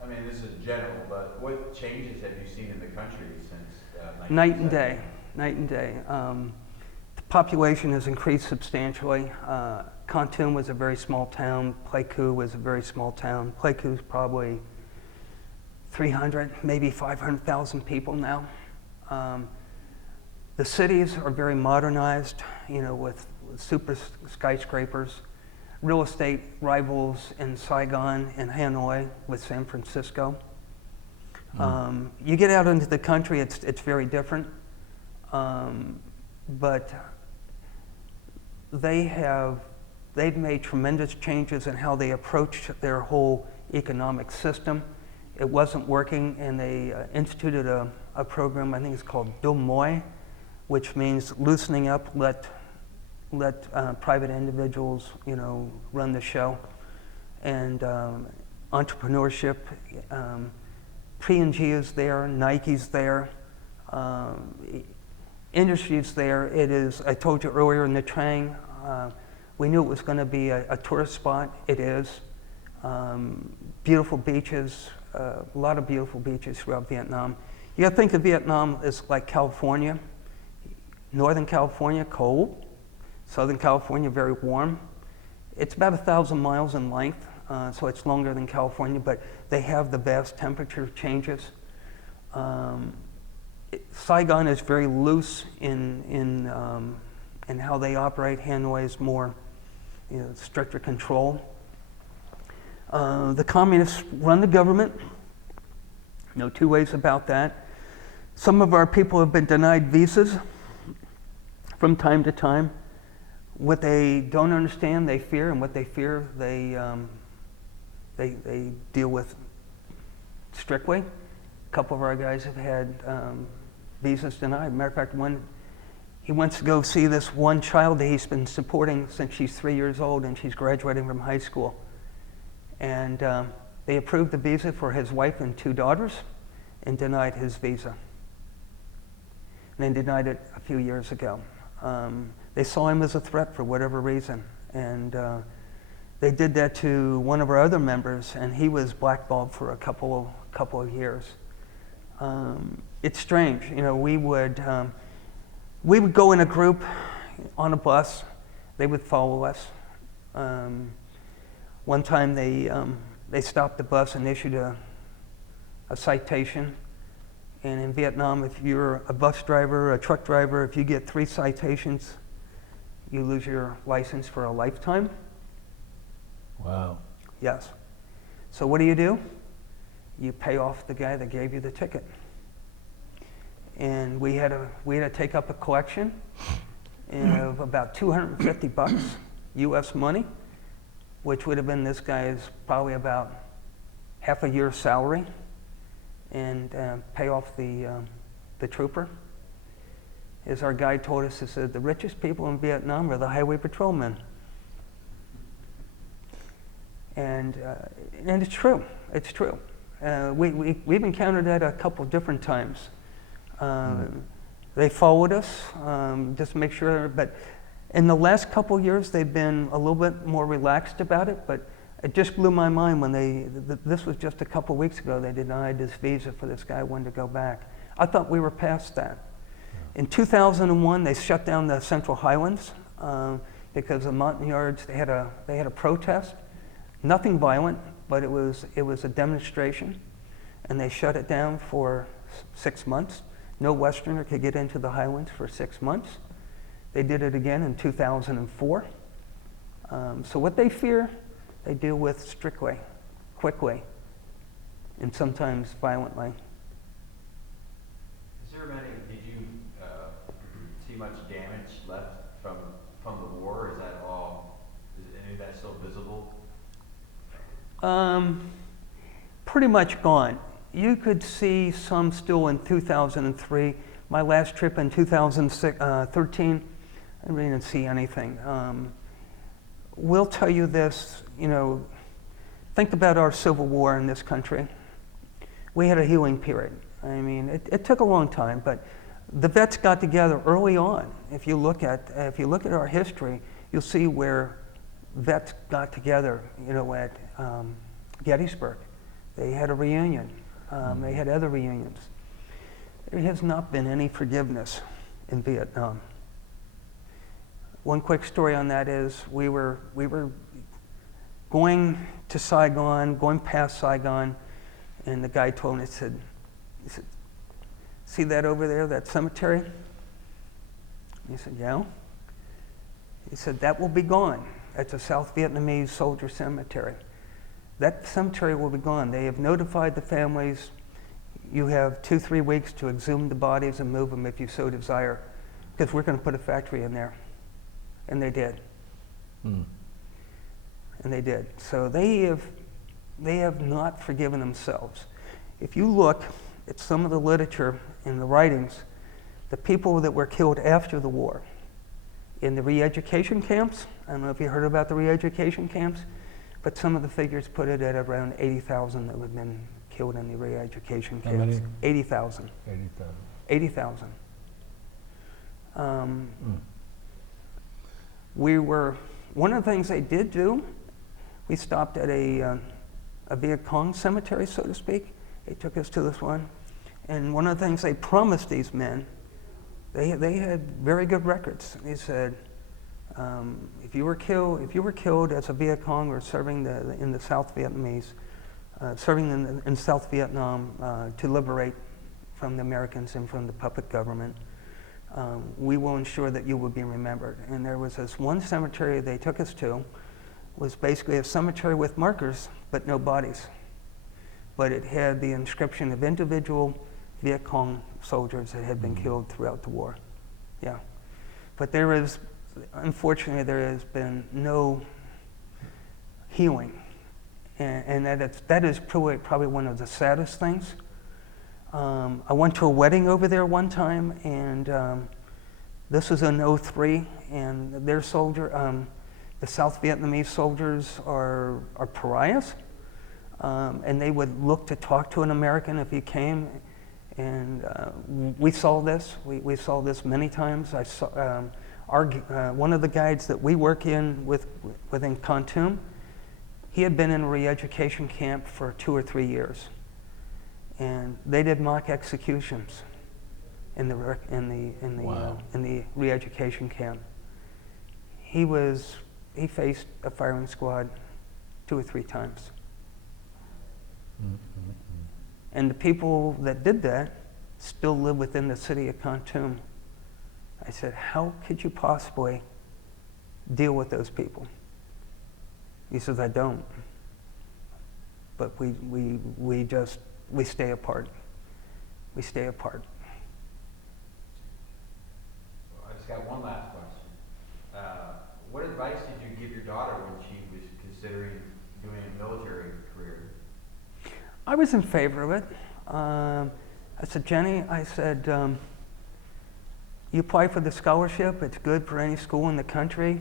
I mean, this is general, but what changes have you seen in the country since... Night and day, night and day. The population has increased substantially. Kontum was a very small town. Pleiku was a very small town. Pleiku's probably 300, maybe 500,000 people now. The cities are very modernized, with super skyscrapers. Real estate rivals in Saigon and Hanoi with San Francisco. You get out into the country, it's very different. But they've made tremendous changes in how they approached their whole economic system. It wasn't working, and they instituted a program, I think it's called Do Moi, which means loosening up, let private individuals, run the show. And entrepreneurship, P&G is there, Nike's there, industry's there. It is, I told you earlier in the Trang, we knew it was going to be a tourist spot. It is. Beautiful beaches, a lot of beautiful beaches throughout Vietnam. You got to think of Vietnam as like California. Northern California, cold. Southern California, very warm. It's about 1,000 miles in length, so it's longer than California, but they have the vast temperature changes. Saigon is very loose in how they operate. Hanoi is more, stricter control. The communists run the government. No two ways about that. Some of our people have been denied visas from time to time. What they don't understand, they fear, and what they fear, they deal with strictly. A couple of our guys have had visas denied. Matter of fact, he wants to go see this one child that he's been supporting since she's 3 years old, and she's graduating from high school. And they approved the visa for his wife and 2 daughters and denied his visa. And they denied it a few years ago. They saw him as a threat for whatever reason. And they did that to one of our other members, and he was blackballed for a couple of years. It's strange, we would go in a group on a bus. They would follow us. One time they stopped the bus and issued a citation. And in Vietnam, if you're a bus driver, a truck driver, if you get 3 citations, you lose your license for a lifetime. Wow. Yes. So what do? you pay off the guy that gave you the ticket. And we had to take up a collection of about $250 US money, which would have been this guy's probably about half a year's salary, and pay off the trooper. As our guide told us, he said, the richest people in Vietnam are the highway patrolmen. And it's true, it's true. We've encountered that a couple different times. They followed us, just to make sure, but in the last couple years, they've been a little bit more relaxed about it, but it just blew my mind when this was just a couple weeks ago, they denied this visa for this guy who wanted to go back. I thought we were past that. In 2001, they shut down the Central Highlands because the Montagnards, they had a protest. Nothing violent, but it was a demonstration, and they shut it down for 6 months. No Westerner could get into the Highlands for 6 months. They did it again in 2004. So what they fear, they deal with strictly, quickly, and sometimes violently. Is there did you see much damage left from the war? Is any of that still visible? Pretty much gone. You could see some still in 2003. My last trip in 2013, I really didn't see anything. We'll tell you this, think about our Civil War in this country. We had a healing period. I mean, it took a long time, but the vets got together early on. If you look at our history, you'll see where vets got together, at Gettysburg. They had a reunion. They had other reunions. There has not been any forgiveness in Vietnam. One quick story on that is we were going to Saigon, going past Saigon, and the guy told me, he said, see that over there, that cemetery? He said, yeah. He said, that will be gone. That's a South Vietnamese soldier cemetery. That cemetery will be gone. They have notified the families, you have 2-3 weeks to exhume the bodies and move them if you so desire, because we're going to put a factory in there. And they did. And they did. So they have not forgiven themselves. If you look at some of the literature and the writings, the people that were killed after the war in the re-education camps, I don't know if you heard about the re-education camps, but some of the figures put it at around 80,000 that have been killed in the re-education camps. How many? 80,000. 80,000. 80,000. One of the things they did do, we stopped at a Viet Cong cemetery, so to speak. They took us to this one. And one of the things they promised these men, they had very good records. They said, if you were killed as a Viet Cong or serving in the South Vietnamese, serving in South Vietnam to liberate from the Americans and from the puppet government, we will ensure that you will be remembered. And there was this one cemetery they took us to, was basically a cemetery with markers, but no bodies. But it had the inscription of individual Viet Cong soldiers that had been killed throughout the war. Yeah. But unfortunately, there has been no healing. And that is probably one of the saddest things. I went to a wedding over there one time, and this was in '03, and their the South Vietnamese soldiers are pariahs, and they would look to talk to an American if he came, and we saw this. We saw this many times. I saw one of the guides that we work within Kontum, he had been in a re-education camp for 2 or 3 years. And they did mock executions in the re-education camp. He faced a firing squad 2 or 3 times. And the people that did that still live within the city of Kontum. I said, how could you possibly deal with those people? He says, I don't. But we just we stay apart. We stay apart. Well, I just got one last question. What advice did you give your daughter when she was considering doing a military career? I was in favor of it. I said, Jenny, I said, you apply for the scholarship. It's good for any school in the country.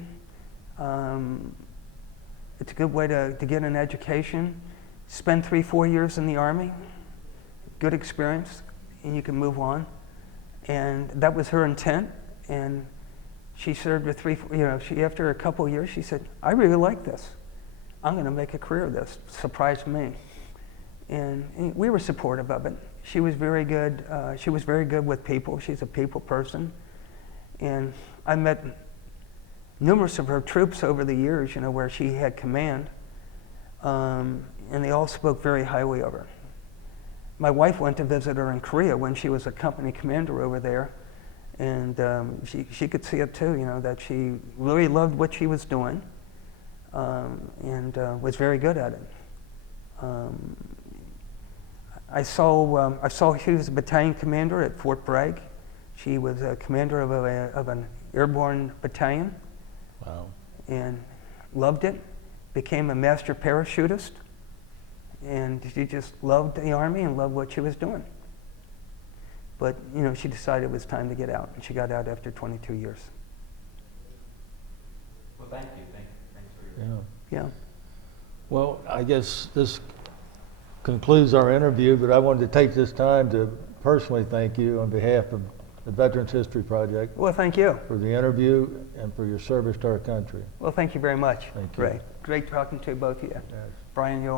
It's a good way to get an education. Spend 3-4 years in the Army, good experience, and you can move on. And that was her intent. And she served with after a couple of years, she said, I really like this. I'm going to make a career of this. Surprised me. And we were supportive of it. She was very good. She was very good with people. She's a people person. And I met numerous of her troops over the years, where she had command. And they all spoke very highly of her. My wife went to visit her in Korea when she was a company commander over there. And she could see it too, that she really loved what she was doing and was very good at it. I saw she was a battalion commander at Fort Bragg. She was a commander of an airborne battalion. Wow. And loved it, became a master parachutist, and she just loved the Army and loved what she was doing. But, she decided it was time to get out, and she got out after 22 years. Well, thank you. Thanks for your... Yeah. Well, I guess this concludes our interview, but I wanted to take this time to personally thank you on behalf of the Veterans History Project Well, thank you. for the interview and for your service to our country. Well, thank you very much. Thank you. Great talking to both of you. Yes. Brian, you